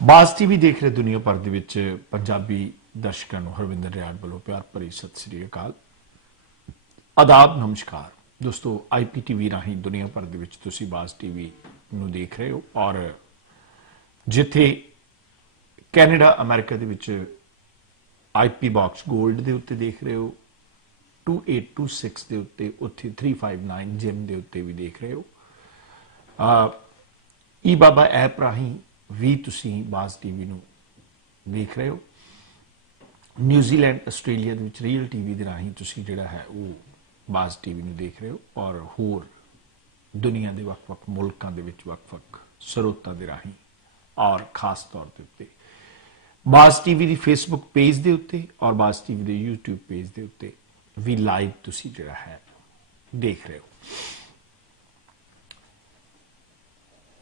ਬਾਜ਼ ਟੀਵੀ ਦੇਖ ਰਹੇ ਦੁਨੀਆ ਭਰ ਦੇ ਵਿੱਚ ਪੰਜਾਬੀ ਦਰਸ਼ਕਾਂ ਨੂੰ ਹਰਵਿੰਦਰ ਰਿਆੜ ਵੱਲੋਂ ਪਿਆਰ ਭਰੀ ਸਤਿ ਸ੍ਰੀ ਅਕਾਲ, ਆਦਾਬ, ਨਮਸਕਾਰ। ਦੋਸਤੋ, IPTV ਰਾਹੀਂ ਦੁਨੀਆ ਭਰ ਦੇ ਵਿੱਚ ਤੁਸੀਂ ਬਾਜ਼ ਟੀਵੀ ਨੂੰ ਦੇਖ ਰਹੇ ਹੋ ਔਰ ਜਿੱਥੇ ਕੈਨੇਡਾ ਅਮਰੀਕਾ ਦੇ ਵਿੱਚ IP ਬਾਕਸ ਗੋਲਡ ਦੇ ਉੱਤੇ ਦੇਖ ਰਹੇ ਹੋ, 2826 ਦੇ ਉੱਤੇ, ਉੱਥੇ 359 ਜਿਮ ਦੇ ਉੱਤੇ ਵੀ ਦੇਖ ਰਹੇ ਹੋ। ਈਬਾਬਾ ਐਪ ਰਾਹੀਂ ਵੀ ਤੁਸੀਂ ਬਾਜ਼ ਟੀਵੀ ਨੂੰ ਦੇਖ ਰਹੇ ਹੋ। ਨਿਊਜ਼ੀਲੈਂਡ, ਆਸਟ੍ਰੇਲੀਆ ਦੇ ਵਿੱਚ ਰੀਅਲ ਟੀਵੀ ਦੇ ਰਾਹੀਂ ਤੁਸੀਂ ਜਿਹੜਾ ਹੈ ਉਹ ਬਾਜ਼ ਟੀਵੀ ਨੂੰ ਦੇਖ ਰਹੇ ਹੋ ਔਰ ਹੋਰ ਦੁਨੀਆ ਦੇ ਵੱਖ-ਵੱਖ ਮੁਲਕਾਂ ਦੇ ਵਿੱਚ ਵੱਖ-ਵੱਖ ਸਰੋਤਾਂ ਦੇ ਰਾਹੀਂ ਔਰ ਖਾਸ ਤੌਰ ਦੇ ਉੱਤੇ ਬਾਜ਼ ਟੀਵੀ ਦੀ ਫੇਸਬੁੱਕ ਪੇਜ ਦੇ ਉੱਤੇ ਔਰ ਬਾਜ਼ ਟੀਵੀ ਦੇ YouTube ਪੇਜ ਦੇ ਉੱਤੇ ਵੀ ਲਾਈਵ ਤੁਸੀਂ ਜਿਹੜਾ ਹੈ ਦੇਖ ਰਹੇ ਹੋ।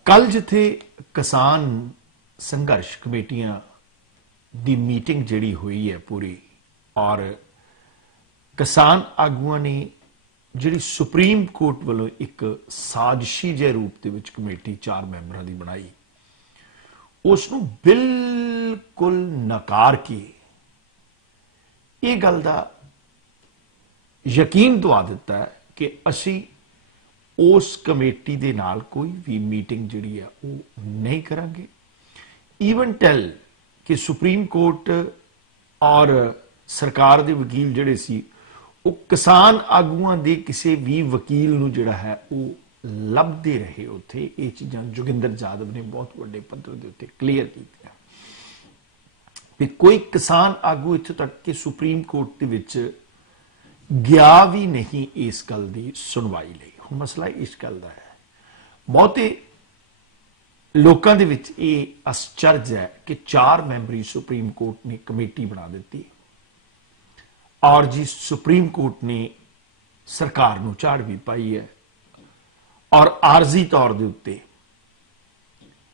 ਕੱਲ ਜਿੱਥੇ ਕਿਸਾਨ ਸੰਘਰਸ਼ ਕਮੇਟੀਆਂ ਦੀ ਮੀਟਿੰਗ ਜਿਹੜੀ ਹੋਈ ਹੈ ਪੂਰੀ ਔਰ ਕਿਸਾਨ ਆਗੂਆਂ ਨੇ ਜਿਹੜੀ ਸੁਪਰੀਮ ਕੋਰਟ ਵੱਲੋਂ ਇੱਕ ਸਾਜ਼ਿਸ਼ੀ ਜਿਹੇ ਰੂਪ ਦੇ ਵਿੱਚ ਕਮੇਟੀ 4 ਮੈਂਬਰਾਂ ਦੀ ਬਣਾਈ, ਉਸ ਨੂੰ ਬਿਲਕੁਲ ਨਕਾਰ ਕੇ ਇਹ ਗੱਲ ਦਾ ਯਕੀਨ ਦਵਾ ਦਿੱਤਾ ਕਿ ਅਸੀਂ ਉਸ ਕਮੇਟੀ ਦੇ ਨਾਲ ਕੋਈ ਵੀ ਮੀਟਿੰਗ ਜਿਹੜੀ ਆ ਉਹ ਨਹੀਂ ਕਰਾਂਗੇ। ਈਵਨ ਟੈਲ ਕਿ ਸੁਪਰੀਮ ਕੋਰਟ ਔਰ ਸਰਕਾਰ ਦੇ ਵਕੀਲ ਜਿਹੜੇ ਸੀ ਉਹ ਕਿਸਾਨ ਆਗੂਆਂ ਦੇ ਕਿਸੇ ਵੀ ਵਕੀਲ ਨੂੰ ਜਿਹੜਾ ਹੈ ਉਹ ਲੱਭਦੇ ਰਹੇ ਉੱਥੇ। ਇਹ ਚੀਜ਼ਾਂ ਜੋਗਿੰਦਰ ਜਾਦਵ ਨੇ ਬਹੁਤ ਵੱਡੇ ਪੱਧਰ ਦੇ ਉੱਤੇ ਕਲੀਅਰ ਕੀਤੀਆਂ ਵੀ ਕੋਈ ਕਿਸਾਨ ਆਗੂ ਇੱਥੇ ਤੱਕ ਕਿ ਸੁਪਰੀਮ ਕੋਰਟ ਦੇ ਵਿੱਚ ਗਿਆ ਵੀ ਨਹੀਂ ਇਸ ਗੱਲ ਦੀ ਸੁਣਵਾਈ ਲਈ। ਹੁਣ ਮਸਲਾ ਇਸ ਗੱਲ ਦਾ ਹੈ, ਬਹੁਤੇ ਲੋਕਾਂ ਦੇ ਵਿੱਚ ਇਹ ਅਸਚਰਜ ਹੈ ਕਿ 4 ਮੈਂਬਰੀ ਸੁਪਰੀਮ ਕੋਰਟ ਨੇ ਕਮੇਟੀ ਬਣਾ ਦਿੱਤੀ ਔਰ ਜੀ ਸੁਪਰੀਮ ਕੋਰਟ ਨੇ ਸਰਕਾਰ ਨੂੰ ਝਾੜ ਵੀ ਪਾਈ ਹੈ ਔਰ ਆਰਜ਼ੀ ਤੌਰ ਦੇ ਉੱਤੇ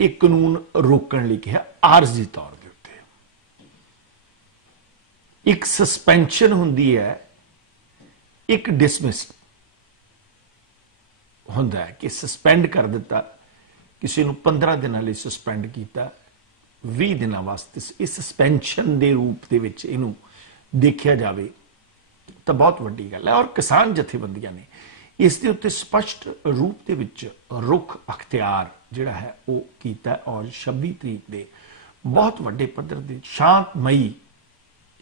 ਇਹ ਕਾਨੂੰਨ ਰੋਕਣ ਲਈ ਕਿਹਾ। ਆਰਜ਼ੀ ਤੌਰ ਦੇ ਉੱਤੇ ਇੱਕ ਸਸਪੈਂਸ਼ਨ ਹੁੰਦੀ ਹੈ, ਇੱਕ ਡਿਸਮਿਸ ਹੁੰਦਾ ਹੈ ਕਿ ਸਸਪੈਂਡ ਕਰ ਦਿੱਤਾ ਕਿਸੇ ਨੂੰ, 15 ਦਿਨਾਂ ਲਈ ਸਸਪੈਂਡ ਕੀਤਾ, 20 ਦਿਨਾਂ ਵਾਸਤੇ ਇਸ ਸਸਪੈਂਸ਼ਨ ਦੇ ਰੂਪ ਦੇ ਵਿੱਚ ਇਹਨੂੰ ਦੇਖਿਆ ਜਾਵੇ ਤਾਂ ਬਹੁਤ ਵੱਡੀ ਗੱਲ ਹੈ। ਔਰ ਕਿਸਾਨ ਜਥੇਬੰਦੀਆਂ ਨੇ ਇਸ ਦੇ ਉੱਤੇ ਸਪਸ਼ਟ ਰੂਪ ਦੇ ਵਿੱਚ ਰੁਖ ਅਖਤਿਆਰ ਜਿਹੜਾ ਹੈ ਉਹ ਕੀਤਾ ਔਰ 26 ਤਰੀਕ ਦੇ ਬਹੁਤ ਵੱਡੇ ਪੱਧਰ ਦੇ ਸ਼ਾਂਤਮਈ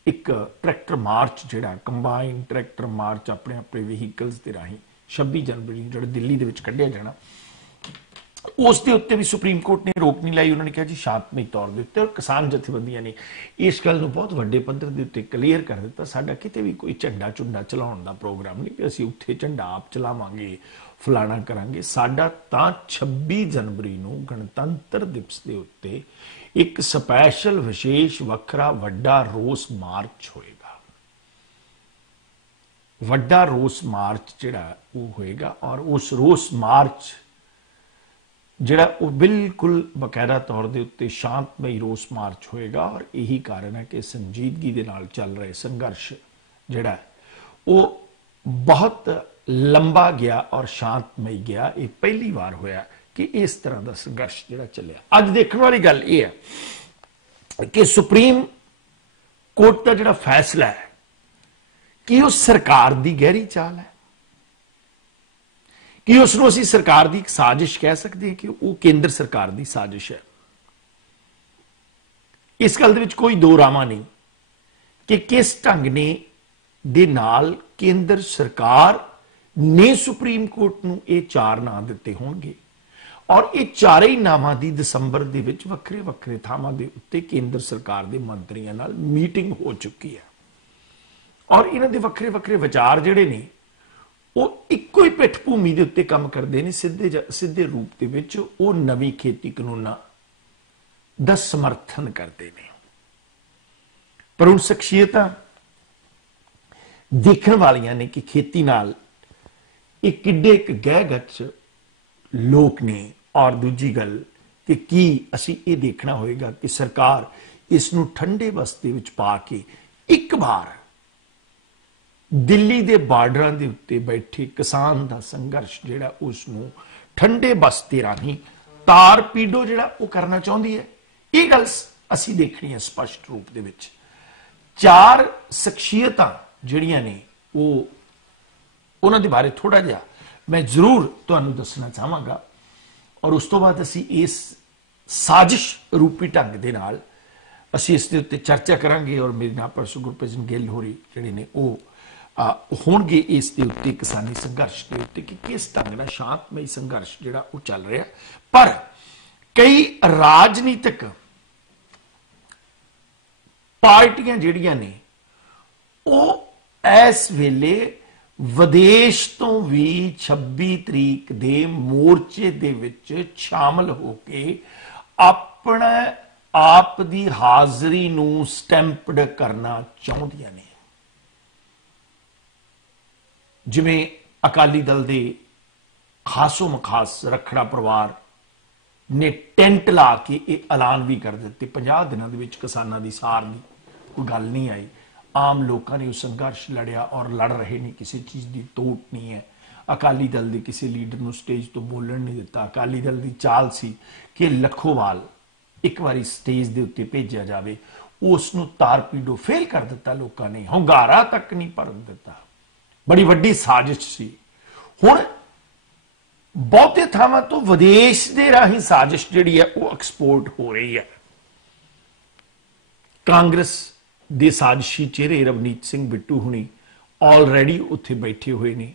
ਇੱਕ ਟਰੈਕਟਰ ਮਾਰਚ ਜਿਹੜਾ ਕੰਬਾਈਨ ਟਰੈਕਟਰ ਮਾਰਚ ਆਪਣੇ ਆਪਣੇ ਵਹੀਕਲਸ ਦੇ ਰਾਹੀਂ 26 ਜਨਵਰੀ ਨੂੰ ਜਿਹੜਾ ਦਿੱਲੀ ਦੇ ਵਿੱਚ ਕੱਢਿਆ ਜਾਣਾ, ਉਸ ਦੇ ਉੱਤੇ ਵੀ ਸੁਪਰੀਮ ਕੋਰਟ ਨੇ ਰੋਕ ਨਹੀਂ ਲਾਈ। ਉਹਨਾਂ ਨੇ ਕਿਹਾ ਜੀ ਸ਼ਾਂਤਮਈ ਤੌਰ ਦੇ ਉੱਤੇ। ਔਰ ਕਿਸਾਨ ਜਥੇਬੰਦੀਆਂ ਨੇ ਇਸ ਗੱਲ ਨੂੰ ਬਹੁਤ ਵੱਡੇ ਪੱਧਰ ਦੇ ਉੱਤੇ ਕਲੀਅਰ ਕਰ ਦਿੱਤਾ, ਸਾਡਾ ਕਿਤੇ ਵੀ ਕੋਈ ਝੰਡਾ ਝੁੰਡਾ ਚਲਾਉਣ ਦਾ ਪ੍ਰੋਗਰਾਮ ਨਹੀਂ ਕਿ ਅਸੀਂ ਉੱਥੇ ਝੰਡਾ ਆਪ ਚਲਾਵਾਂਗੇ, ਫਲਾਣਾ ਕਰਾਂਗੇ। ਸਾਡਾ ਤਾਂ 26 ਜਨਵਰੀ ਨੂੰ ਗਣਤੰਤਰ ਦਿਵਸ ਦੇ ਉੱਤੇ ਇੱਕ ਸਪੈਸ਼ਲ ਵਿਸ਼ੇਸ਼ ਵੱਖਰਾ ਵੱਡਾ ਰੋਸ ਮਾਰਚ ਹੋਏਗਾ। ਵੱਡਾ ਰੋਸ ਮਾਰਚ ਜਿਹੜਾ ਉਹ ਹੋਏਗਾ ਔਰ ਉਸ ਰੋਸ ਮਾਰਚ ਜਿਹੜਾ ਉਹ ਬਿਲਕੁਲ ਬਕਾਇਦਾ ਤੌਰ ਦੇ ਉੱਤੇ ਸ਼ਾਂਤਮਈ ਰੋਸ ਮਾਰਚ ਹੋਏਗਾ। ਔਰ ਇਹੀ ਕਾਰਨ ਹੈ ਕਿ ਸੰਜੀਦਗੀ ਦੇ ਨਾਲ ਚੱਲ ਰਹੇ ਸੰਘਰਸ਼ ਜਿਹੜਾ ਉਹ ਬਹੁਤ ਲੰਬਾ ਗਿਆ ਔਰ ਸ਼ਾਂਤਮਈ ਗਿਆ। ਇਹ ਪਹਿਲੀ ਵਾਰ ਹੋਇਆ ਕਿ ਇਸ ਤਰ੍ਹਾਂ ਦਾ ਸੰਘਰਸ਼ ਜਿਹੜਾ ਚੱਲਿਆ। ਅੱਜ ਦੇਖਣ ਵਾਲੀ ਗੱਲ ਇਹ ਹੈ ਕਿ ਸੁਪਰੀਮ ਕੋਰਟ ਦਾ ਜਿਹੜਾ ਫੈਸਲਾ ਹੈ ਕਿ ਉਹ ਸਰਕਾਰ ਦੀ ਗਹਿਰੀ ਚਾਲ ਹੈ, ਕਿ ਉਸ ਨੂੰ ਅਸੀਂ ਸਰਕਾਰ ਦੀ ਇੱਕ ਸਾਜ਼ਿਸ਼ ਕਹਿ ਸਕਦੇ ਹਾਂ, ਕਿ ਉਹ ਕੇਂਦਰ ਸਰਕਾਰ ਦੀ ਸਾਜ਼ਿਸ਼ ਹੈ। ਇਸ ਗੱਲ ਦੇ ਵਿੱਚ ਕੋਈ ਦੋ ਰਾਮਾ ਨਹੀਂ ਕਿ ਕਿਸ ਢੰਗ ਨੇ ਦੇ ਨਾਲ ਕੇਂਦਰ ਸਰਕਾਰ ਨੇ ਸੁਪਰੀਮ ਕੋਰਟ ਨੂੰ ਇਹ 4 ਨਾਂ ਦਿੱਤੇ ਹੋਣਗੇ ਔਰ ਇਹ ਚਾਰੇ ਹੀ ਨਾਵਾਂ ਦੀ ਦਸੰਬਰ ਦੇ ਵਿੱਚ ਵੱਖਰੇ ਵੱਖਰੇ ਥਾਵਾਂ ਦੇ ਉੱਤੇ ਕੇਂਦਰ ਸਰਕਾਰ ਦੇ ਮੰਤਰੀਆਂ ਨਾਲ ਮੀਟਿੰਗ ਹੋ ਚੁੱਕੀ ਹੈ ਔਰ ਇਹਨਾਂ ਦੇ ਵੱਖਰੇ ਵੱਖਰੇ ਵਿਚਾਰ ਜਿਹੜੇ ਨੇ ਉਹ ਇੱਕੋ ਹੀ ਪਿੱਠ ਭੂਮੀ ਦੇ ਉੱਤੇ ਕੰਮ ਕਰਦੇ ਨੇ। ਸਿੱਧੇ ਰੂਪ ਦੇ ਵਿੱਚ ਉਹ ਨਵੀਂ ਖੇਤੀ ਕਾਨੂੰਨਾਂ ਦਾ ਸਮਰਥਨ ਕਰਦੇ ਨੇ। ਪਰ ਹੁਣ ਸ਼ਖਸੀਅਤਾਂ ਦੇਖਣ ਵਾਲੀਆਂ ਨੇ ਕਿ ਖੇਤੀ ਨਾਲ ਇਹ ਕਿੱਡੇ ਇੱਕ ਗਹਿ ਗੱਚ ਲੋਕ ਨੇ। ਔਰ ਦੂਜੀ ਗੱਲ ਕਿ ਕੀ ਅਸੀਂ ਇਹ ਦੇਖਣਾ ਹੋਏਗਾ ਕਿ ਸਰਕਾਰ ਇਸ ਨੂੰ ਠੰਡੇ ਬਸਤੇ ਵਿੱਚ ਪਾ ਕੇ ਇੱਕ ਵਾਰ ਦਿੱਲੀ ਦੇ ਬਾਰਡਰਾਂ ਦੇ ਉੱਤੇ ਬੈਠੇ ਕਿਸਾਨ ਦਾ ਸੰਘਰਸ਼ ਜਿਹੜਾ ਉਸ ਨੂੰ ਠੰਡੇ ਬਸਤੇ ਰਾਹੀਂ ਤਾਰ ਪੀਡੋ ਜਿਹੜਾ ਉਹ ਕਰਨਾ ਚਾਹੁੰਦੀ ਹੈ। ਇਹ ਗੱਲ ਅਸੀਂ ਦੇਖਣੀ ਹੈ ਸਪਸ਼ਟ ਰੂਪ ਦੇ ਵਿੱਚ। ਚਾਰ ਸ਼ਖਸੀਅਤਾਂ ਜਿਹੜੀਆਂ ਨੇ ਉਹਨਾਂ ਦੇ ਬਾਰੇ ਥੋੜਾ ਜਿਹਾ ਮੈਂ ਜ਼ਰੂਰ ਤੁਹਾਨੂੰ ਦੱਸਣਾ ਚਾਹਾਂਗਾ, ਔਰ ਉਸ ਤੋਂ ਬਾਅਦ ਅਸੀਂ ਇਸ ਸਾਜ਼ਿਸ਼ ਰੂਪੀ ਢੰਗ ਦੇ ਨਾਲ ਅਸੀਂ ਇਸ ਦੇ ਉੱਤੇ ਚਰਚਾ ਕਰਾਂਗੇ। ਔਰ ਮੇਰੇ ਨਾਲ ਪਰਸੋਂ ਗੁਰਪ੍ਰੀਤ ਗਿੱਲ ਹੋਰੀ ਜਿਹੜੇ ਨੇ ਉਹ ਹੋਣਗੇ ਇਸ ਦੇ ਉੱਤੇ, ਕਿਸਾਨੀ ਸੰਘਰਸ਼ ਦੇ ਉੱਤੇ ਕਿ ਕਿਸ ਢੰਗ ਨਾਲ ਸ਼ਾਂਤਮਈ ਸੰਘਰਸ਼ ਜਿਹੜਾ ਉਹ ਚੱਲ ਰਿਹਾ। ਪਰ ਕਈ ਰਾਜਨੀਤਿਕ ਪਾਰਟੀਆਂ ਜਿਹੜੀਆਂ ਨੇ ਉਹ ਇਸ ਵੇਲੇ ਵਿਦੇਸ਼ ਤੋਂ ਵੀ 26 ਤਰੀਕ ਦੇ ਮੋਰਚੇ ਦੇ ਵਿੱਚ ਸ਼ਾਮਲ ਹੋ ਕੇ ਆਪਣਾ ਆਪ ਦੀ ਹਾਜ਼ਰੀ ਨੂੰ ਸਟੈਂਪਡ ਕਰਨਾ ਚਾਹੁੰਦੀਆਂ ਨੇ। ਜਿਵੇਂ ਅਕਾਲੀ ਦਲ ਦੇ ਖਾਸੋ ਮਖਾਸ ਰੱਖੜਾ ਪਰਿਵਾਰ ਨੇ ਟੈਂਟ ਲਾ ਕੇ ਇਹ ਐਲਾਨ ਵੀ ਕਰ ਦਿੱਤੇ 50 ਦਿਨਾਂ ਦੇ ਵਿੱਚ ਕਿਸਾਨਾਂ ਦੀ ਸਾਰ ਦੀ ਕੋਈ ਗੱਲ ਨਹੀਂ ਆਈ। ਆਮ ਲੋਕਾਂ ਨੇ ਉਹ ਸੰਘਰਸ਼ ਲੜਿਆ ਔਰ ਲੜ ਰਹੇ ਨੇ, ਕਿਸੇ ਚੀਜ਼ ਦੀ ਤੋਟ ਨਹੀਂ ਹੈ। ਅਕਾਲੀ ਦਲ ਦੇ ਕਿਸੇ ਲੀਡਰ ਨੂੰ ਸਟੇਜ ਤੋਂ ਬੋਲਣ ਨਹੀਂ ਦਿੱਤਾ। ਅਕਾਲੀ ਦਲ ਦੀ ਚਾਲ ਸੀ ਕਿ ਲੱਖੋਵਾਲ ਇੱਕ ਵਾਰੀ ਸਟੇਜ ਦੇ ਉੱਤੇ ਭੇਜਿਆ ਜਾਵੇ, ਉਸ ਨੂੰ ਤਾਰਪੀਡੋ ਫੇਲ ਕਰ ਦਿੱਤਾ ਲੋਕਾਂ ਨੇ, ਹੁੰਗਾਰਾ ਤੱਕ ਨਹੀਂ ਭਰਨ ਦਿੱਤਾ। ਬੜੀ ਵੱਡੀ ਸਾਜ਼ਿਸ਼ ਸੀ। ਹੁਣ ਬਹੁਤੇ ਥਾਵਾਂ ਤੋਂ ਵਿਦੇਸ਼ ਦੇ ਰਾਹੀਂ ਸਾਜ਼ਿਸ਼ ਜਿਹੜੀ ਹੈ ਉਹ ਐਕਸਪੋਰਟ ਹੋ ਰਹੀ ਹੈ। ਕਾਂਗਰਸ ਦੇ ਸਾਜ਼ਿਸ਼ੀ ਚਿਹਰੇ ਰਵਨੀਤ ਸਿੰਘ ਬਿੱਟੂ ਹੁਣੀ ਆਲਰੇਡੀ ਉੱਥੇ ਬੈਠੇ ਹੋਏ ਨੇ,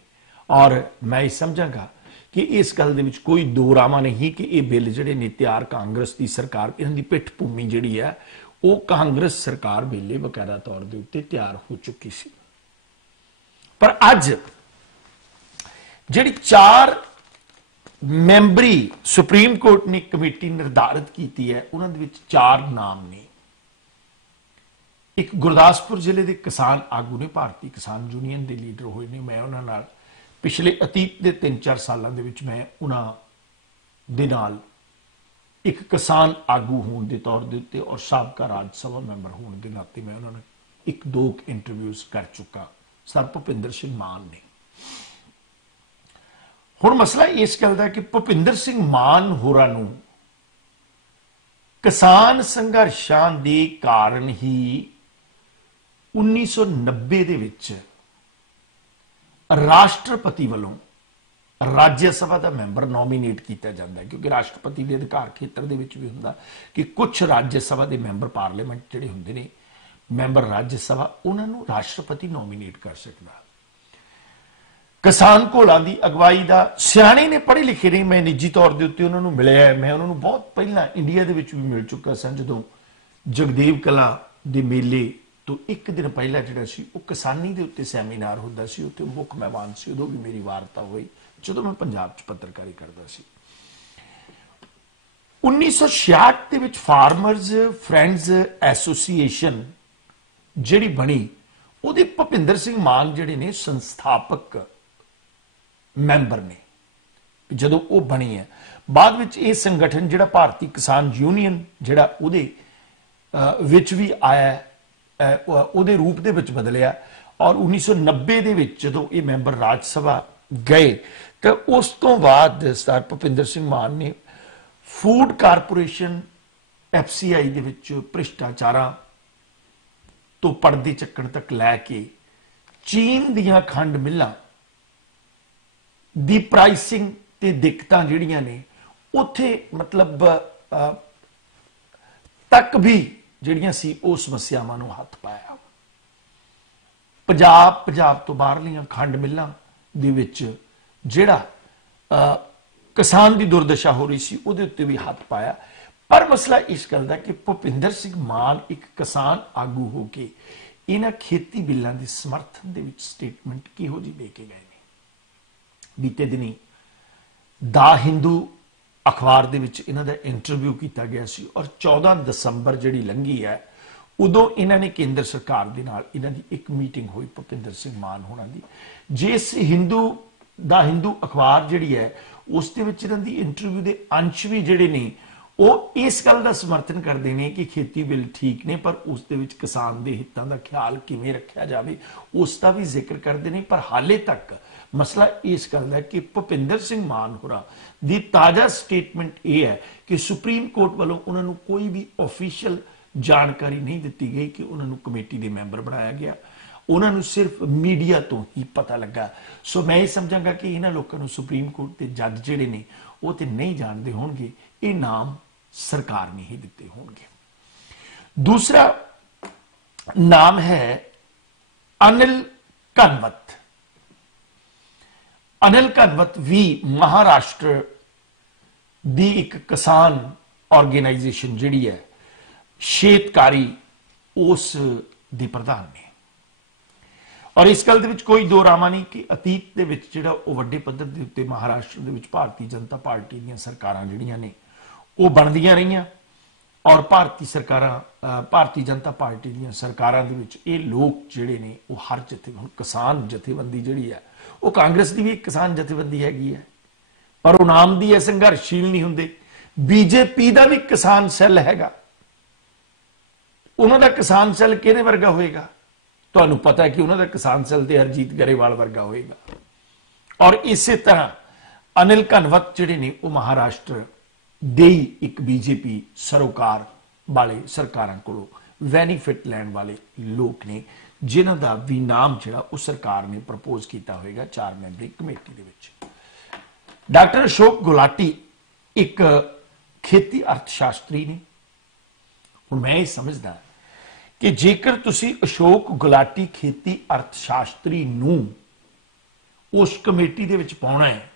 ਔਰ ਮੈਂ ਇਹ ਸਮਝਾਂਗਾ ਕਿ ਇਸ ਗੱਲ ਦੇ ਵਿੱਚ ਕੋਈ ਦੋ ਰਾਮਾ ਨਹੀਂ ਕਿ ਇਹ ਬਿੱਲ ਜਿਹੜੇ ਨੇ ਤਿਆਰ ਕਾਂਗਰਸ ਦੀ ਸਰਕਾਰ, ਇਹਨਾਂ ਦੀ ਪਿੱਠ ਭੂਮੀ ਜਿਹੜੀ ਹੈ ਉਹ ਕਾਂਗਰਸ ਸਰਕਾਰ ਵੇਲੇ ਬਕਾਇਦਾ ਤੌਰ ਦੇ ਉੱਤੇ ਤਿਆਰ ਹੋ ਚੁੱਕੀ ਸੀ। ਪਰ ਅੱਜ ਜਿਹੜੀ 4 ਮੈਂਬਰੀ ਸੁਪਰੀਮ ਕੋਰਟ ਨੇ ਕਮੇਟੀ ਨਿਰਧਾਰਿਤ ਕੀਤੀ ਹੈ, ਉਹਨਾਂ ਦੇ ਵਿੱਚ 4 ਨਾਮ ਨੇ। ਇੱਕ ਗੁਰਦਾਸਪੁਰ ਜ਼ਿਲ੍ਹੇ ਦੇ ਕਿਸਾਨ ਆਗੂ ਨੇ, ਭਾਰਤੀ ਕਿਸਾਨ ਯੂਨੀਅਨ ਦੇ ਲੀਡਰ ਹੋਏ ਨੇ। ਮੈਂ ਉਹਨਾਂ ਨਾਲ ਪਿਛਲੇ ਅਤੀਤ ਦੇ 3-4 ਸਾਲਾਂ ਦੇ ਵਿੱਚ ਮੈਂ ਉਹਨਾਂ ਦੇ ਨਾਲ ਇੱਕ ਕਿਸਾਨ ਆਗੂ ਹੋਣ ਦੇ ਤੌਰ ਦੇ ਉੱਤੇ ਔਰ ਸਾਬਕਾ ਰਾਜ ਸਭਾ ਮੈਂਬਰ ਹੋਣ ਦੇ ਨਾਤੇ ਮੈਂ ਉਹਨਾਂ ਨੂੰ 1-2 ਇੰਟਰਵਿਊਜ਼ ਕਰ ਚੁੱਕਾ। ਸਰ ਭੁਪਿੰਦਰ ਸਿੰਘ ਮਾਨ ਨੇ। ਹੁਣ ਮਸਲਾ ਇਸ ਗੱਲ ਦਾ ਕਿ ਭੁਪਿੰਦਰ ਸਿੰਘ ਮਾਨ ਹੋਰਾਂ ਨੂੰ ਕਿਸਾਨ ਸੰਘਰਸ਼ਾਂ ਦੇ ਕਾਰਨ ਹੀ 1990 ਦੇ ਵਿੱਚ ਰਾਸ਼ਟਰਪਤੀ ਵੱਲੋਂ ਰਾਜ ਸਭਾ ਦਾ ਮੈਂਬਰ ਨੋਮੀਨੇਟ ਕੀਤਾ ਜਾਂਦਾ ਹੈ, ਕਿਉਂਕਿ ਰਾਸ਼ਟਰਪਤੀ ਦੇ ਅਧਿਕਾਰ ਖੇਤਰ ਦੇ ਵਿੱਚ ਵੀ ਹੁੰਦਾ ਕਿ ਕੁਝ ਰਾਜ ਸਭਾ ਦੇ ਮੈਂਬਰ ਪਾਰਲੀਮੈਂਟ ਜਿਹੜੇ ਹੁੰਦੇ ਨੇ, ਮੈਂਬਰ ਰਾਜ ਸਭਾ, ਉਹਨਾਂ ਨੂੰ ਰਾਸ਼ਟਰਪਤੀ ਨੋਮੀਨੇਟ ਕਰ ਸਕਦਾ। ਕਿਸਾਨ ਘੋਲਾਂ ਦੀ ਅਗਵਾਈ ਦਾ ਸਿਆਣੇ ਨੇ, ਪੜ੍ਹੇ ਲਿਖੇ ਨੇ, ਮੈਂ ਨਿੱਜੀ ਤੌਰ ਦੇ ਉੱਤੇ ਉਹਨਾਂ ਨੂੰ ਮਿਲਿਆ। ਮੈਂ ਉਹਨਾਂ ਨੂੰ ਬਹੁਤ ਪਹਿਲਾਂ ਇੰਡੀਆ ਦੇ ਵਿੱਚ ਵੀ ਮਿਲ ਚੁੱਕਾ ਸਾਂ, ਜਦੋਂ ਜਗਦੇਵ ਕਲਾਂ ਦੇ ਮੇਲੇ ਤੋਂ 1 ਦਿਨ ਪਹਿਲਾਂ ਜਿਹੜਾ ਸੀ ਉਹ ਕਿਸਾਨੀ ਦੇ ਉੱਤੇ ਸੈਮੀਨਾਰ ਹੁੰਦਾ ਸੀ, ਉੱਥੇ ਮੁੱਖ ਮਹਿਮਾਨ ਸੀ। ਉਦੋਂ ਵੀ ਮੇਰੀ ਵਾਰਤਾ ਹੋਈ ਜਦੋਂ ਮੈਂ ਪੰਜਾਬ 'ਚ ਪੱਤਰਕਾਰੀ ਕਰਦਾ ਸੀ। 1966 ਦੇ ਵਿੱਚ ਫਾਰਮਰਜ਼ ਫਰੈਂਡਸ ਐਸੋਸੀਏਸ਼ਨ ਜਿਹੜੀ ਬਣੀ, ਉਹਦੇ ਭੁਪਿੰਦਰ ਸਿੰਘ ਮਾਨ ਜਿਹੜੇ ਨੇ ਸੰਸਥਾਪਕ ਮੈਂਬਰ ਨੇ। ਜਦੋਂ ਉਹ ਬਣੀ ਹੈ, ਬਾਅਦ ਵਿੱਚ ਇਹ ਸੰਗਠਨ ਜਿਹੜਾ ਭਾਰਤੀ ਕਿਸਾਨ ਯੂਨੀਅਨ ਜਿਹੜਾ ਉਹਦੇ ਵਿੱਚ ਵੀ ਆਇਆ, ਉਹਦੇ ਰੂਪ ਦੇ ਵਿੱਚ ਬਦਲਿਆ। ਔਰ 1990 ਦੇ ਵਿੱਚ ਜਦੋਂ ਇਹ ਮੈਂਬਰ ਰਾਜ ਸਭਾ ਗਏ ਤਾਂ ਉਸ ਤੋਂ ਬਾਅਦ ਸਰਦਾਰ ਭੁਪਿੰਦਰ ਸਿੰਘ ਮਾਨ ਨੇ ਫੂਡ ਕਾਰਪੋਰੇਸ਼ਨ FCI ਦੇ ਵਿੱਚ ਭ੍ਰਿਸ਼ਟਾਚਾਰਾਂ ਤੋਂ ਪਰਦੇ ਚੱਕਣ ਤੱਕ ਲੈ ਕੇ ਚੀਨ ਦੀਆਂ ਖੰਡ ਮਿੱਲਾਂ ਦੀ ਪ੍ਰਾਈਸਿੰਗ ਤੇ ਦਿੱਕਤਾਂ ਜਿਹੜੀਆਂ ਨੇ ਉੱਥੇ ਮਤਲਬ ਤੱਕ ਵੀ ਜਿਹੜੀਆਂ ਸੀ ਉਹ ਸਮੱਸਿਆਵਾਂ ਨੂੰ ਹੱਥ ਪਾਇਆ। ਪੰਜਾਬ ਤੋਂ ਬਾਹਰਲੀਆਂ ਖੰਡ ਮਿੱਲਾਂ ਦੇ ਵਿੱਚ ਜਿਹੜਾ ਕਿਸਾਨ ਦੀ ਦੁਰਦਸ਼ਾ ਹੋ ਰਹੀ ਸੀ ਉਹਦੇ ਉੱਤੇ ਵੀ ਹੱਥ ਪਾਇਆ। ਪਰ ਮਸਲਾ ਇਸ ਗੱਲ ਦਾ ਕਿ ਭੁਪਿੰਦਰ ਸਿੰਘ ਮਾਨ ਇੱਕ ਕਿਸਾਨ ਆਗੂ ਹੋ ਕੇ ਇਹਨਾਂ ਖੇਤੀ ਬਿੱਲਾਂ ਦੇ ਸਮਰਥਨ ਦੇ ਵਿੱਚ ਸਟੇਟਮੈਂਟ ਕਿਹੋ ਜਿਹੀ ਦੇ ਕੇ ਗਏ ਨੇ। ਬੀਤੇ ਦਿਨੀ ਦਾ ਹਿੰਦੂ ਅਖਬਾਰ ਦੇ ਵਿੱਚ ਇਹਨਾਂ ਦਾ ਇੰਟਰਵਿਊ ਕੀਤਾ ਗਿਆ ਸੀ ਔਰ 14 ਦਸੰਬਰ ਜਿਹੜੀ ਲੰਘੀ ਹੈ ਉਦੋਂ ਇਹਨਾਂ ਨੇ ਕੇਂਦਰ ਸਰਕਾਰ ਦੇ ਨਾਲ ਇਹਨਾਂ ਦੀ ਇੱਕ ਮੀਟਿੰਗ ਹੋਈ ਭੁਪਿੰਦਰ ਸਿੰਘ ਮਾਨ ਹੋਣਾ ਦੀ। ਜਿਸ ਦਾ ਹਿੰਦੂ ਅਖਬਾਰ ਜਿਹੜੀ ਹੈ ਉਸ ਦੇ ਵਿੱਚ ਇਹਨਾਂ ਦੀ ਇੰਟਰਵਿਊ ਦੇ ਅੰਸ਼ ਵੀ ਜਿਹੜੇ ਨੇ ਉਹ ਇਸ ਗੱਲ ਦਾ ਸਮਰਥਨ ਕਰਦੇ ਨੇ ਕਿ ਖੇਤੀ ਬਿੱਲ ਠੀਕ ਨੇ, ਪਰ ਉਸ ਦੇ ਵਿੱਚ ਕਿਸਾਨ ਦੇ ਹਿੱਤਾਂ ਦਾ ਖਿਆਲ ਕਿਵੇਂ ਰੱਖਿਆ ਜਾਵੇ ਉਸ ਦਾ ਵੀ ਜ਼ਿਕਰ ਕਰਦੇ ਨੇ। ਪਰ ਹਾਲੇ ਤੱਕ मसला इस गल है कि भुपिंदर सिंह मान होरा दी ताज़ा स्टेटमेंट यह है कि सुप्रीम कोर्ट वालों उन्होंने कोई भी ऑफिशियल जानकारी नहीं दी गई कि उन्होंने कमेटी के मैंबर बनाया गया, उन्होंने सिर्फ मीडिया तो ही पता लगा। सो मैं ये समझांगा कि इन्होंने लोगों को सुप्रीम कोर्ट के जज जिहड़े ने वो तो नहीं जानते होंगे, ये नाम सरकार ने ही दिते होंगे। दूसरा नाम है अनिल घनवत। अनिल घनवत भी महाराष्ट्र दी एक किसान ऑर्गेनाइजेशन जिहड़ी है शेतकारी उस दी प्रधान ने। और इस गल कोई दो रामा नहीं कि अतीत के जिहड़ा वड्डे पद्धर के उत्ते महाराष्ट्र दे विच भारतीय जनता पार्टी दी सरकारां जिहड़ियां ने वो बनदियां रहियां और भारतीय जनता पार्टी दी सरकारां दे विच ये लोग जिहड़े ने वो हर किसान जथेबंदी जिहड़ी है वो कांग्रेस की भी एक किसान जथेबंदी हैगी है, पर वो नाम दी है संघर्षशील नहीं हुंदे। बीजेपी का भी किसान सैल हैगा, उन्हों का किसान सैल किहदे वर्गा होएगा? तुहानू पता है कि उन्हों का किसान सैल ते हरजीत गरेवाल वर्गा होएगा। और इस तरह अनिल घनवत जिहड़े ने वो महाराष्ट्र दे एक बीजेपी सरोकार वाले सरकारां कोलों बेनीफिट लैण वाले लोग ने, जिन्हां दा भी नाम जिहड़ा उस सरकार ने प्रपोज किया होएगा 4 मैंबरी कमेटी दे विच। डॉक्टर अशोक गुलाटी एक खेती अर्थशास्त्री ने। हुण मैं ये समझदा कि जेकर तुसी अशोक गुलाटी खेती अर्थशास्त्री नूं उस कमेटी दे विच पाउणा है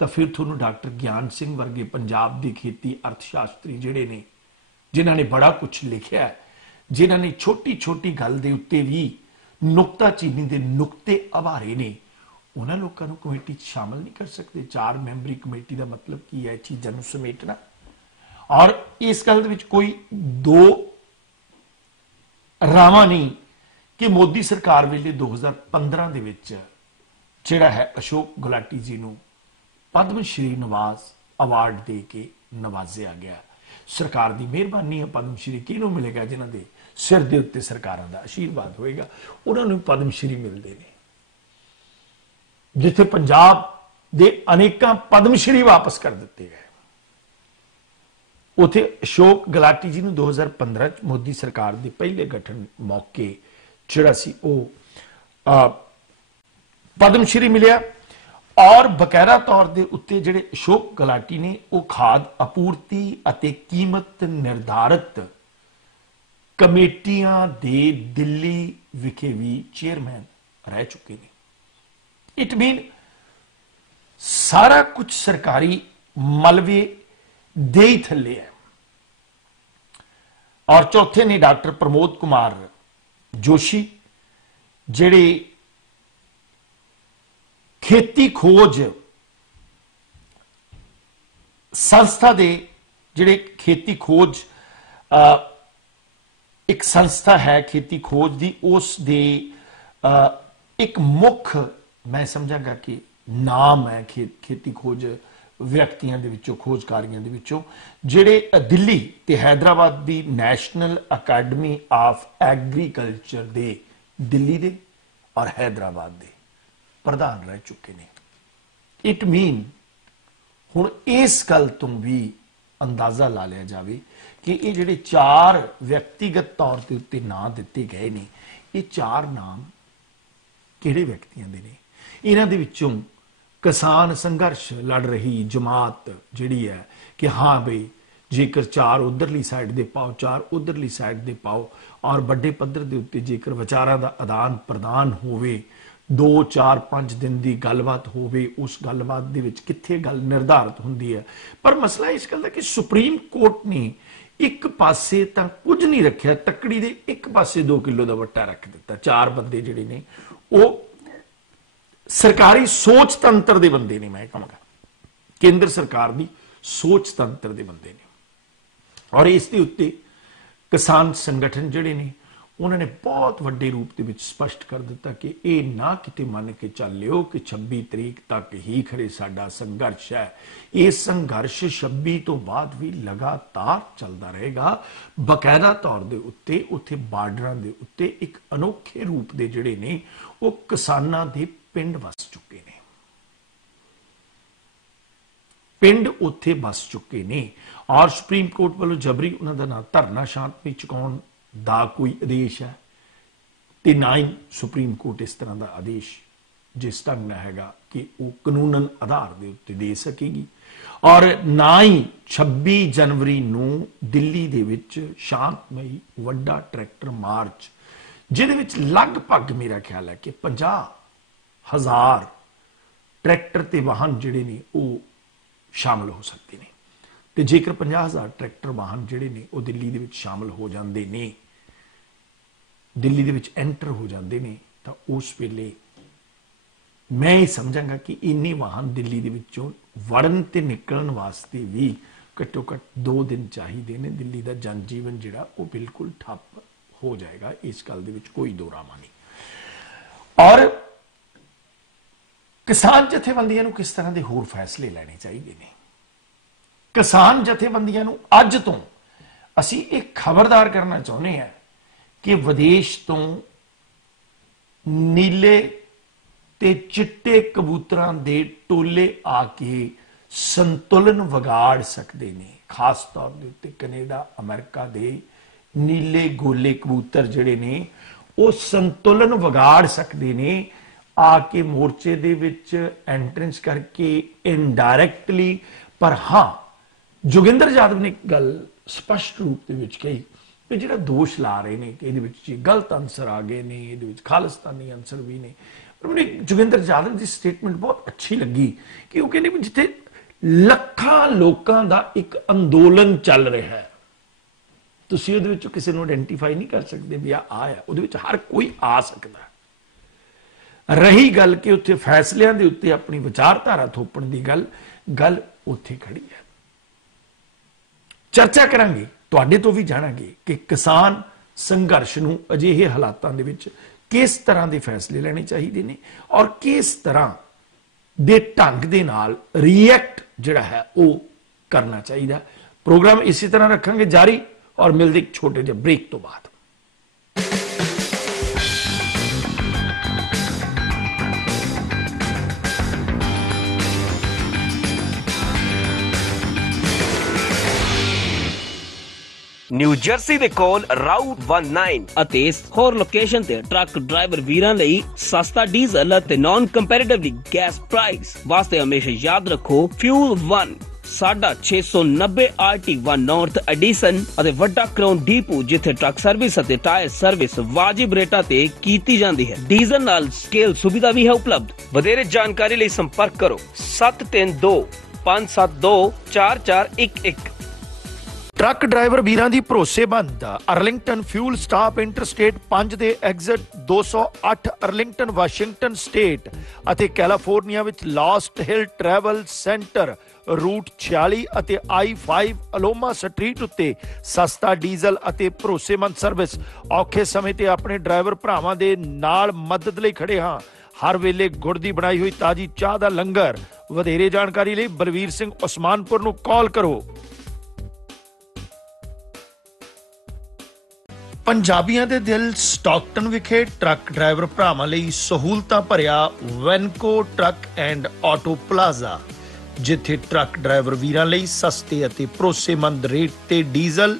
तो फिर तुहानूं डॉक्टर ज्ञान सिंह वर्गे पंजाब की खेती अर्थशास्त्री जिहड़े ने, जिन्हां ने बड़ा कुछ लिखिया है, जिन्हां ने छोटी छोटी गल दे उत्ते भी नुकताचीनी दे नुकते अभारे ने, उन्होंने लोगों को कमेटी शामिल नहीं कर सकते। 4 मैंबरी कमेटी का मतलब की है चीज़ों को समेटना। और इस गल विच कोई दो रावा नहीं कि मोदी सरकार वेले 2015 दे विच जिहड़ा है अशोक गुलाटी जी नूं पद्म श्री निवास अवार्ड दे के नवाजिया गया। सरकार की मेहरबानी है। पद्म श्री किहनूं मिलेगा? जिन्हां दे सिर दे उत्ते सरकारां दा आशीर्वाद होएगा, उन्होंने पद्म श्री मिलते हैं। जिथे पंजाब दे अनेकां पद्मश्री वापस कर दिते गए, उथे अशोक गुलाटी जी ने 2015 मोदी सरकार के पहले गठन मौके जिहड़ा सी पद्मश्री मिलिया। और बकायदा तौर के उत्ते जिहड़े अशोक गुलाटी ने वो खाद आपूर्ति अते कीमत निर्धारित कमेटियां दे दिल्ली विखे भी चेयरमैन रह चुके हैं। इट मीन सारा कुछ सरकारी मलबे दे ही थले है। और चौथे ने डॉक्टर प्रमोद कुमार जोशी जिहड़े खेती खोज संस्था दे जिहड़े खेती खोज एक संस्था है खेती खोज दी, उस दे एक मुख्य मैं समझांगा कि नाम है खेती खोज व्यक्तियों के विचों खोजकारियों के विचों जिहड़े दिल्ली ते हैदराबाद की नैशनल अकैडमी ऑफ एग्रीकल्चर दे दिल्ली दे और हैदराबाद दे प्रधान रह चुके हैं। इट मीन हुण इस गल तो भी अंदाजा ला लिया जाए कि ये जिहड़े 4 व्यक्तिगत तौर के उत्ते नाम दिते गए ने, ये 4 नाम किहड़े व्यक्तियों के ने? इन्हां दे विचों किसान संघर्ष लड़ रही जमात जिहड़ी है कि हाँ बई जेकर 4 उधरली साइड दे पाओ 4 उधरली साइड दे पाओ, और बड़े पद्धर दे उत्ते जेकर विचारां दा आदान प्रदान होवे, 2 4 5 दिन की गलबात होवे, उस गलबात दे विच कित्थे गल निर्धारित हुंदी है। पर मसला इस गल दा कि सुप्रीम कोर्ट ने एक पासे तां कुछ नहीं रखिया, तकड़ी दे एक पासे 2 किलो का वट्टा रख दिता। 4 बंदे जिहड़े ने वो सरकारी सोच तंत्र के बंदे ने, मैं कहूँगा केंद्र सरकार की सोच तंत्र के बंदे ने। और इसके उत्ते किसान संगठन जिहड़े ने उन्होंने बहुत वड्डे रूप के विच स्पष्ट कर दिता कि ये ना किते मन के चल लियो कि 26 तरीक तक ही खड़े साडा संघर्ष है। ये संघर्ष 26 तो बाद भी लगातार चलता रहेगा। बकायदा तौर के उत्ते उत्थे बार्डरां दे उत्ते एक अनोखे रूप के जिहड़े ने वो किसानां दे पिंड वस चुके हैं। ਪਿੰਡ ਉੱਥੇ ਬਸ ਚੁੱਕੇ ਨੇ ਔਰ ਸੁਪਰੀਮ ਕੋਰਟ ਵੱਲੋਂ ਜਬਰੀ ਉਹਨਾਂ ਦਾ ਨਾ ਧਰਨਾ ਸ਼ਾਂਤਮਈ ਚੁਕਾਉਣ ਦਾ ਕੋਈ ਆਦੇਸ਼ ਹੈ ਤੇ ਨਾ ਹੀ ਸੁਪਰੀਮ ਕੋਰਟ ਇਸ ਤਰ੍ਹਾਂ ਦਾ ਆਦੇਸ਼ ਜਿਸ ਢੰਗ ਨਾਲ ਹੈਗਾ ਕਿ ਉਹ ਕਾਨੂੰਨਨ ਆਧਾਰ ਦੇ ਉੱਤੇ ਦੇ ਸਕੇਗੀ ਔਰ ਨਾ ਹੀ 26 ਜਨਵਰੀ ਨੂੰ ਦਿੱਲੀ ਦੇ ਵਿੱਚ ਸ਼ਾਂਤਮਈ ਵੱਡਾ ਟਰੈਕਟਰ ਮਾਰਚ ਜਿਹਦੇ ਵਿੱਚ ਲਗਭਗ ਮੇਰਾ ਖਿਆਲ ਹੈ ਕਿ 50,000 ਟਰੈਕਟਰ ਤੇ ਵਾਹਨ ਜਿਹੜੇ ਨੇ ਉਹ ਸ਼ਾਮਲ ਹੋ ਸਕਦੇ ਨੇ ਤੇ ਜੇਕਰ 50,000 ਟਰੈਕਟਰ ਵਾਹਨ ਜਿਹੜੇ ਨੇ ਉਹ ਦਿੱਲੀ ਦੇ ਵਿੱਚ ਸ਼ਾਮਲ ਹੋ ਜਾਂਦੇ ਨੇ ਦਿੱਲੀ ਦੇ ਵਿੱਚ ਐਂਟਰ ਹੋ ਜਾਂਦੇ ਨੇ ਤਾਂ ਉਸ ਵੇਲੇ ਮੈਂ ਇਹ ਸਮਝਾਂਗਾ ਕਿ ਇੰਨੇ ਵਾਹਨ ਦਿੱਲੀ ਦੇ ਵਿੱਚੋਂ ਵੜਨ ਤੇ ਨਿਕਲਣ ਵਾਸਤੇ ਵੀ ਘੱਟੋ ਘੱਟ 2 ਦਿਨ ਚਾਹੀਦੇ ਨੇ ਦਿੱਲੀ ਦਾ ਜਨਜੀਵਨ ਜਿਹੜਾ ਉਹ ਬਿਲਕੁਲ ਠੱਪ ਹੋ ਜਾਏਗਾ ਇਸ ਗੱਲ ਦੇ ਵਿੱਚ ਕੋਈ ਦੋ ਰਾਮਾ ਨਹੀਂ ਔਰ ਕਿਸਾਨ ਜਥੇਬੰਦੀਆਂ ਨੂੰ ਕਿਸ ਤਰ੍ਹਾਂ ਦੇ ਹੋਰ ਫੈਸਲੇ ਲੈਣੇ ਚਾਹੀਦੇ ਨੇ ਕਿਸਾਨ ਜਥੇਬੰਦੀਆਂ ਨੂੰ ਅੱਜ ਤੋਂ ਅਸੀਂ ਇਹ ਖਬਰਦਾਰ ਕਰਨਾ ਚਾਹੁੰਦੇ ਹਾਂ ਕਿ ਵਿਦੇਸ਼ ਤੋਂ ਨੀਲੇ ਤੇ ਚਿੱਟੇ ਕਬੂਤਰਾਂ ਦੇ ਟੋਲੇ ਆ ਕੇ ਸੰਤੁਲਨ ਵਿਗਾੜ ਸਕਦੇ ਨੇ ਖਾਸ ਤੌਰ ਦੇ ਉੱਤੇ ਕੈਨੇਡਾ ਅਮਰੀਕਾ ਦੇ ਨੀਲੇ ਗੋਲੇ ਕਬੂਤਰ ਜਿਹੜੇ ਨੇ ਉਹ ਸੰਤੁਲਨ ਵਿਗਾੜ ਸਕਦੇ ਨੇ ਆ ਕੇ ਮੋਰਚੇ ਦੇ ਵਿੱਚ ਐਂਟਰੈਂਸ ਕਰਕੇ ਇਨਡਾਇਰੈਕਟਲੀ ਪਰ ਹਾਂ ਜੋਗਿੰਦਰ ਯਾਦਵ ਨੇ ਇੱਕ ਗੱਲ ਸਪਸ਼ਟ ਰੂਪ ਦੇ ਵਿੱਚ ਕਹੀ ਕਿ ਜਿਹੜਾ ਦੋਸ਼ ਲਾ ਰਹੇ ਨੇ ਕਿ ਇਹਦੇ ਵਿੱਚ ਜੀ ਗਲਤ ਆਨਸਰ ਆ ਗਏ ਨੇ ਇਹਦੇ ਵਿੱਚ ਖਾਲਿਸਤਾਨੀ ਆਨਸਰ ਵੀ ਨੇ ਪਰ ਮੈਨੂੰ ਜੋਗਿੰਦਰ ਯਾਦਵ ਦੀ ਸਟੇਟਮੈਂਟ ਬਹੁਤ ਅੱਛੀ ਲੱਗੀ ਕਿ ਉਹ ਕਹਿੰਦੇ ਵੀ ਜਿੱਥੇ ਲੱਖਾਂ ਲੋਕਾਂ ਦਾ ਇੱਕ ਅੰਦੋਲਨ ਚੱਲ ਰਿਹਾ ਹੈ ਤੁਸੀਂ ਉਹਦੇ ਵਿੱਚ ਕਿਸੇ ਨੂੰ ਆਇਡੈਂਟੀਫਾਈ ਨਹੀਂ ਕਰ ਸਕਦੇ ਵੀ ਆ ਉਹਦੇ ਵਿੱਚ ਹਰ ਕੋਈ ਆ ਸਕਦਾ ਰਹੀ ਗੱਲ ਕਿ ਉੱਥੇ ਫੈਸਲਿਆਂ ਦੇ ਉੱਤੇ ਆਪਣੀ ਵਿਚਾਰਧਾਰਾ ਥੋਪਣ ਦੀ ਗੱਲ ਉੱਥੇ ਖੜੀ ਹੈ ਚਰਚਾ ਕਰਾਂਗੇ ਤੁਹਾਡੇ ਤੋਂ ਵੀ ਜਾਣਾਂਗੇ ਕਿ ਕਿਸਾਨ ਸੰਘਰਸ਼ ਨੂੰ ਅਜਿਹੇ ਹਾਲਾਤਾਂ ਦੇ ਵਿੱਚ ਕਿਸ ਤਰ੍ਹਾਂ ਦੇ ਫੈਸਲੇ ਲੈਣੇ ਚਾਹੀਦੇ ਨੇ ਔਰ ਕਿਸ ਤਰ੍ਹਾਂ ਦੇ ਢੰਗ ਦੇ ਨਾਲ ਰਿਐਕਟ ਜਿਹੜਾ ਹੈ ਉਹ ਕਰਨਾ ਚਾਹੀਦਾ ਪ੍ਰੋਗਰਾਮ ਇਸੇ ਤਰ੍ਹਾਂ ਰੱਖਾਂਗੇ ਜਾਰੀ ਔਰ ਮਿਲਦੇ ਇੱਕ ਛੋਟੇ ਜਿਹੇ ਬ੍ਰੇਕ ਤੋਂ ਬਾਅਦ ਨਿਊ ਜਰਸੀ ਦੇ ਕੋਲ ਰਾਊਟ 19 ਅਤੇ ਹੋਰ ਲੋਕੇਸ਼ਨ ਤੇ ਟਰੱਕ ਡਰਾਈਵਰ ਵੀਰਾਂ ਲਈ ਸਸਤਾ ਡੀਜ਼ਲ ਅਤੇ ਨਾਨ ਕੰਪੈਰੀਟਿਵਲੀ ਗੈਸ ਪ੍ਰਾਈਸ ਵਾਸਤੇ ਹਮੇਸ਼ਾ ਯਾਦ ਰੱਖੋ ਫਿਊਲ 1 ਸਾਡਾ 690 RT1 ਨਾਰਥ ਐਡੀਸਨ ਅਤੇ ਵੱਡਾ ਕਰਾਊਨ ਡੀਪੂ ਜਿੱਥੇ ਟਰੱਕ ਸਰਵਿਸ ਅਤੇ ਟਾਇਰ ਸਰਵਿਸ ਵਾਜਿਬ ਰੇਟਾਂ ਤੇ ਕੀਤੀ ਜਾਂਦੀ ਹੈ ਡੀਜ਼ਲ ਨਾਲ ਸਕੇਲ ਸੁਵਿਧਾ ਵੀ ਹੈ ਉਪਲਬਧ ਵਧੇਰੇ ਜਾਣਕਾਰੀ ਲਈ ਸੰਪਰਕ ਕਰੋ 732 572 4411 ਟਰੱਕ ਡਰਾਈਵਰ ਵੀਰਾਂ ਦੀ ਭਰੋਸੇਮੰਦ ਅਰਲਿੰਗਟਨ ਫਿਊਲ ਸਟਾਪ ਇੰਟਰਸਟੇਟ 5 ਦੇ ਐਗਜ਼ਿਟ 208 ਅਰਲਿੰਗਟਨ ਵਾਸ਼ਿੰਗਟਨ ਸਟੇਟ ਅਤੇ ਕੈਲੀਫੋਰਨੀਆ ਵਿੱਚ ਲਾਸਟ ਹਿਲ ਟਰੈਵਲ ਸੈਂਟਰ ਰੂਟ 46 ਅਤੇ I-5 ਅਲੋਮਾ ਸਟਰੀਟ ਉੱਤੇ ਸਸਤਾ ਡੀਜ਼ਲ ਅਤੇ ਭਰੋਸੇਮੰਦ ਸਰਵਿਸ ਔਖੇ ਸਮੇਂ ਤੇ ਆਪਣੇ ਡਰਾਈਵਰ ਭਰਾਵਾਂ ਦੇ ਨਾਲ ਮਦਦ ਲਈ ਖੜੇ ਹਾਂ ਹਰ ਵੇਲੇ ਗੁੜ ਦੀ ਬਣਾਈ ਹੋਈ ਤਾਜ਼ੀ ਚਾਹ ਦਾ ਲੰਗਰ ਵਧੇਰੇ ਜਾਣਕਾਰੀ ਲਈ ਬਲਵੀਰ ਸਿੰਘ ਉਸਮਾਨਪੁਰ ਨੂੰ ਕਾਲ ਕਰੋ ਪੰਜਾਬੀਆਂ ਦੇ ਦਿਲ ਸਟਾਕਟਨ ਵਿਖੇ ਟਰੱਕ ਡਰਾਈਵਰ ਭਰਾਵਾਂ ਲਈ ਸਹੂਲਤਾਂ ਭਰਿਆ ਵੈਨਕੋ ਟਰੱਕ ਐਂਡ ਆਟੋ ਪਲਾਜ਼ਾ ਜਿੱਥੇ ਟਰੱਕ ਡਰਾਈਵਰ ਵੀਰਾਂ ਲਈ ਸਸਤੇ ਅਤੇ ਭਰੋਸੇਮੰਦ ਰੇਟ ਤੇ ਡੀਜ਼ਲ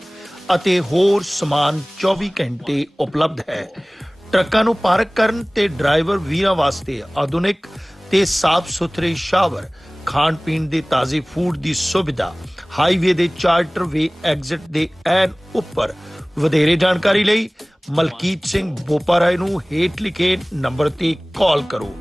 ਅਤੇ ਹੋਰ ਸਮਾਨ 24 ਘੰਟੇ ਉਪਲਬਧ ਹੈ ਟਰੱਕਾਂ ਨੂੰ ਪਾਰਕ ਕਰਨ ਤੇ ਡਰਾਈਵਰ ਵੀਰਾਂ ਵਾਸਤੇ ਆਧੁਨਿਕ ਤੇ ਸਾਫ਼ ਸੁਥਰੇ ਸ਼ਾਵਰ ਖਾਣ ਪੀਣ ਦੇ ਤਾਜ਼ੇ ਫੂਡ ਦੀ ਸੁਵਿਧਾ ਹਾਈਵੇ ਦੇ ਚਾਰਟਰ ਵੇ ਐਗਜ਼ਿਟ ਦੇ ਐਨ ਉੱਪਰ ਵਧੇਰੇ ਜਾਣਕਾਰੀ ਲਈ ਮਲਕੀਤ ਸਿੰਘ ਬੋਪਾਰਾਏ ਨੂੰ ਹੇਠ ਲਿਖੇ ਨੰਬਰ ਤੇ ਕਾਲ ਕਰੋ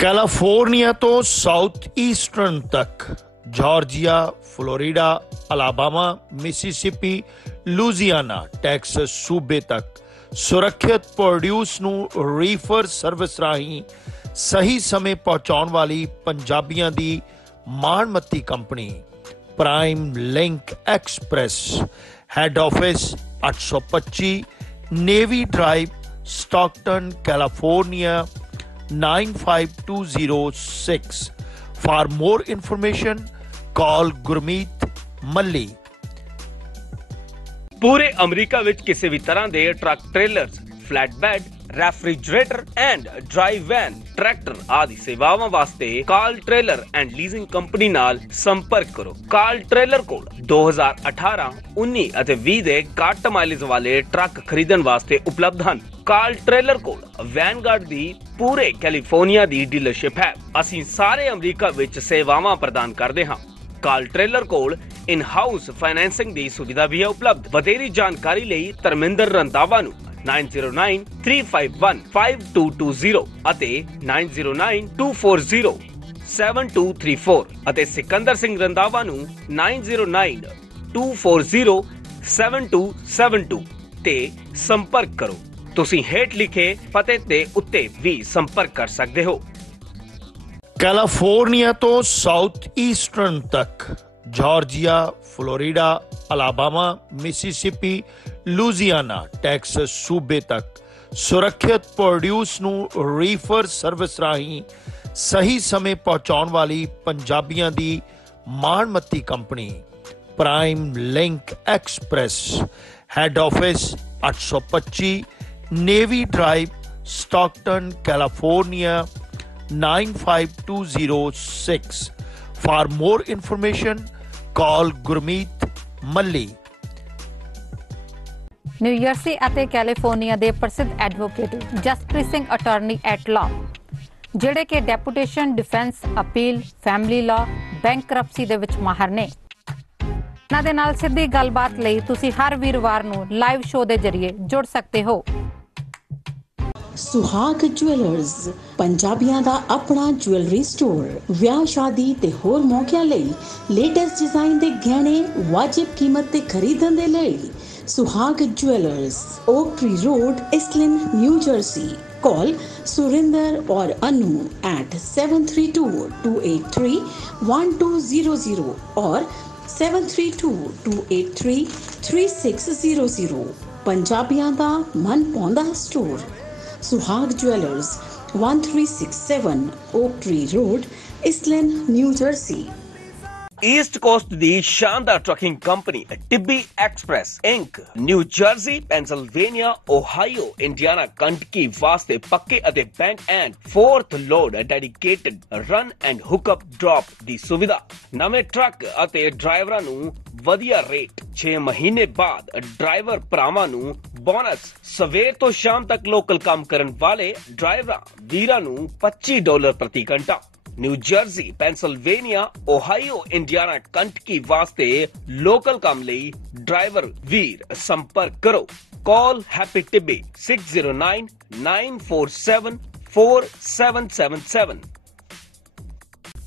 ਕੈਲੀਫੋਰਨੀਆ ਤੋਂ ਸਾਊਥ ਈਸਟਰਨ ਤੱਕ Georgia Florida Alabama Mississippi Louisiana Texas ਸੂਬੇ ਤੱਕ ਸੁਰੱਖਿਅਤ ਪ੍ਰੋਡਿਊਸ ਨੂੰ ਰੀਫਰ ਸਰਵਿਸ ਰਾਹੀਂ ਸਹੀ ਸਮੇਂ ਪਹੁੰਚਾਉਣ ਵਾਲੀ ਪੰਜਾਬੀਆਂ ਦੀ ਮਾਣਮੱਤੀ company Prime Link Express head office 825 Navy Drive Stockton California 95206 for more information call Gurmeet Malli ਪੂਰੇ ਅਮਰੀਕਾ ਵਿੱਚ ਕਿਸੇ ਵੀ ਤਰ੍ਹਾਂ ਦੇ truck trailers flat bed refrigerator and drive van, tractor ਆਦਿ ਸੇਵਾਵਾਂ ਵਾਸਤੇ call trailer and leasing company ਨਾਲ ਸੰਪਰਕ ਕਰੋ। ਕਾਲ ਟ੍ਰੇਲਰ ਕੋਲ 2018, 19 ਅਤੇ 20 ਦੇ ਘੱਟ ਮਾਈਲੇਜ ਵਾਲੇ ਟਰੱਕ ਖਰੀਦਣ ਵਾਸਤੇ ਉਪਲਬਧ ਹਨ। ਕਾਲ ਟ੍ਰੇਲਰ ਕੋਲ ਵੈਨਗਾਰਡ ਦੀ ਪੂਰੇ ਕੈਲੀਫੋਰਨੀਆ ਦੀ ਡੀਲਰਸ਼ਿਪ ਹੈ। ਅਸੀਂ ਸਾਰੇ ਅਮਰੀਕਾ ਵਿੱਚ ਸੇਵਾਵਾਂ ਪ੍ਰਦਾਨ ਕਰਦੇ ਹਾਂ। ਕਾਲ ਟ੍ਰੇਲਰ ਕੋਲ ਇਨ ਹਾਊਸ ਫਾਈਨੈਂਸਿੰਗ ਦੀ ਸੁਵਿਧਾ ਵੀ ਹੈ ਉਪਲਬਧ। ਵਧੇਰੀ ਜਾਣਕਾਰੀ ਲਈ ਧਰਮਿੰਦਰ ਰੰਧਾਵਾ ਨੂੰ 9093515220 ਅਤੇ 9092407234 ਅਤੇ ਸਿਕੰਦਰ ਸਿੰਘ ਰੰਧਾਵਾ ਨੂੰ 9092407272 ਤੇ ਸੰਪਰਕ ਕਰੋ। ਤੁਸੀਂ ਹੇਠ ਲਿਖੇ ਪਤੇ ਦੇ ਉੱਤੇ ਵੀ ਸੰਪਰਕ ਕਰ ਸਕਦੇ ਹੋ। ਕੈਲੀਫੋਰਨੀਆ ਤੋਂ ਸਾਊਥ ਈਸਟਰਨ ਤੱਕ, Georgia, Florida, Alabama, Mississippi, Louisiana, Texas ਸੂਬੇ ਤੱਕ ਸੁਰੱਖਿਅਤ ਪ੍ਰੋਡਿਊਸ ਨੂੰ ਰੀਫਰ ਸਰਵਿਸ ਰਾਹੀਂ ਸਹੀ ਸਮੇਂ ਪਹੁੰਚਾਉਣ ਵਾਲੀ ਪੰਜਾਬੀਆਂ ਦੀ ਮਾਣਮੱਤੀ company Prime Link Express, head office 825 Navy Drive, Stockton, California 95206। For more information, call Gurmeet Malli। New Jersey ਅਤੇ ਕੈਲੀਫੋਰਨੀਆ ਦੇ ਪ੍ਰਸਿੱਧ advocate Jaspreet Singh attorney at law, ਜਿਹੜੇ ਕਿ deportation, defence, appeal, family law, bankruptcy ਦੇ ਵਿੱਚ ਮਾਹਰ ਨੇ। ਇਹਨਾਂ ਦੇ ਨਾਲ ਸਿੱਧੀ ਗੱਲਬਾਤ ਲਈ ਤੁਸੀਂ ਹਰ ਵੀਰਵਾਰ ਨੂੰ ਲਾਈਵ ਸ਼ੋਅ ਦੇ ਜ਼ਰੀਏ ਜੁੜ ਸਕਦੇ ਹੋ। ਸੁਹਾਗ ਜੁਐਲਰਸ, ਪੰਜਾਬੀਆਂ ਦਾ ਆਪਣਾ ਜੁਐਲਰੀ ਸਟੋਰ। ਵਿਆਹ, ਸ਼ਾਦੀ ਤੇ ਹੋਰ ਮੌਕਿਆਂ ਲਈ ਲੇਟੈਸਟ ਡਿਜ਼ਾਈਨ ਦੇ ਗਹਿਣੇ ਵਾਜਿਬ ਕੀਮਤ ਤੇ ਖਰੀਦਣ ਦੇ ਲਈ Suhag jewellers, Oak tree road, Iselin, New Jersey. Call Surinder or Anu at 732-283-1200 or 732-283-3600। ਪੰਜਾਬੀਆਂ ਦਾ ਮਨ ਪਾਉਂਦਾ store Suhag jewellers, 1367 oak tree road, Iselin, New Jersey. East Coast ਦੀ ਸ਼ਾਨਦਾਰ trucking company Tibbi Express Inc, New Jersey, Pennsylvania, Ohio, Indiana, Kentucky ਵਾਸਤੇ ਪੱਕੇ ਅਤੇ back and forth load dedicated run and hookup drop ਦੀ ਸੁਵਿਧਾ। ਨਵੇਂ ਟਰੱਕ ਅਤੇ ਡਰਾਈਵਰਾਂ ਨੂੰ ਵਧੀਆ ਰੇਟ। 6 ਮਹੀਨੇ ਬਾਅਦ ਡਰਾਈਵਰ ਭਰਾਵਾਂ ਨੂੰ ਬੋਨਸ। ਸਵੇਰ ਤੋਂ ਸ਼ਾਮ ਤੱਕ ਲੋਕਲ ਕੰਮ ਕਰਨ ਵਾਲੇ ਡਰਾਈਵਰਾਂ ਵੀਰਾਂ ਨੂੰ $25 ਪ੍ਰਤੀ ਘੰਟਾ। New Jersey, Pennsylvania, Ohio, Indiana, Kentucky ਵਾਸਤੇ ਲੋਕਲ ਕੰਮ ਲਈ ਡਰਾਈਵਰ ਵੀਰ ਸੰਪਰਕ ਕਰੋ। Call Happy Tibbi 6099474777।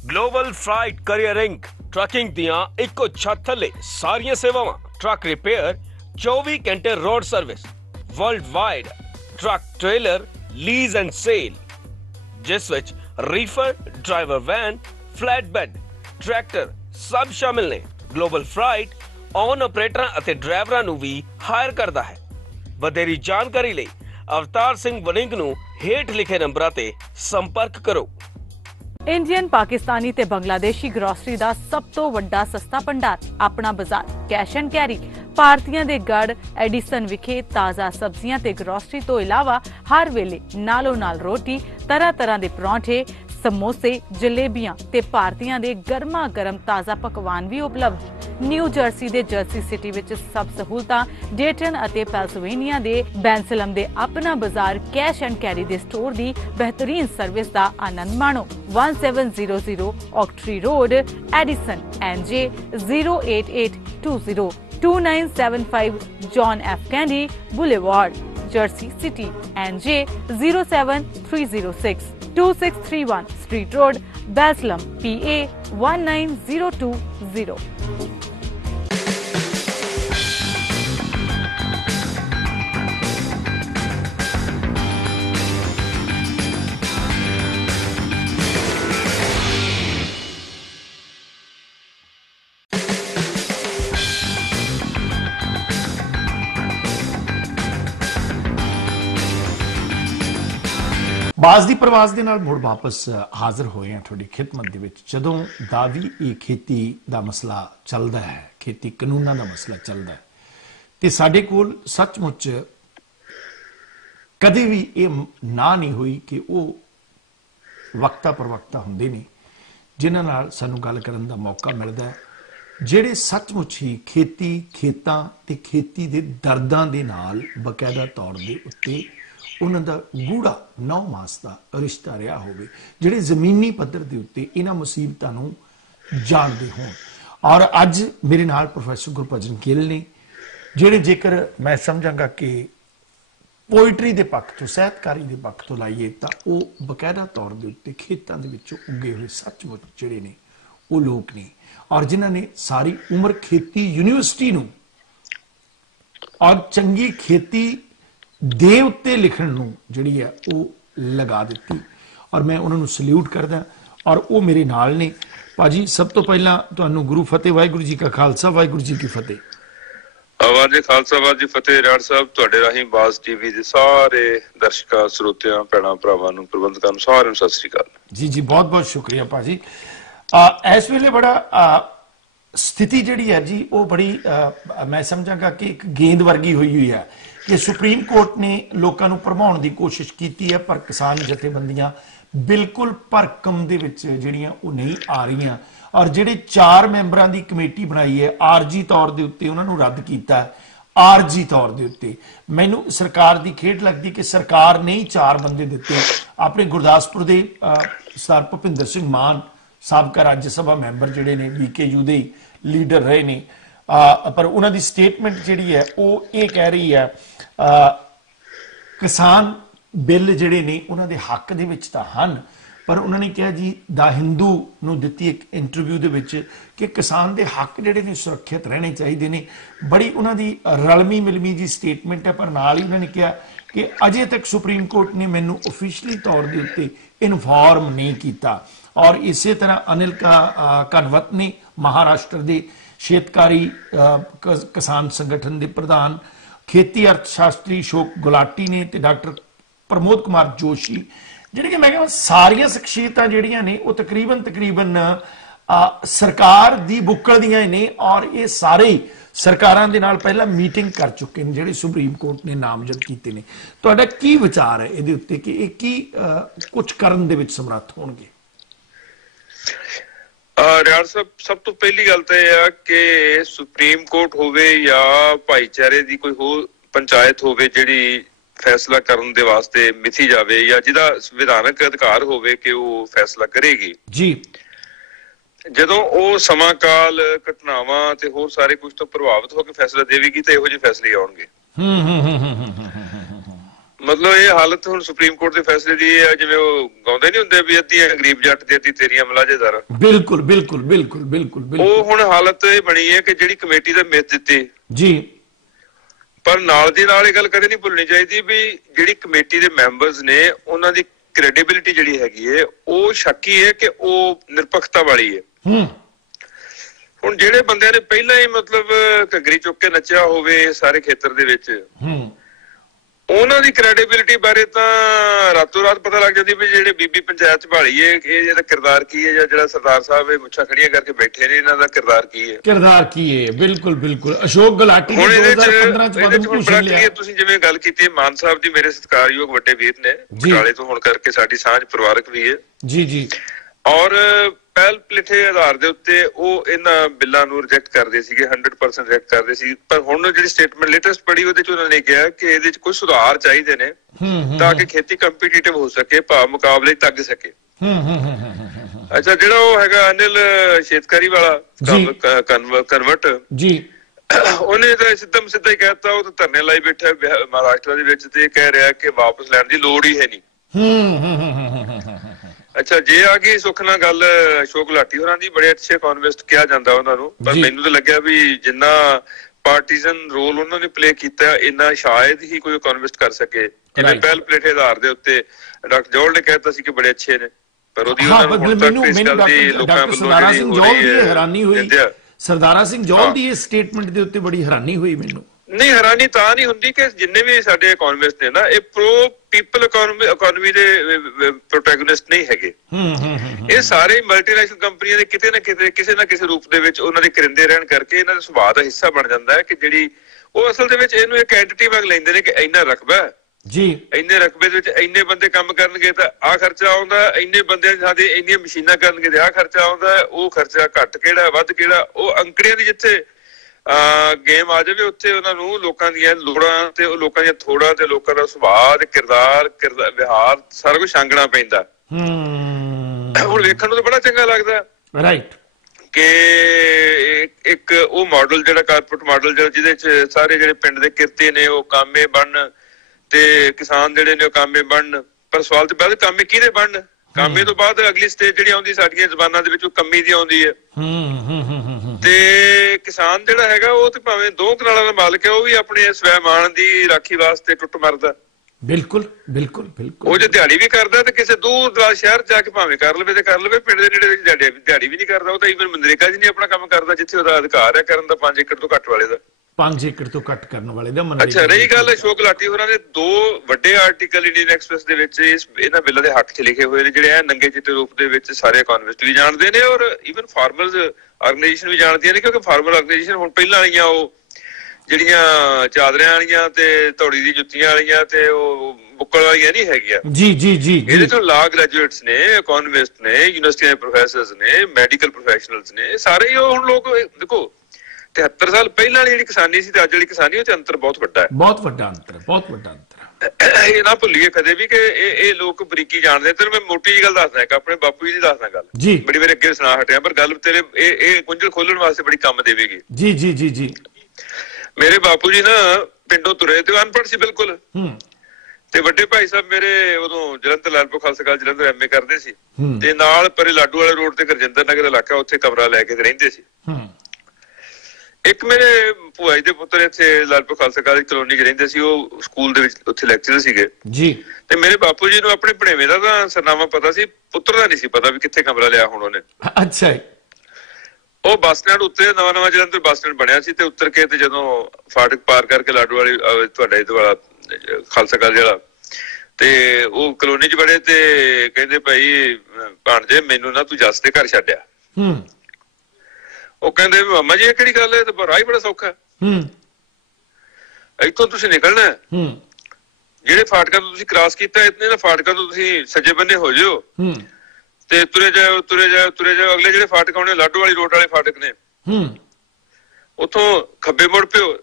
Global freight carrier Inc, trucking ਦੀਆਂ ਇੱਕੋ ਛੱਤ ਥੱਲੇ ਸਾਰੀਆਂ ਸੇਵਾਵਾਂ। ਟਰੱਕ ਰਿਪੇਅਰ, 24 ਘੰਟੇ road service, world wide truck trailer lease and sale, ਜਿਸ ਵਿੱਚ reefer, driver van, flat bed, tractor ਸਭ ਸ਼ਾਮਿਲ ਨੇ। ਗਲੋਬਲ ਫਰਾਈਟ ਔਨ ਆਪਰੇਟਰਾਂ ਅਤੇ ਡਰਾਈਵਰਾਂ ਨੂੰ ਵੀ ਹਾਇਰ ਕਰਦਾ ਹੈ। ਵਧੇਰੀ ਜਾਣਕਾਰੀ ਲਈ ਅਵਤਾਰ ਸਿੰਘ ਵੜਿੰਗ ਨੂੰ ਹੇਠ ਲਿਖੇ ਨੰਬਰਾਂ ਤੇ ਸੰਪਰਕ ਕਰੋ। ਇੰਡੀਅਨ, ਪਾਕਿਸਤਾਨੀ ਤੇ ਬੰਗਲਾਦੇਸ਼ੀ ਗਰੋਸਰੀ ਦਾ ਸਭ ਤੋਂ ਵੱਡਾ ਸਸਤਾ ਭੰਡਾਰ, ਆਪਣਾ ਬਾਜ਼ਾਰ, ਕੈਸ਼ ਐਂਡ ਕੈਰੀ। ਭਾਰਤੀਆਂ ਦੇ ਗੜ ਐਡੀਸਨ ਵਿਖੇ ਤਾਜ਼ਾ ਸਬਜ਼ੀਆਂ ਤੇ ਗਰੋਸਰੀ ਤੋਂ ਇਲਾਵਾ ਹਰ ਵੇਲੇ ਨਾਲੋਂ ਨਾਲ ਰੋਟੀ, ਤਰ੍ਹਾਂ ਦੇ ਪਰੌਂਠੇ, ਸਮੋਸੇ, ਜਲੇਬੀਆਂ ਤੇ ਭਾਰਤੀਆਂ ਦੇ ਗਰਮਾ ਗਰਮ ਤਾਜ਼ਾ ਪਕਵਾਨ ਵੀ ਉਪਲਬਧ। ਨਿਊ ਜਰਸੀ ਦੇ ਜਰਸੀ ਸਿਟੀ ਵਿੱਚ ਸਭ ਸਹੂਲਤਾਂ। ਡੇਟਨ ਅਤੇ ਪੈਂਸਿਲਵੇਨੀਆ ਦੇ ਬੈਂਸਲਮ ਦੇ Apna Bazar, cash and carry ਦੇ ਸਟੋਰ ਦੀ ਬਿਹਤਰੀਨ ਸਰਵਿਸ ਦਾ ਆਨੰਦ ਮਾਣੋ। 1700 Oak tree Road, Edison, NJ 08820, 2975 John F. Kennedy Boulevard, Jersey City, NJ 07306, 2631 Street Road, Baslam, PA 19020. ਬਾਜ਼ ਦੀ ਪ੍ਰਵਾਸ ਦੇ ਨਾਲ ਮੁੜ ਵਾਪਸ ਹਾਜ਼ਰ ਹੋਏ ਹਾਂ ਤੁਹਾਡੀ ਖਿਦਮਤ ਦੇ ਵਿੱਚ। ਜਦੋਂ ਦਾ ਵੀ ਇਹ ਖੇਤੀ ਦਾ ਮਸਲਾ ਚੱਲਦਾ ਹੈ, ਖੇਤੀ ਕਾਨੂੰਨਾਂ ਦਾ ਮਸਲਾ ਚੱਲਦਾ ਹੈ, ਤੇ ਸਾਡੇ ਕੋਲ ਸੱਚਮੁੱਚ ਕਦੇ ਵੀ ਇਹ ਨਾ ਨਹੀਂ ਹੋਈ ਕਿ ਉਹ ਵਕਤਾ ਪ੍ਰਵਕਤਾ ਹੁੰਦੇ ਨੇ ਜਿਨ੍ਹਾਂ ਨਾਲ ਸਾਨੂੰ ਗੱਲ ਕਰਨ ਦਾ ਮੌਕਾ ਮਿਲਦਾ ਹੈ, ਜਿਹੜੇ ਸੱਚਮੁੱਚ ਹੀ ਖੇਤਾਂ ਤੇ ਖੇਤੀ ਦੇ ਦਰਦਾਂ ਦੇ ਨਾਲ ਬਕਾਇਦਾ ਤੌਰ ਦੇ ਉੱਤੇ ਉਹਨਾਂ ਦਾ ਗੂੜਾ 9 ਮਾਸ ਦਾ ਰਿਸ਼ਤਾ ਰਿਹਾ ਹੋਵੇ, ਜਿਹੜੇ ਜ਼ਮੀਨੀ ਪੱਧਰ ਦੇ ਉੱਤੇ ਇਹਨਾਂ ਮੁਸੀਬਤਾਂ ਨੂੰ ਜਾਣਦੇ ਹੋਣ। ਔਰ ਅੱਜ ਮੇਰੇ ਨਾਲ ਪ੍ਰੋਫੈਸਰ ਗੁਰਭਜਨ ਗਿੱਲ ਨੇ, ਜਿਹੜੇ ਜੇਕਰ ਮੈਂ ਸਮਝਾਂਗਾ ਕਿ ਪੋਇਟਰੀ ਦੇ ਪੱਖ ਤੋਂ, ਸਾਹਿਤਕਾਰੀ ਦੇ ਪੱਖ ਤੋਂ ਲਾਈਏ ਤਾਂ ਉਹ ਬਕਾਇਦਾ ਤੌਰ ਦੇ ਉੱਤੇ ਖੇਤਾਂ ਦੇ ਵਿੱਚੋਂ ਉੱਗੇ ਹੋਏ ਸੱਚਮੁੱਚ ਜਿਹੜੇ ਨੇ ਉਹ ਲੋਕ ਨੇ, ਔਰ ਜਿਨ੍ਹਾਂ ਨੇ ਸਾਰੀ ਉਮਰ ਖੇਤੀ ਯੂਨੀਵਰਸਿਟੀ ਨੂੰ ਔਰ ਚੰਗੀ ਖੇਤੀ ਦੇ ਉੱਤੇ ਲਿਖਣ ਨੂੰ ਜਿਹੜੀ ਹੈ ਉਹ ਲਗਾ ਦਿੱਤੀ, ਔਰ ਮੈਂ ਉਹਨਾਂ ਨੂੰ ਸਲੂਟ ਕਰਦਾ। ਔਰ ਉਹ ਮੇਰੇ ਨਾਲ ਨੇ। ਭਾਜੀ, ਸਭ ਤੋਂ ਪਹਿਲਾਂ ਤੁਹਾਨੂੰ ਗੁਰੂ ਫਤਿਹ, ਵਾਹਿਗੁਰੂ ਜੀ ਕਾ ਖਾਲਸਾ, ਵਾਹਿਗੁਰੂ ਜੀ ਕੀ ਫਤਿਹ। ਆਵਾਜ਼ ਖਾਲਸਾ, ਆਵਾਜ਼ ਜੀ ਫਤਿਹ। ਰਾੜ ਸਾਹਿਬ, ਤੁਹਾਡੇ ਰਾਹੀਂ ਬਾਜ਼ ਟੀਵੀ ਦੇ ਸਾਰੇ ਦਰਸ਼ਕਾਂ, ਸਰੋਤਿਆਂ, ਭੈਣਾਂ ਭਰਾਵਾਂ ਨੂੰ, ਪ੍ਰਬੰਧਕਾਂ ਨੂੰ, ਸਾਰਿਆਂ ਨੂੰ ਸਤਿ ਸ੍ਰੀ ਅਕਾਲ। ਜੀ ਜੀ, ਬਹੁਤ ਬਹੁਤ ਸ਼ੁਕਰੀਆ ਭਾਜੀ। ਇਸ ਵੇਲੇ ਬੜਾ ਸਥਿਤੀ ਜਿਹੜੀ ਹੈ ਜੀ ਉਹ ਬੜੀ ਮੈਂ ਸਮਝਾਂਗਾ ਕਿ ਇੱਕ ਗੇਂਦ ਵਰਗੀ ਹੋਈ ਹੈ ਕਿ ਸੁਪਰੀਮ ਕੋਰਟ ਨੇ ਲੋਕਾਂ ਨੂੰ ਭਰਮਾਉਣ ਦੀ ਕੋਸ਼ਿਸ਼ ਕੀਤੀ ਹੈ, ਪਰ ਕਿਸਾਨ ਜਥੇਬੰਦੀਆਂ ਬਿਲਕੁਲ ਭਰਕਮ ਦੇ ਵਿੱਚ ਜਿਹੜੀਆਂ ਉਹ ਨਹੀਂ ਆ ਰਹੀਆਂ, ਔਰ ਜਿਹੜੇ 4 ਮੈਂਬਰਾਂ ਦੀ ਕਮੇਟੀ ਬਣਾਈ ਹੈ ਆਰਜੀ ਤੌਰ ਦੇ ਉੱਤੇ ਉਹਨਾਂ ਨੂੰ ਰੱਦ ਕੀਤਾ। ਆਰਜੀ ਤੌਰ ਦੇ ਉੱਤੇ ਮੈਨੂੰ ਸਰਕਾਰ ਦੀ ਖੇਡ ਲੱਗਦੀ ਕਿ ਸਰਕਾਰ ਨੇ ਹੀ 4 ਬੰਦੇ ਦਿੱਤੇ। ਆਪਣੇ ਗੁਰਦਾਸਪੁਰ ਦੇ ਸਰਦਾਰ ਭੁਪਿੰਦਰ ਸਿੰਘ ਮਾਨ, ਸਾਬਕਾ ਰਾਜ ਸਭਾ ਮੈਂਬਰ ਜਿਹੜੇ ਨੇ, BKU ਦੇ ਲੀਡਰ ਰਹੇ ਨੇ, ਪਰ ਉਹਨਾਂ ਦੀ ਸਟੇਟਮੈਂਟ ਜਿਹੜੀ ਹੈ ਉਹ ਇਹ ਕਹਿ ਰਹੀ ਹੈ ਕਿਸਾਨ ਬਿੱਲ ਜਿਹੜੇ ਨੇ ਉਹਨਾਂ ਦੇ ਹੱਕ ਦੇ ਵਿੱਚ ਤਾਂ ਹਨ, ਪਰ ਉਹਨਾਂ ਨੇ ਕਿਹਾ ਜੀ ਦਾ ਹਿੰਦੂ ਨੂੰ ਦਿੱਤੀ ਇੱਕ ਇੰਟਰਵਿਊ ਦੇ ਵਿੱਚ ਕਿ ਕਿਸਾਨ ਦੇ ਹੱਕ ਜਿਹੜੇ ਨੇ ਸੁਰੱਖਿਅਤ ਰਹਿਣੇ ਚਾਹੀਦੇ ਨੇ। ਬੜੀ ਉਹਨਾਂ ਦੀ ਰਲਮੀ ਮਿਲਮੀ ਜੀ ਸਟੇਟਮੈਂਟ ਹੈ, ਪਰ ਨਾਲ ਹੀ ਉਹਨਾਂ ਨੇ ਕਿਹਾ ਕਿ ਅਜੇ ਤੱਕ ਸੁਪਰੀਮ ਕੋਰਟ ਨੇ ਮੈਨੂੰ ਓਫੀਸ਼ੀਅਲੀ ਤੌਰ ਦੇ ਉੱਤੇ ਇਨਫੋਰਮ ਨਹੀਂ ਕੀਤਾ। ਔਰ ਇਸੇ ਤਰ੍ਹਾਂ ਅਨਿਲ ਕਨਵਤ ਨੇ, ਮਹਾਰਾਸ਼ਟਰ ਦੇ ਸ਼ੇਤਕਾਰੀ ਕਿਸਾਨ ਸੰਗਠਨ ਦੇ ਪ੍ਰਧਾਨ, ਖੇਤੀ ਅਰਥ ਸ਼ਾਸਤਰੀ ਅਸ਼ੋਕ ਗੁਲਾਟੀ ਨੇ, ਤੇ ਡਾਕਟਰ ਪ੍ਰਮੋਦ ਕੁਮਾਰ ਜੋਸ਼ੀ, ਜਿਹੜੇ ਕਿ ਮੈਂ ਕਹਿੰਦਾ ਸਾਰੀਆਂ ਸ਼ਖਸੀਅਤਾਂ ਜਿਹੜੀਆਂ ਨੇ ਉਹ ਤਕਰੀਬਨ ਸਰਕਾਰ ਦੀ ਬੁੱਕਲ ਦੀਆਂ ਨੇ, ਔਰ ਇਹ ਸਾਰੇ ਸਰਕਾਰਾਂ ਦੇ ਨਾਲ ਪਹਿਲਾਂ ਮੀਟਿੰਗ ਕਰ ਚੁੱਕੇ ਨੇ ਜਿਹੜੇ ਸੁਪਰੀਮ ਕੋਰਟ ਨੇ ਨਾਮਜ਼ਦ ਕੀਤੇ ਨੇ। ਤੁਹਾਡਾ ਕੀ ਵਿਚਾਰ ਹੈ ਇਹਦੇ ਉੱਤੇ ਕਿ ਇਹ ਕੀ ਕੁਝ ਕਰਨ ਦੇ ਵਿੱਚ ਸਮਰੱਥ ਹੋਣਗੇ? ਰਿਆੜ ਸਾਹਿਬ, ਸਭ ਤੋਂ ਪਹਿਲੀ ਗੱਲ ਤਾਂ ਇਹ ਆ ਕਿ ਸੁਪਰੀਮ ਕੋਰਟ ਹੋਵੇ ਜਾਂ ਭਾਈਚਾਰੇ ਦੀ ਕੋਈ ਹੋਰ ਪੰਚਾਇਤ ਹੋਵੇ ਜਿਹੜੀ ਫੈਸਲਾ ਕਰਨ ਦੇ ਵਾਸਤੇ ਮਿਥੀ ਜਾਵੇ, ਜਾਂ ਜਿਹਦਾ ਸੰਵਿਧਾਨਕ ਅਧਿਕਾਰ ਹੋਵੇ ਕਿ ਉਹ ਫੈਸਲਾ ਕਰੇਗੀ ਜੀ, ਜਦੋਂ ਉਹ ਸਮਾਂ ਕਾਲ, ਘਟਨਾਵਾਂ ਤੇ ਹੋਰ ਸਾਰੇ ਕੁਝ ਤੋਂ ਪ੍ਰਭਾਵਿਤ ਹੋ ਕੇ ਫੈਸਲਾ ਦੇਵੇਗੀ ਤਾਂ ਇਹੋ ਜਿਹੇ ਫੈਸਲੇ ਆਉਣਗੇ। ਮਤਲਬ ਇਹ ਹਾਲਤ ਹੁਣ ਸੁਪਰੀਮ ਕੋਰਟ ਦੇ ਫੈਸਲੇ ਦੀ ਹੈ, ਜਿਵੇਂ ਉਹ ਗਾਉਂਦੇ ਨਹੀਂ ਹੁੰਦੇ ਵੀ ਅੱਧੀ ਗਰੀਬ ਜੱਟ ਦੀ, ਅੱਧੀ ਤੇਰੀਆਂ ਮਲਾਜੇਦਾਰ। ਬਿਲਕੁਲ ਬਿਲਕੁਲ ਬਿਲਕੁਲ ਬਿਲਕੁਲ। ਉਹ ਹੁਣ ਹਾਲਤ ਇਹ ਬਣੀ ਹੈ ਕਿ ਜਿਹੜੀ ਕਮੇਟੀ ਦਾ ਮਿੱਥ ਦਿੱਤੀ ਜੀ, ਪਰ ਨਾਲ ਦੀ ਨਾਲ ਇਹ ਗੱਲ ਕਦੇ ਨਹੀਂ ਭੁੱਲਣੀ ਚਾਹੀਦੀ ਵੀ ਜਿਹੜੀ ਕਮੇਟੀ ਦੇ ਮੈਂਬਰਸ ਨੇ ਉਹਨਾਂ ਦੀ ਕ੍ਰੈਡੀਬਿਲਿਟੀ ਜਿਹੜੀ ਹੈਗੀ ਹੈ ਉਹ ਸ਼ੱਕੀ ਹੈ ਕਿ ਉਹ ਨਿਰਪੱਖਤਾ ਵਾਲੀ ਹੈ। ਹੁਣ ਜਿਹੜੇ ਬੰਦਿਆਂ ਨੇ ਪਹਿਲਾਂ ਹੀ ਮਤਲਬ ਘੱਗਰੀ ਚੁੱਕ ਕੇ ਨੱਚਿਆ ਹੋਵੇ ਸਾਰੇ ਖੇਤਰ ਦੇ ਵਿੱਚ, ਉਹਨਾਂ ਦੀ ਕ੍ਰੈਡੀਬਿਲਿਟੀ ਬਾਰੇ ਤਾਂ ਰਾਤੋਂ ਰਾਤ ਪਤਾ ਲੱਗ ਜਾਂਦੀ ਵੀ ਜਿਹੜੇ ਬੀਬੀ ਪੰਚਾਇਤ ਭਾਲੀ ਹੈ ਇਹ ਇਹਦਾ ਕਿਰਦਾਰ ਕੀ ਹੈ, ਜਾਂ ਜਿਹੜਾ ਸਰਦਾਰ ਸਾਹਿਬ ਇਹ ਮੁੱਛਾਂ ਖੜੀਆਂ ਕਰਕੇ ਬੈਠੇ ਨੇ ਇਹਨਾਂ ਦਾ ਕਿਰਦਾਰ ਕੀ ਹੈ। ਬਿਲਕੁਲ ਬਿਲਕੁਲ। ਅਸ਼ੋਕ ਗੁਲਾਟੀ ਨੇ 2015 ਚ ਪਦਮ ਭੂਸ਼ਣ ਲਿਆ। ਤੁਸੀਂ ਜਿਵੇਂ ਗੱਲ ਕੀਤੀ ਮਾਨ ਸਾਹਿਬ ਦੀ, ਮੇਰੇ ਸਤਿਕਾਰਯੋਗ ਵੱਡੇ ਵੀਰ ਨੇ, ਬਟਾਲੇ ਤੋਂ ਹੋਣ ਕਰਕੇ ਸਾਡੀ ਸਾਂਝ ਪਰਿਵਾਰਕ ਵੀ ਹੈ ਜੀ ਜੀ, ਔਰ ਪਹਿਲ ਪਲੇਠੇ ਆਧਾਰ ਦੇ ਉੱਤੇ ਉਹ ਇਹਨਾਂ ਬਿੱਲਾਂ ਨੂੰ ਰਿਜੈਕਟ ਕਰਦੇ ਸੀਗੇ, 100% ਰਿਜੈਕਟ ਕਰਦੇ ਸੀ। ਪਰ ਹੁਣ ਜਿਹੜੀ ਸਟੇਟਮੈਂਟ ਲੇਟੈਸਟ ਪੜੀ ਉਹਦੇ ਚ ਉਹਨਾਂ ਨੇ ਕਿਹਾ ਕਿ ਇਹਦੇ ਚ ਕੁਝ ਸੁਧਾਰ ਚਾਹੀਦੇ ਨੇ ਤਾਂ ਕਿ ਖੇਤੀ ਕੰਪੀਟੀਟਿਵ ਹੋ ਸਕੇ, ਭਾਵ ਮੁਕਾਬਲੇ ਤੱਕ ਸਕੇ। ਅੱਛਾ, ਜਿਹੜਾ ਉਹ ਹੈਗਾ ਅਨਿਲ ਸ਼ੇਤਕਾਰੀ ਵਾਲਾ ਕਨਵਰਟ ਜੀ, ਉਹਨੇ ਤਾਂ ਸਿੱਧਾ ਹੀ ਕਹਿਤਾ, ਉਹ ਤਾਂ ਧਰਨੇ ਲਾਈ ਬੈਠਾ ਮਹਾਰਾਸ਼ਟਰ ਦੇ ਵਿੱਚ ਤੇ ਕਹਿ ਰਿਹਾ ਕਿ ਵਾਪਸ ਲੈਣ ਦੀ ਲੋੜ ਹੀ ਹੈ ਨਹੀਂ। ਅੱਛਾ, ਜੇ ਆ ਗਈ ਸੁੱਖ ਨਾਲ ਗੱਲ ਅਸ਼ੋਕ ਗੁਲਾਟੀ ਹੋਰਾਂ ਦੀ, ਬੜੇ ਅੱਛੇ ਇਕੋਨੋਮਿਸਟ ਕਿਹਾ ਜਾਂਦਾ ਉਹਨਾਂ ਨੂੰ, ਪਰ ਮੈਨੂੰ ਤਾਂ ਲੱਗਿਆ ਵੀ ਜਿੰਨਾ ਪਾਰਟੀਜ਼ਨ ਰੋਲ ਉਹਨਾਂ ਨੇ ਪਲੇ ਕੀਤਾ ਇੰਨਾ ਸ਼ਾਇਦ ਹੀ ਕੋਈ ਇਕੋਨੋਮਿਸਟ ਕਰ ਸਕੇ। ਜਿਵੇਂ ਪਹਿਲ ਪਲੇਠੇ ਆਧਾਰ ਦੇ ਉੱਤੇ ਡਾਕਟਰ ਜੋਲ ਨੇ ਕਹਿਤਾ ਸੀ ਕਿ ਬੜੇ ਅੱਛੇ ਨੇ, ਪਰ ਉਹਦੀ ਸਰਦਾਰਾ ਸਿੰਘ ਜੋਲ ਦੀ ਇਹ ਸਟੇਟਮੈਂਟ ਦੇ ਉੱਤੇ ਬੜੀ ਹੈਰਾਨੀ ਹੋਈ ਮੈਨੂੰ। ਨਹੀਂ, ਹੈਰਾਨੀ ਤਾਂ ਨਹੀਂ ਹੁੰਦੀ ਕਿ ਜਿੰਨੇ ਵੀ ਸਾਡੇ ਇਕੋਨੋਮਿਸਟ ਨੇ ਨਾ, ਇਹ ਪ੍ਰੋ ਪੀਪਲ ਇਕੋਨਮੀ ਦੇ ਪ੍ਰੋਟੈਗੋਨਿਸਟ ਨਹੀਂ ਹੈਗੇ। ਇਹ ਸਾਰੇ ਮਲਟੀਨੈਸ਼ਨਲ ਕੰਪਨੀਆਂ ਦੇ ਕਿਤੇ ਨਾ ਕਿਤੇ ਕਿਸੇ ਨਾ ਕਿਸੇ ਰੂਪ ਦੇ ਵਿੱਚ ਉਹਨਾਂ ਦੇ ਕਰਿੰਦੇ ਰਹਿਣ ਕਰਕੇ ਇਹਨਾਂ ਦੇ ਸੁਭਾਅ ਦਾ ਹਿੱਸਾ ਬਣ ਜਾਂਦਾ ਹੈ ਕਿ ਜਿਹੜੀ ਉਹ ਅਸਲ ਦੇ ਵਿੱਚ ਇਹਨੂੰ ਇੱਕ ਐਂਟੀਟੀ ਵਾਂਗ ਲੈਂਦੇ ਨੇ ਕਿ ਇੰਨਾ ਰਕਬਾ ਜੀ ਇੰਨੇ ਰਕਬੇ ਦੇ ਵਿੱਚ ਇੰਨੇ ਬੰਦੇ ਕੰਮ ਕਰਨਗੇ ਤਾਂ ਆਹ ਖਰਚਾ ਆਉਂਦਾ, ਇੰਨੇ ਬੰਦਿਆਂ ਸਾਡੇ ਇੰਨੀਆਂ ਮਸ਼ੀਨਾਂ ਕਰਨਗੇ ਤੇ ਆਹ ਖਰਚਾ ਆਉਂਦਾ, ਉਹ ਖਰਚਾ ਘੱਟ ਕਿਹੜਾ ਵੱਧ ਕਿਹੜਾ, ਉਹ ਅੰਕੜਿਆਂ ਦੀ ਜਿੱਥੇ ਗੇਮ ਆ ਜਾਵੇ ਉੱਥੇ ਉਹਨਾਂ ਨੂੰ ਲੋਕਾਂ ਦੀਆਂ ਲੋੜਾਂ ਤੇ ਉਹ ਲੋਕਾਂ ਦੀਆਂ ਥੋੜਾਂ ਤੇ ਲੋਕਾਂ ਦਾ ਸੁਭਾਅ ਤੇ ਕਿਰਦਾਰ ਵਿਹਾਰ ਸਾਰਾ ਕੁਝ ਛਾਂਗਣਾ ਪੈਂਦਾ। ਹੁਣ ਵੇਖਣ ਨੂੰ ਤਾਂ ਬੜਾ ਚੰਗਾ ਲੱਗਦਾ ਰਾਈਟ ਕਿ ਇੱਕ ਉਹ ਮਾਡਲ ਜਿਹੜਾ ਕਾਰਪੋਰੇਟ ਮਾਡਲ ਜਿਹਦੇ ਚ ਸਾਰੇ ਜਿਹੜੇ ਪਿੰਡ ਦੇ ਕਿਰਤੇ ਨੇ ਉਹ ਕਾਮੇ ਬਣਨ ਤੇ ਕਿਸਾਨ ਜਿਹੜੇ ਨੇ ਉਹ ਕਾਮੇ ਬਣਨ। ਪਰ ਸਵਾਲ ਤੇ ਬਾਅਦ ਕਾਮੇ ਕਿਹਦੇ ਬਣਨ? ਕਾਮੇ ਤੋਂ ਬਾਅਦ ਅਗਲੀ ਸਟੇਜ ਜਿਹੜੀ ਆਉਂਦੀ ਸਾਡੀਆਂ ਜ਼ਬਾਨਾਂ ਦੇ ਵਿੱਚ ਉਹ ਕੰਮੀ ਦੀ ਆਉਂਦੀ ਹੈ। ਤੇ ਕਿਸਾਨ ਜਿਹੜਾ ਹੈਗਾ ਉਹ ਤੇ ਭਾਵੇਂ 2 ਕਨਾਲਾਂ ਦਾ ਮਾਲਕ ਹੈ, ਉਹ ਵੀ ਆਪਣੇ ਸਵੈਮਾਨ ਦੀ ਰਾਖੀ ਵਾਸਤੇ ਟੁੱਟ ਮਰਦਾ। ਬਿਲਕੁਲ ਬਿਲਕੁਲ ਬਿਲਕੁਲ। ਉਹ ਜੇ ਦਿਹਾੜੀ ਵੀ ਕਰਦਾ ਤੇ ਕਿਸੇ ਦੂਰ ਦਰਾਜ ਸ਼ਹਿਰ ਜਾ ਕੇ ਭਾਵੇਂ ਕਰ ਲਵੇ ਤੇ ਕਰ ਲਵੇ, ਪਿੰਡ ਦੇ ਨੇੜੇ ਦਿਹਾੜੀ ਵੀ ਨਹੀਂ ਕਰਦਾ। ਉਹ ਤਾਂ ਈਵਨ ਮਨਰੇਗਾ 'ਚ ਨਹੀਂ ਆਪਣਾ ਕੰਮ ਕਰਦਾ ਜਿੱਥੇ ਉਹਦਾ ਅਧਿਕਾਰ ਹੈ ਕਰਨ ਦਾ 5 ਏਕੜ ਤੋਂ ਘੱਟ ਵਾਲੇ ਦਾ। 5 ਏਕੜ ਤੋਂ ਘੱਟ ਕਰਨ ਵਾਲੇ ਦਾ। ਅੱਛਾ, ਰਹੀ ਗੱਲ ਅਸ਼ੋਕ ਲਾਟੀ ਹੋਰਾਂ ਦੇ 2 ਵੱਡੇ ਆਰਟੀਕਲ ਇੰਡੀਅਨ ਐਕਸਪ੍ਰੈਸ ਦੇ ਵਿੱਚ ਇਹਨਾਂ ਬਿੱਲਾਂ ਦੇ ਹੱਕ 'ਚ ਲਿਖੇ ਹੋਏ ਨੇ ਜਿਹੜੇ ਐ ਨੰਗੇ ਚਿੱਟੇ ਰੂਪ ਦੇ ਵਿੱਚ ਸਾਰੇ ਇਕਨੋਮਿਸਟ ਵੀ ਜਾਣਦੇ ਨੇ ਔਰ ਈਵਨ ਫਾਰਮਰਸ ਆਰਗੇਨਾਈਜੇਸ਼ਨ ਵੀ ਜਾਣਦੀਆਂ ਨੇ, ਕਿਉਂਕਿ ਫਾਰਮਰ ਆਰਗੇਨਾਈਜੇਸ਼ਨ ਹੁਣ ਪਹਿਲਾਂ ਵਾਲੀਆਂ ਉਹ ਜਿਹੜੀਆਂ ਚਾਦਰਿਆਂ ਵਾਲੀਆਂ ਤੇ ਧੌੜੀ ਦੀ ਜੁੱਤੀਆਂ ਵਾਲੀਆਂ ਤੇ ਉਹ ਬੁੱਕਲ ਵਾਲੀਆਂ ਨਹੀਂ ਹੈਗੀਆਂ। ਜੀ ਜੀ ਜੀ। ਇਹਦੇ ਤੋਂ ਲਾ ਗ੍ਰੈਜੂਏਟਸ ਨੇ, ਇਕਨੋਮਿਸਟ ਨੇ, ਯੂਨੀਵਰਸਿਟੀਆਂ ਦੇ ਪ੍ਰੋਫੈਸਰਸ ਨੇ, ਮੈਡੀਕਲ ਪ੍ਰੋਫੈਸ਼ਨਲਸ ਨੇ, ਸਾਰੇ ਹੀ ਹੁਣ ਲੋਕ ਦੇਖੋ 73 ਸਾਲ ਪਹਿਲਾਂ ਵਾਲੀ ਜਿਹੜੀ ਕਿਸਾਨੀ ਸੀ ਤੇ ਅੱਜ ਵਾਲੀ ਕਿਸਾਨੀ ਉਹ 'ਚ ਅੰਤਰ ਬਹੁਤ ਵੱਡਾ ਹੈ। ਬਹੁਤ ਵੱਡਾ ਅੰਤਰ ਹੈ, ਬਹੁਤ ਵੱਡਾ ਅੰਤਰ ਹੈ। ਇਹ ਨਾ ਭੁੱਲੀਏ ਕਦੇ ਵੀ ਕਿ ਇਹ ਲੋਕ ਬਰੀਕੀ ਜਾਣਦੇ। ਤੈਨੂੰ ਮੈਂ ਮੋਟੀ ਜਿਹੀ ਗੱਲ ਦੱਸਦਾ ਇੱਕ ਆਪਣੇ ਬਾਪੂ ਜੀ ਦੀ ਦੱਸਦਾ ਗੱਲ। ਜੀ ਬੜੀ ਵਾਰ ਅੱਗੇ ਸੁਣਾ ਹਟਿਆ ਪਰ ਗੱਲ ਤੇਰੇ ਇਹ ਕੁੰਝਲ ਖੋਲਣ ਵਾਸਤੇ ਬੜੀ ਕੰਮ ਦੇਵੇਗੀ। ਜੀ ਜੀ ਜੀ ਜੀ। ਮੇਰੇ ਬਾਪੂ ਜੀ ਨਾ ਪਿੰਡੋਂ ਤੁਰੇ ਤੇ ਅਨਪੜ੍ਹ ਸੀ ਬਿਲਕੁਲ। ਤੇ ਵੱਡੇ ਭਾਈ ਸਾਹਿਬ ਮੇਰੇ ਉਦੋਂ ਜਲੰਧਰ ਲਾਲਪੁਰ ਖਾਲਸਾ ਕਾਲਜ ਜਲੰਧਰ ਐਮਏ ਕਰਦੇ ਸੀ ਤੇ ਨਾਲ ਪਰੇ ਲਾਡੂ ਵਾਲੇ ਰੋਡ ਤੇ ਗੁਰਜਿੰਦਰ ਨਗਰ ਇਲਾਕਾ ਉੱਥੇ ਕਮਰਾ ਲੈ ਕੇ ਰਹਿੰਦੇ ਸੀ। ਇੱਕ ਮੇਰੇ ਭੂਆ ਜੀ ਦੇ ਪੁੱਤਰ ਇੱਥੇ ਲਾਲਪੁਰ ਖਾਲਸਾ ਕਾਲਜ ਕਲੋਨੀ 'ਚ ਰਹਿੰਦੇ ਸੀ, ਉਹ ਸਕੂਲ ਦੇ ਵਿੱਚ ਉੱਥੇ ਲੈਕਚਰਰ ਸੀਗੇ ਜੀ। ਤੇ ਮੇਰੇ ਬਾਪੂ ਜੀ ਨੂੰ ਆਪਣੇ ਭਣੇਵੇਂ ਦਾ ਤਾਂ ਸਰਨਾਮਾ ਪਤਾ ਸੀ, ਪੁੱਤਰ ਦਾ ਨਹੀਂ ਸੀ ਪਤਾ ਵੀ ਕਿੱਥੇ ਕਮਰਾ ਲਿਆ ਹੁਣ ਉਹਨੇ। ਅੱਛਾ। ਉਹ ਬੱਸ ਸਟੈਂਡ ਉੱਤੇ ਨਵਾਂ ਜਲੰਧਰ ਬੱਸ ਸਟੈਂਡ ਬਣਿਆ ਸੀ ਤੇ ਉੱਤਰ ਕੇ ਤੇ ਜਦੋਂ ਫਾਟਕ ਪਾਰ ਕਰਕੇ ਲਾਡੂ ਵਾਲੀ ਤੁਹਾਡਾ ਇਹਦੇ ਵਾਲਾ ਖਾਲਸਾ ਕਾਲਜ ਵਾਲਾ ਤੇ ਉਹ ਕਲੋਨੀ 'ਚ ਬੜੇ ਤੇ ਕਹਿੰਦੇ ਭਾਈ ਭਾਣਜੇ ਮੈਨੂੰ ਨਾ ਤੂੰ ਜੱਸ ਦੇ ਘਰ ਛੱਡਿਆ। ਉਹ ਕਹਿੰਦੇ ਮਾਮਾ ਜੀ ਇਹ ਕਿਹੜੀ ਗੱਲ ਹੈ, ਤੇ ਰਾਹ ਹੀ ਬੜਾ ਸੌਖਾ, ਇੱਥੋਂ ਤੁਸੀਂ ਨਿਕਲਣਾ ਜਿਹੜੇ ਫਾਟਕਾਂ ਤੋਂ ਤੁਸੀਂ ਕ੍ਰਾਸ ਕੀਤਾ ਇਤਨੇ ਨਾ ਫਾਟਕਾਂ ਤੋਂ ਤੁਸੀਂ ਸੱਜੇ ਬੰਨੇ ਹੋ ਜਾਓ ਤੇ ਤੁਰੇ ਜਾਓ ਤੁਰੇ ਜਾਓ ਤੁਰੇ ਜਾਓ। ਅਗਲੇ ਜਿਹੜੇ ਫਾਟਕ ਆਉਣੇ ਲਾਡੂ ਵਾਲੀ ਰੋਡ ਵਾਲੇ ਫਾਟਕ ਨੇ, ਉੱਥੋਂ ਖੱਬੇ ਮੁੜ ਪਿਓ।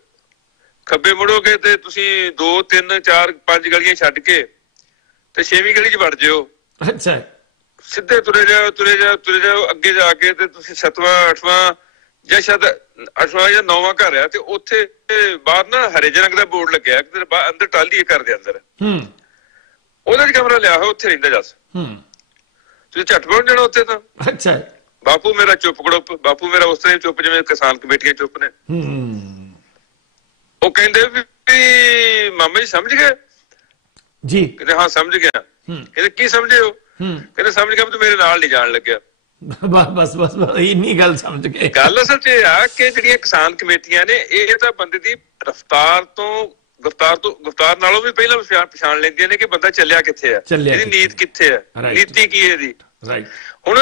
ਖੱਬੇ ਮੁੜੋਗੇ ਤੇ ਤੁਸੀਂ 2 3 4 5 ਗਲੀਆਂ ਛੱਡ ਕੇ ਤੇ 6ਵੀਂ ਗਲੀ 'ਚ ਵੜ ਜਿਓ। ਅੱਛਾ। ਸਿੱਧੇ ਤੁਰੇ ਜਾਓ ਤੁਰੇ ਜਾਓ ਤੁਰੇ ਜਾਓ, ਅੱਗੇ ਜਾ ਕੇ ਤੇ ਤੁਸੀਂ 7ਵਾਂ 8ਵਾਂ ਜਾਂ ਸ਼ਾਇਦ 8ਵਾਂ ਜਾਂ 9ਵਾਂ ਘਰ ਆ ਤੇ ਉੱਥੇ ਬਾਹਰ ਨਾ ਹਰੇ ਜਿਹੇ ਰੰਗ ਦਾ ਬੋਰਡ ਲੱਗਿਆ ਅੰਦਰ ਟਾਲੀ ਹੈ ਘਰ ਦੇ ਅੰਦਰ, ਉਹਦੇ 'ਚ ਕਮਰਾ ਲਿਆ ਹੋਇਆ, ਉੱਥੇ ਰਹਿੰਦਾ ਜੱਸ। ਤੁਸੀਂ ਝੱਟ ਪਹੁੰਚ ਜਾਣਾ ਉੱਥੇ ਤਾਂ। ਅੱਛਾ। ਬਾਪੂ ਮੇਰਾ ਚੁੱਪ ਗੜੁੱਪ, ਬਾਪੂ ਮੇਰਾ ਉਸ ਤਰ੍ਹਾਂ ਹੀ ਚੁੱਪ ਜਿਵੇਂ ਕਿਸਾਨ ਕਮੇਟੀਆਂ ਚੁੱਪ ਨੇ। ਉਹ ਕਹਿੰਦੇ ਵੀ ਮਾਮਾ ਜੀ ਸਮਝ ਗਏ ਜੀ? ਕਹਿੰਦੇ ਹਾਂ ਸਮਝ ਗਿਆ। ਕਹਿੰਦੇ ਕੀ ਸਮਝੇ ਹੋ? ਕਹਿੰਦੇ ਸਮਝ ਗਿਆ ਵੀ ਤੂੰ ਮੇਰੇ ਨਾਲ ਨਹੀਂ ਜਾਣ ਲੱਗਿਆ। ਬਸ ਬਸ ਬਸ ਇੰਨੀ ਗੱਲ ਸਮਝ ਗਏ। ਗੱਲ ਅਸਲ 'ਚ ਇਹ ਆ ਕਿ ਜਿਹੜੀਆਂ ਕਿਸਾਨ ਕਮੇਟੀਆਂ ਨੇ ਇਹ ਤਾਂ ਬੰਦੇ ਦੀ ਗ੍ਰਿਫਤਾਰ ਨਾਲੋਂ ਵੀ ਪਹਿਲਾਂ ਪਛਾਣ ਲੈਂਦੀਆਂ ਨੇ ਕਿ ਬੰਦਾ ਚੱਲਿਆ ਕਿੱਥੇ ਆ, ਇਹਦੀ ਨੀਤ ਕਿੱਥੇ ਆ, ਨੀਤੀ ਕੀ ਹੈ ਇਹਦੀ। ਹੁਣ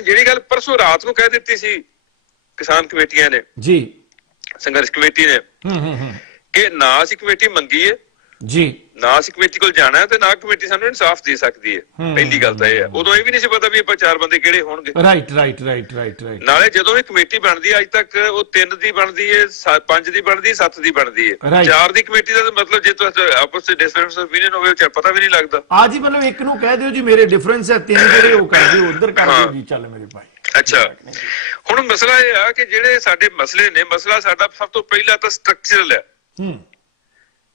ਜਿਹੜੀ ਗੱਲ ਪਰਸੋਂ ਰਾਤ ਨੂੰ ਕਹਿ ਦਿੱਤੀ ਸੀ ਕਿਸਾਨ ਕਮੇਟੀਆਂ ਨੇ ਜੀ, ਸੰਘਰਸ਼ ਕਮੇਟੀ ਨੇ ਕਿ ਨਾ ਅਸੀਂ ਕਮੇਟੀ ਮੰਗੀ ਹੈ ਜੀ, ਨਾ ਅਸੀਂ ਕਮੇਟੀ ਕੋਲ ਜਾਣਾ ਹੈ ਤੇ ਨਾ ਕਮੇਟੀ ਸਾਨੂੰ ਇਨਸਾਫ ਦੇ ਸਕਦੀ ਹੈ। ਪਹਿਲੀ ਗੱਲ ਤਾਂ ਇਹ ਹੈ। ਉਦੋਂ ਇਹ ਵੀ ਨਹੀਂ ਸੀ ਪਤਾ ਵੀ ਆਪਾਂ 4 ਬੰਦੇ ਕਿਹੜੇ ਹੋਣਗੇ। Right right right right right. ਨਾਲੇ ਜਦੋਂ ਵੀ ਕਮੇਟੀ ਬਣਦੀ ਹੈ ਅੱਜ ਤੱਕ ਉਹ 3 ਦੀ ਬਣਦੀ ਹੈ, 5 ਦੀ ਬਣਦੀ ਹੈ, 7 ਦੀ ਬਣਦੀ ਹੈ। 4 ਦੀ ਕਮੇਟੀ ਦਾ ਮਤਲਬ ਜੇ ਤੁਸੀਂ ਆਪਸ ਵਿੱਚ ਡਿਫਰੈਂਸ ਆਫ ਓਪੀਨੀਅਨ ਹੋਵੇ ਉਹ ਪਤਾ ਵੀ ਨਹੀਂ ਲੱਗਦਾ। ਆ ਜੀ ਮਤਲਬ ਇੱਕ ਨੂੰ ਕਹਿ ਦਿਓ ਜੀ ਮੇਰੇ ਡਿਫਰੈਂਸ ਹੈ 3 ਜਿਹੜੇ ਉਹ ਕਰ ਦਿਓ ਉਧਰ ਕਰ ਦਿਓ ਜੀ, ਚੱਲ ਮੇਰੇ ਭਾਈ। ਅੱਛਾ, ਹੁਣ ਮਸਲਾ ਇਹ ਆ ਕਿ ਜਿਹੜੇ ਸਾਡੇ ਮਸਲੇ ਨੇ, ਮਸਲਾ ਸਾਡਾ ਸਭ ਤੋਂ ਪਹਿਲਾਂ ਤਾਂ ਸਟਰਕਚਰਲ ਹੈ।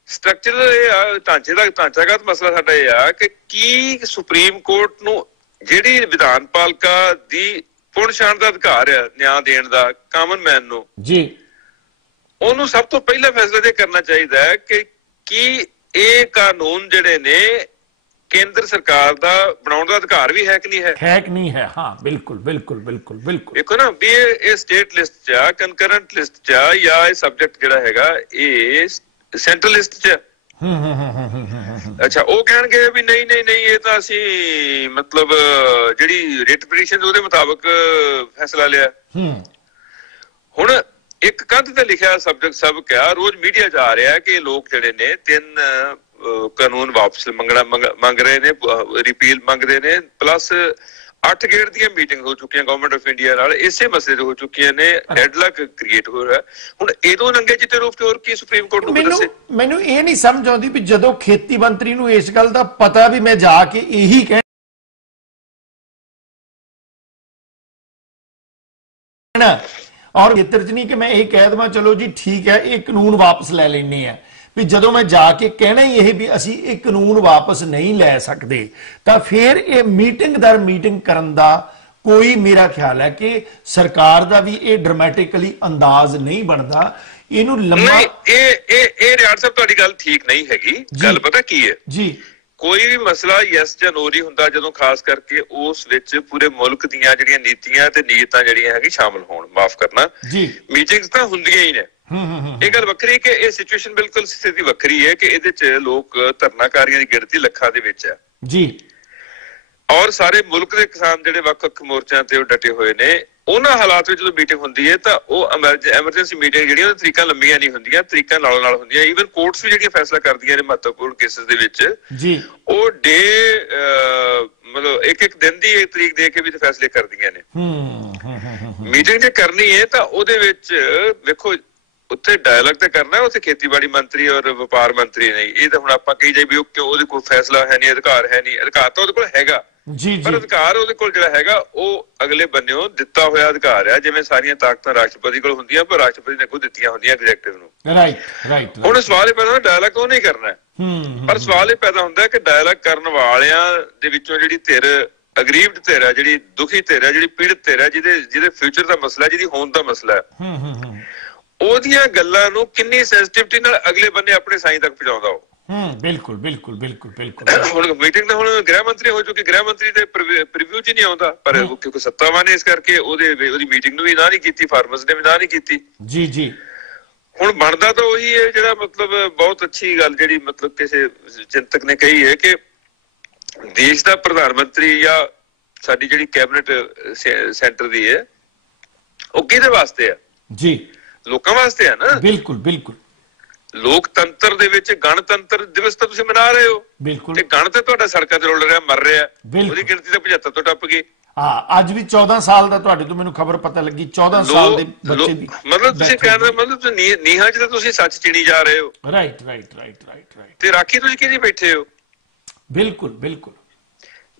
ਸਟਰਕਚਰਲ ਇਹ ਆ, ਢਾਂਚਾਗਤ ਮਸਲਾ ਸਾਡਾ ਇਹ ਆ ਕਿ ਕੀ ਸੁਪਰੀਮ ਕੋਰਟ ਨੂੰ ਜਿਹੜੀ ਵਿਧਾਨ ਪਾਲਿਕਾ ਦੀ ਪੁਣ ਛਾਣ ਦਾ ਅਧਿਕਾਰ ਆ ਨਿਆਂ ਦੇਣ ਦਾ ਕਾਮਨ ਮੈਨ ਨੂੰ ਜੀ, ਉਹਨੂੰ ਸਭ ਤੋਂ ਪਹਿਲਾਂ ਫੈਸਲਾ ਇਹ ਕਰਨਾ ਚਾਹੀਦਾ ਹੈ ਕਿ ਕੀ ਇਹ ਕਾਨੂੰਨ ਜਿਹੜੇ ਨੇ ਕੇਂਦਰ ਸਰਕਾਰ ਦਾ ਬਣਾਉਣ ਦਾ ਅਧਿਕਾਰ ਵੀ ਹੈ ਕਿ ਨਹੀਂ ਹੈ। ਹੈ ਕਿ ਨਹੀਂ ਹੈ? ਹਾਂ ਬਿਲਕੁਲ ਬਿਲਕੁਲ ਬਿਲਕੁਲ ਬਿਲਕੁਲ। ਦੇਖੋ ਨਾ ਵੀ ਇਹ ਸਟੇਟ ਲਿਸਟ 'ਚ ਆ, ਕਨਕਰੈਂਟ ਲਿਸਟ 'ਚ ਆ, ਜਾਂ ਇਹ ਸਬਜੈਕਟ ਜਿਹੜਾ ਹੈਗਾ ਇਹ ਸੈਂਟਰਲ ਲਿਸਟ 'ਚ। ਅੱਛਾ, ਉਹ ਕਹਿਣਗੇ ਵੀ ਨਹੀਂ ਨਹੀਂ ਨਹੀਂ ਇਹ ਤਾਂ ਅਸੀਂ ਮਤਲਬ ਜਿਹੜੀ ਰਿਟ ਪਟੀਸ਼ਨ ਉਹਦੇ ਮੁਤਾਬਕ ਫੈਸਲਾ ਲਿਆ। ਹੁਣ ਇੱਕ ਕੰਧ ਤੇ ਲਿਖਿਆ ਸਬਜੈਕਟ ਸਭ ਕਿਹਾ ਰੋਜ਼ ਮੀਡੀਆ 'ਚ ਆ ਰਿਹਾ ਕਿ ਲੋਕ ਜਿਹੜੇ ਨੇ 3 ਕਾਨੂੰਨ ਵਾਪਸ ਮੰਗ ਰਹੇ ਨੇ, ਰਿਪੀਲ ਮੰਗਦੇ ਨੇ, ਪਲੱਸ 8 ਗੇੜ ਦੀਆਂ ਮੀਟਿੰਗ ਹੋ ਚੁੱਕੀਆਂ ਗਵਰਨਮੈਂਟ ਆਫ ਇੰਡੀਆ ਨਾਲ, ਇਸੇ ਮਸਲੇ ਤੇ ਹੋ ਚੁੱਕੀਆਂ ਨੇ, ਡੈਡਲਕ ਕ੍ਰੀਏਟ ਹੋ ਰਿਹਾ। ਹੁਣ ਇਹਦੋਂ ਨੰਗੇ ਚਿੱਟੇ ਰੂਪ ਚ ਹੋਰ ਕੀ ਸੁਪਰੀਮ ਕੋਰਟ ਨੂੰ ਦੱਸੇ? ਮੈਨੂੰ ਇਹ ਨਹੀਂ ਸਮਝ ਆਉਂਦੀ ਵੀ ਜਦੋਂ ਖੇਤੀ ਮੰਤਰੀ ਨੂੰ ਇਸ ਗੱਲ ਦਾ ਪਤਾ ਵੀ ਮੈਂ ਜਾ ਕੇ ਇਹੀ ਕਹਿਣਾ ਔਰ ਖੇਤਰ ਚ ਨਹੀਂ ਕਿ ਮੈਂ ਇਹ ਕਹਿ ਦੇਵਾਂ ਚਲੋ ਜੀ ਠੀਕ ਹੈ ਇਹ ਕਾਨੂੰਨ ਵਾਪਸ ਲੈ ਲੈਣੇ ਆ, ਵੀ ਜਦੋਂ ਮੈਂ ਜਾ ਕੇ ਕਹਿਣਾ ਹੀ ਇਹ ਵੀ ਅਸੀਂ ਇਹ ਕਾਨੂੰਨ ਵਾਪਸ ਨਹੀਂ ਲੈ ਸਕਦੇ ਤਾਂ ਫਿਰ ਇਹ ਮੀਟਿੰਗ ਦਰ ਮੀਟਿੰਗ ਕਰਨ ਦਾ ਕੋਈ ਮੇਰਾ ਖਿਆਲ ਹੈ ਕਿ ਸਰਕਾਰ ਦਾ ਵੀ ਇਹ ਡਰਾਮੈਟਿਕਲੀ ਅੰਦਾਜ਼ ਨਹੀਂ ਬਣਦਾ। ਇਹਨੂੰ ਲੰਮਾ ਇਹ ਰਿਆੜ ਸਾਹਿਬ ਤੁਹਾਡੀ ਗੱਲ ਠੀਕ ਨਹੀਂ ਹੈਗੀ। ਗੱਲ ਪਤਾ ਕੀ ਹੈ ਜੀ, ਕੋਈ ਵੀ ਮਸਲਾ ਯੈਸ ਜਾਂ ਨੋ ਨਹੀਂ ਹੁੰਦਾ ਜਦੋਂ ਖਾਸ ਕਰਕੇ ਉਸ ਵਿੱਚ ਪੂਰੇ ਮੁਲਕ ਦੀਆਂ ਜਿਹੜੀਆਂ ਨੀਤੀਆਂ ਤੇ ਨੀਅਤਾਂ ਜਿਹੜੀਆਂ ਹੈਗੀ ਸ਼ਾਮਲ ਹੋਣ। ਮਾਫ ਕਰਨਾ ਜੀ, ਮੀਟਿੰਗਸ ਤਾਂ ਹੁੰਦੀਆਂ ਹੀ ਨੇ, ਇਹ ਗੱਲ ਵੱਖਰੀ ਕਿ ਇਹ ਸਿਚੁਏਸ਼ਨ ਬਿਲਕੁਲ ਸਥਿਤੀ ਵੱਖਰੀ ਹੈ ਕਿ ਇਹਦੇ ਚ ਲੋਕ ਧਰਨਾਕਾਰੀਆਂ ਦੀ ਗਿਣਤੀ ਲੱਖਾਂ ਦੇ ਵਿੱਚ ਹੈ ਜੀ, ਔਰ ਸਾਰੇ ਮੁਲਕ ਦੇ ਕਿਸਾਨ ਜਿਹੜੇ ਵੱਖ-ਵੱਖ ਮੋਰਚਿਆਂ ਤੇ ਉਹ ਡਟੇ ਹੋਏ ਨੇ। ਉਹਨਾਂ ਹਾਲਾਤ ਵਿੱਚ ਜਦੋਂ ਮੀਟਿੰਗ ਹੁੰਦੀ ਹੈ ਤਾਂ ਉਹ ਐਮਰਜੈਂਸੀ ਮੀਟਿੰਗ ਜਿਹੜੀਆਂ ਉਹ ਤਰੀਕਾਂ ਲੰਮੀਆਂ ਨਹੀਂ ਹੁੰਦੀਆਂ, ਤਰੀਕਾਂ ਨਾਲੋਂ ਨਾਲ ਹੁੰਦੀਆਂ। ਈਵਨ ਕੋਰਟਸ ਵੀ ਜਿਹੜੀਆਂ ਫੈਸਲਾ ਕਰਦੀਆਂ ਨੇ ਮਹੱਤਵਪੂਰਨ ਕੇਸਿਸ ਦੇ ਵਿੱਚ ਜੀ, ਉਹ ਮਤਲਬ ਇੱਕ ਦਿਨ ਦੀ ਇੱਕ ਤਰੀਕ ਦੇ ਕੇ ਵੀ ਫੈਸਲੇ ਕਰਦੀਆਂ ਨੇ। ਮੀਟਿੰਗ ਜੇ ਕਰਨੀ ਹੈ ਤਾਂ ਉਹਦੇ ਵਿੱਚ ਵੇਖੋ ਉੱਥੇ ਡਾਇਲੌਗ ਤੇ ਕਰਨਾ, ਉੱਥੇ ਖੇਤੀਬਾੜੀ ਮੰਤਰੀ ਔਰ ਵਪਾਰ ਮੰਤਰੀ ਨਹੀਂ। ਇਹ ਤਾਂ ਹੁਣ ਆਪਾਂ ਕਹੀ ਜਾਈਏ ਵੀ ਉਹਦੇ ਕੋਲ ਫੈਸਲਾ ਹੈ ਨਹੀਂ, ਅਧਿਕਾਰ ਹੈ ਨਹੀਂ। ਅਧਿਕਾਰ ਤਾਂ ਉਹਦੇ ਕੋਲ ਹੈਗਾ ਜੀ, ਪਰ ਅਧਿਕਾਰ ਉਹਦੇ ਕੋਲ ਜਿਹੜਾ ਹੈਗਾ ਉਹ ਅਗਲੇ ਬੰਨਿਓ ਦਿੱਤਾ ਹੋਇਆ ਅਧਿਕਾਰ ਆ। ਜਿਵੇਂ ਸਾਰੀਆਂ ਤਾਕਤਾਂ ਰਾਸ਼ਟਰਪਤੀ ਕੋਲ ਹੁੰਦੀਆਂ ਪਰ ਰਾਸ਼ਟਰਪਤੀ ਨੇ ਖੁਦ ਦਿੱਤੀਆਂ ਹੁੰਦੀਆਂ ਐਗਜ਼ੈਕਟਿਵ ਨੂੰ। ਰਾਈਟ। ਹੁਣ ਸਵਾਲ ਇਹ ਪੈਦਾ ਹੁੰਦਾ ਡਾਇਲੌਗ ਉਹ ਨਹੀਂ ਕਰਨਾ, ਪਰ ਸਵਾਲ ਇਹ ਪੈਦਾ ਹੁੰਦਾ ਕਿ ਡਾਇਲੌਗ ਕਰਨ ਵਾਲਿਆਂ ਦੇ ਵਿੱਚੋਂ ਜਿਹੜੀ ਧਿਰ ਅਗਰੀਬਡ ਧਿਰ ਹੈ, ਜਿਹੜੀ ਦੁਖੀ ਧਿਰ ਹੈ, ਜਿਹੜੀ ਪੀੜਤ ਧਿਰ ਹੈ, ਜਿਹਦੇ ਫਿਊਚਰ ਦਾ ਮਸਲਾ, ਜਿਹਦੀ ਹੋਂਦ ਦਾ ਮਸਲਾ ਹੈ, ਉਹਦੀਆਂ ਗੱਲਾਂ ਨੂੰ ਕਿੰਨੀ ਸੈਂਸਿਟਿਵਿਟੀ ਨਾਲ ਅਗਲੇ ਬੰਨੇ ਆਪਣੇ ਸਾਈਂ ਤੱਕ ਪਹੁੰਚਾਉਂਦਾ ਉਹ। ਬਿਲਕੁਲ। ਹੁਣ ਮੀਟਿੰਗ ਤਾਂ ਹੁਣ ਗ੍ਰਹਿ ਮੰਤਰੀ ਹੋ ਚੁੱਕੀ, ਗ੍ਰਹਿ ਮੰਤਰੀ ਦੇ ਪ੍ਰੀਵਿਊ ਚ ਹੀ ਨਹੀਂ ਆਉਂਦਾ, ਪਰ ਕਿਉਂਕਿ ਸੱਤਾਵਾਂ ਨੇ ਇਸ ਕਰਕੇ ਉਹਦੀ ਮੀਟਿੰਗ ਨੂੰ ਵੀ ਨਾ ਨਹੀਂ ਕੀਤੀ, ਫਾਰਮਰਸ ਨੇ ਵੀ ਨਾ ਨਹੀਂ ਕੀਤੀ ਜੀ। ਹੁਣ ਬਣਦਾ ਤਾਂ ਉਹੀ ਹੈ ਜਿਹੜਾ ਮਤਲਬ ਬਹੁਤ ਅੱਛੀ ਗੱਲ ਜਿਹੜੀ ਮਤਲਬ ਕਿਸੇ ਚਿੰਤਕ ਨੇ ਕਹੀ ਹੈ ਕਿ ਦੇਸ਼ ਦਾ ਪ੍ਰਧਾਨ ਮੰਤਰੀ ਜਾਂ ਸਾਡੀ ਜਿਹੜੀ ਕੈਬਨਿਟ ਸੈਂਟਰ ਦੀ ਹੈ ਉਹ ਕਿਹਦੇ ਵਾਸਤੇ ਆ ਜੀ? ਲੋਕਾਂ ਵਾਸਤੇ ਆ ਨਾ। ਬਿਲਕੁਲ। ਲੋਕਤੰਤਰ ਦੇ ਵਿੱਚ ਗਣਤੰਤਰ ਦਿਵਸ ਤਾਂ ਤੁਸੀਂ ਮਨਾ ਰਹੇ ਹੋ ਤੇ ਗਣ ਤੇ ਤੁਹਾਡਾ ਸੜਕਾਂ ਤੇ ਰੁਲ ਰਿਹਾ, ਮਰ ਰਿਹਾ, ਉਹਦੀ ਗਿਣਤੀ ਤਾਂ 75 ਤੋਂ ਟੱਪ ਗਈ। ਅੱਜ ਵੀ 14 ਸਾਲ ਦਾ ਤੁਹਾਡੇ ਤੋਂ ਮੈਨੂੰ ਖਬਰ ਪਤਾ ਲੱਗੀ, 14 ਸਾਲ ਦੇ ਬੱਚੇ ਦੀ। ਮਤਲਬ ਤੁਸੀਂ ਕਹਿੰਦੇ ਮਤਲਬ ਨੀਹਾਂ 'ਚ ਤਾਂ ਤੁਸੀਂ ਸੱਚ ਚਿਣੀ ਜਾ ਰਹੇ ਹੋ। ਰਾਈਟ। ਤੇ ਰਾਖੀ ਤੁਸੀਂ ਕਿਹਦੀ ਬੈਠੇ ਹੋ? ਬਿਲਕੁਲ।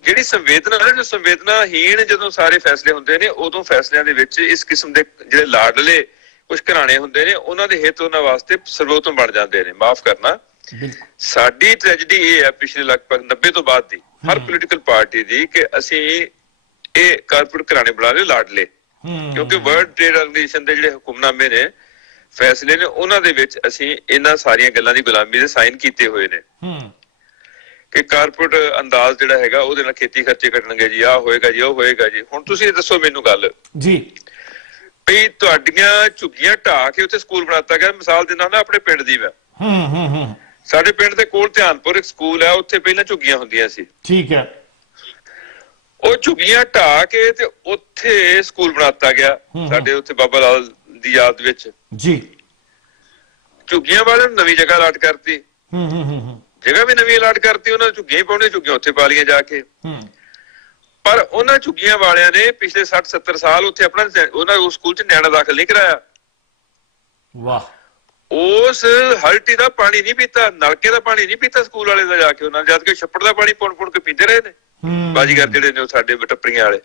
ਜਿਹੜੀ ਸੰਵੇਦਨਾ ਹੈ, ਜੋ ਸੰਵੇਦਨਾਹੀਣ ਜਦੋਂ ਸਾਰੇ ਫੈਸਲੇ ਹੁੰਦੇ ਨੇ ਉਦੋਂ ਫੈਸਲਿਆਂ ਦੇ ਵਿੱਚ ਇਸ ਕਿਸਮ ਦੇ ਜਿਹੜੇ ਲਾਡਲੇ ਕੁਝ ਘਰਾਣੇ ਹੁੰਦੇ ਨੇ ਉਹਨਾਂ ਦੇ ਹਿੱਤ ਉਹਨਾਂ ਵਾਸਤੇ ਸਰਵੋਤਮ ਬਣ ਜਾਂਦੇ ਨੇ। ਮਾਫ ਕਰਨਾ, ਸਾਡੀ ਟ੍ਰੈਜਡੀ ਇਹ ਹੈ ਪਿਛਲੇ ਲਗਭਗ 90 ਤੋਂ ਬਾਅਦ ਦੀ ਹਰ ਪੋਲੀਟੀਕਲ ਪਾਰਟੀ ਦੀ ਕਿ ਅਸੀਂ ਇਹ ਕਾਰਪੋਰੇਟ ਘਰਾਣੇ ਬਣਾ ਲਏ ਲਾਡਲੇ, ਕਿਉਂਕਿ ਵਰਲਡ ਟ੍ਰੇਡ ਆਰਗੇਨਾਈਜੇਸ਼ਨ ਦੇ ਜਿਹੜੇ ਹੁਕਮਨਾਮੇ ਨੇ, ਫੈਸਲੇ ਨੇ, ਉਹਨਾਂ ਦੇ ਵਿੱਚ ਅਸੀਂ ਇਹਨਾਂ ਸਾਰੀਆਂ ਗੱਲਾਂ ਦੀ ਗੁਲਾਮੀ ਦੇ ਸਾਈਨ ਕੀਤੇ ਹੋਏ ਨੇ ਕਿ ਕਾਰਪੋਰੇਟ ਅੰਦਾਜ਼ ਜਿਹੜਾ ਹੈਗਾ ਉਹਦੇ ਨਾਲ ਖੇਤੀ ਖਰਚੇ ਘਟਣਗੇ ਜੀ, ਆਹ ਹੋਏਗਾ ਜੀ, ਉਹ ਹੋਏਗਾ ਜੀ। ਹੁਣ ਤੁਸੀਂ ਦੱਸੋ ਮੈਨੂੰ ਗੱਲ ਜੀ, ਵੀ ਤੁਹਾਡੀਆਂ ਝੁੱਗੀਆਂ ਢਾਹ ਕੇ ਉੱਥੇ ਸਕੂਲ ਬਣਾਤਾ ਗਿਆ। ਮਿਸਾਲ ਦਿੰਦਾ ਹੁੰਦਾ ਆਪਣੇ ਪਿੰਡ ਦੀ ਮੈਂ, ਸਾਡੇ ਪਿੰਡ ਦੇ ਕੋਲ ਧਿਆਨਪੁਰ ਇੱਕ ਸਕੂਲ ਹੈ, ਉੱਥੇ ਪਹਿਲਾਂ ਝੁੱਗੀਆਂ ਹੁੰਦੀਆਂ ਸੀ, ਠੀਕ ਹੈ। ਉਹ ਝੁੱਗੀਆਂ ਢਾਹ ਕੇ ਤੇ ਉੱਥੇ ਸਕੂਲ ਬਣਾਤਾ ਗਿਆ ਸਾਡੇ ਉੱਥੇ ਬਾਬਾ ਲਾਲ ਦੀ ਯਾਦ ਵਿੱਚ ਜੀ। ਝੁੱਗੀਆਂ ਵਾਲਿਆਂ ਨੂੰ ਨਵੀਂ ਜਗ੍ਹਾ ਅਲਾਟ ਕਰਤੀ, ਜਗ੍ਹਾ ਵੀ ਨਵੀਂ ਅਲਾਟ ਕਰਤੀ, ਉਹਨਾਂ ਨੂੰ ਝੁੱਗੀਆਂ ਹੀ ਪਾਉਣੀਆਂ, ਝੁੱਗੀਆਂ ਉੱਥੇ ਪਾ ਲਈਆਂ ਜਾ ਕੇ। ਪਰ ਉਹਨਾਂ ਝੁੱਗੀਆਂ ਵਾਲਿਆਂ ਨੇ ਪਿਛਲੇ 60-70 ਸਾਲ ਉੱਥੇ ਆਪਣਾ ਉਹਨਾਂ ਉਸ ਸਕੂਲ 'ਚ ਨਿਆਣਾ ਦਾਖਲ ਨਹੀਂ ਕਰਾਇਆ। ਵਾਹ। ਉਸ ਹਲਟੀ ਦਾ ਪਾਣੀ ਨਹੀਂ ਪੀਤਾ, ਨਲਕੇ ਦਾ ਪਾਣੀ ਨਹੀਂ ਪੀਤਾ ਸਕੂਲ ਵਾਲੇ ਦਾ ਜਾ ਕੇ ਉਹਨਾਂ, ਜਦ ਕਿ ਛੱਪੜ ਦਾ ਪਾਣੀ ਪੁਣ ਕੇ ਪੀਂਦੇ ਰਹੇ ਨੇ ਬਾਜੀਗਰ ਜਿਹੜੇ ਨੇ ਉਹ ਸਾਡੇ ਟੱਪਰੀਆਂ ਵਾਲੇ।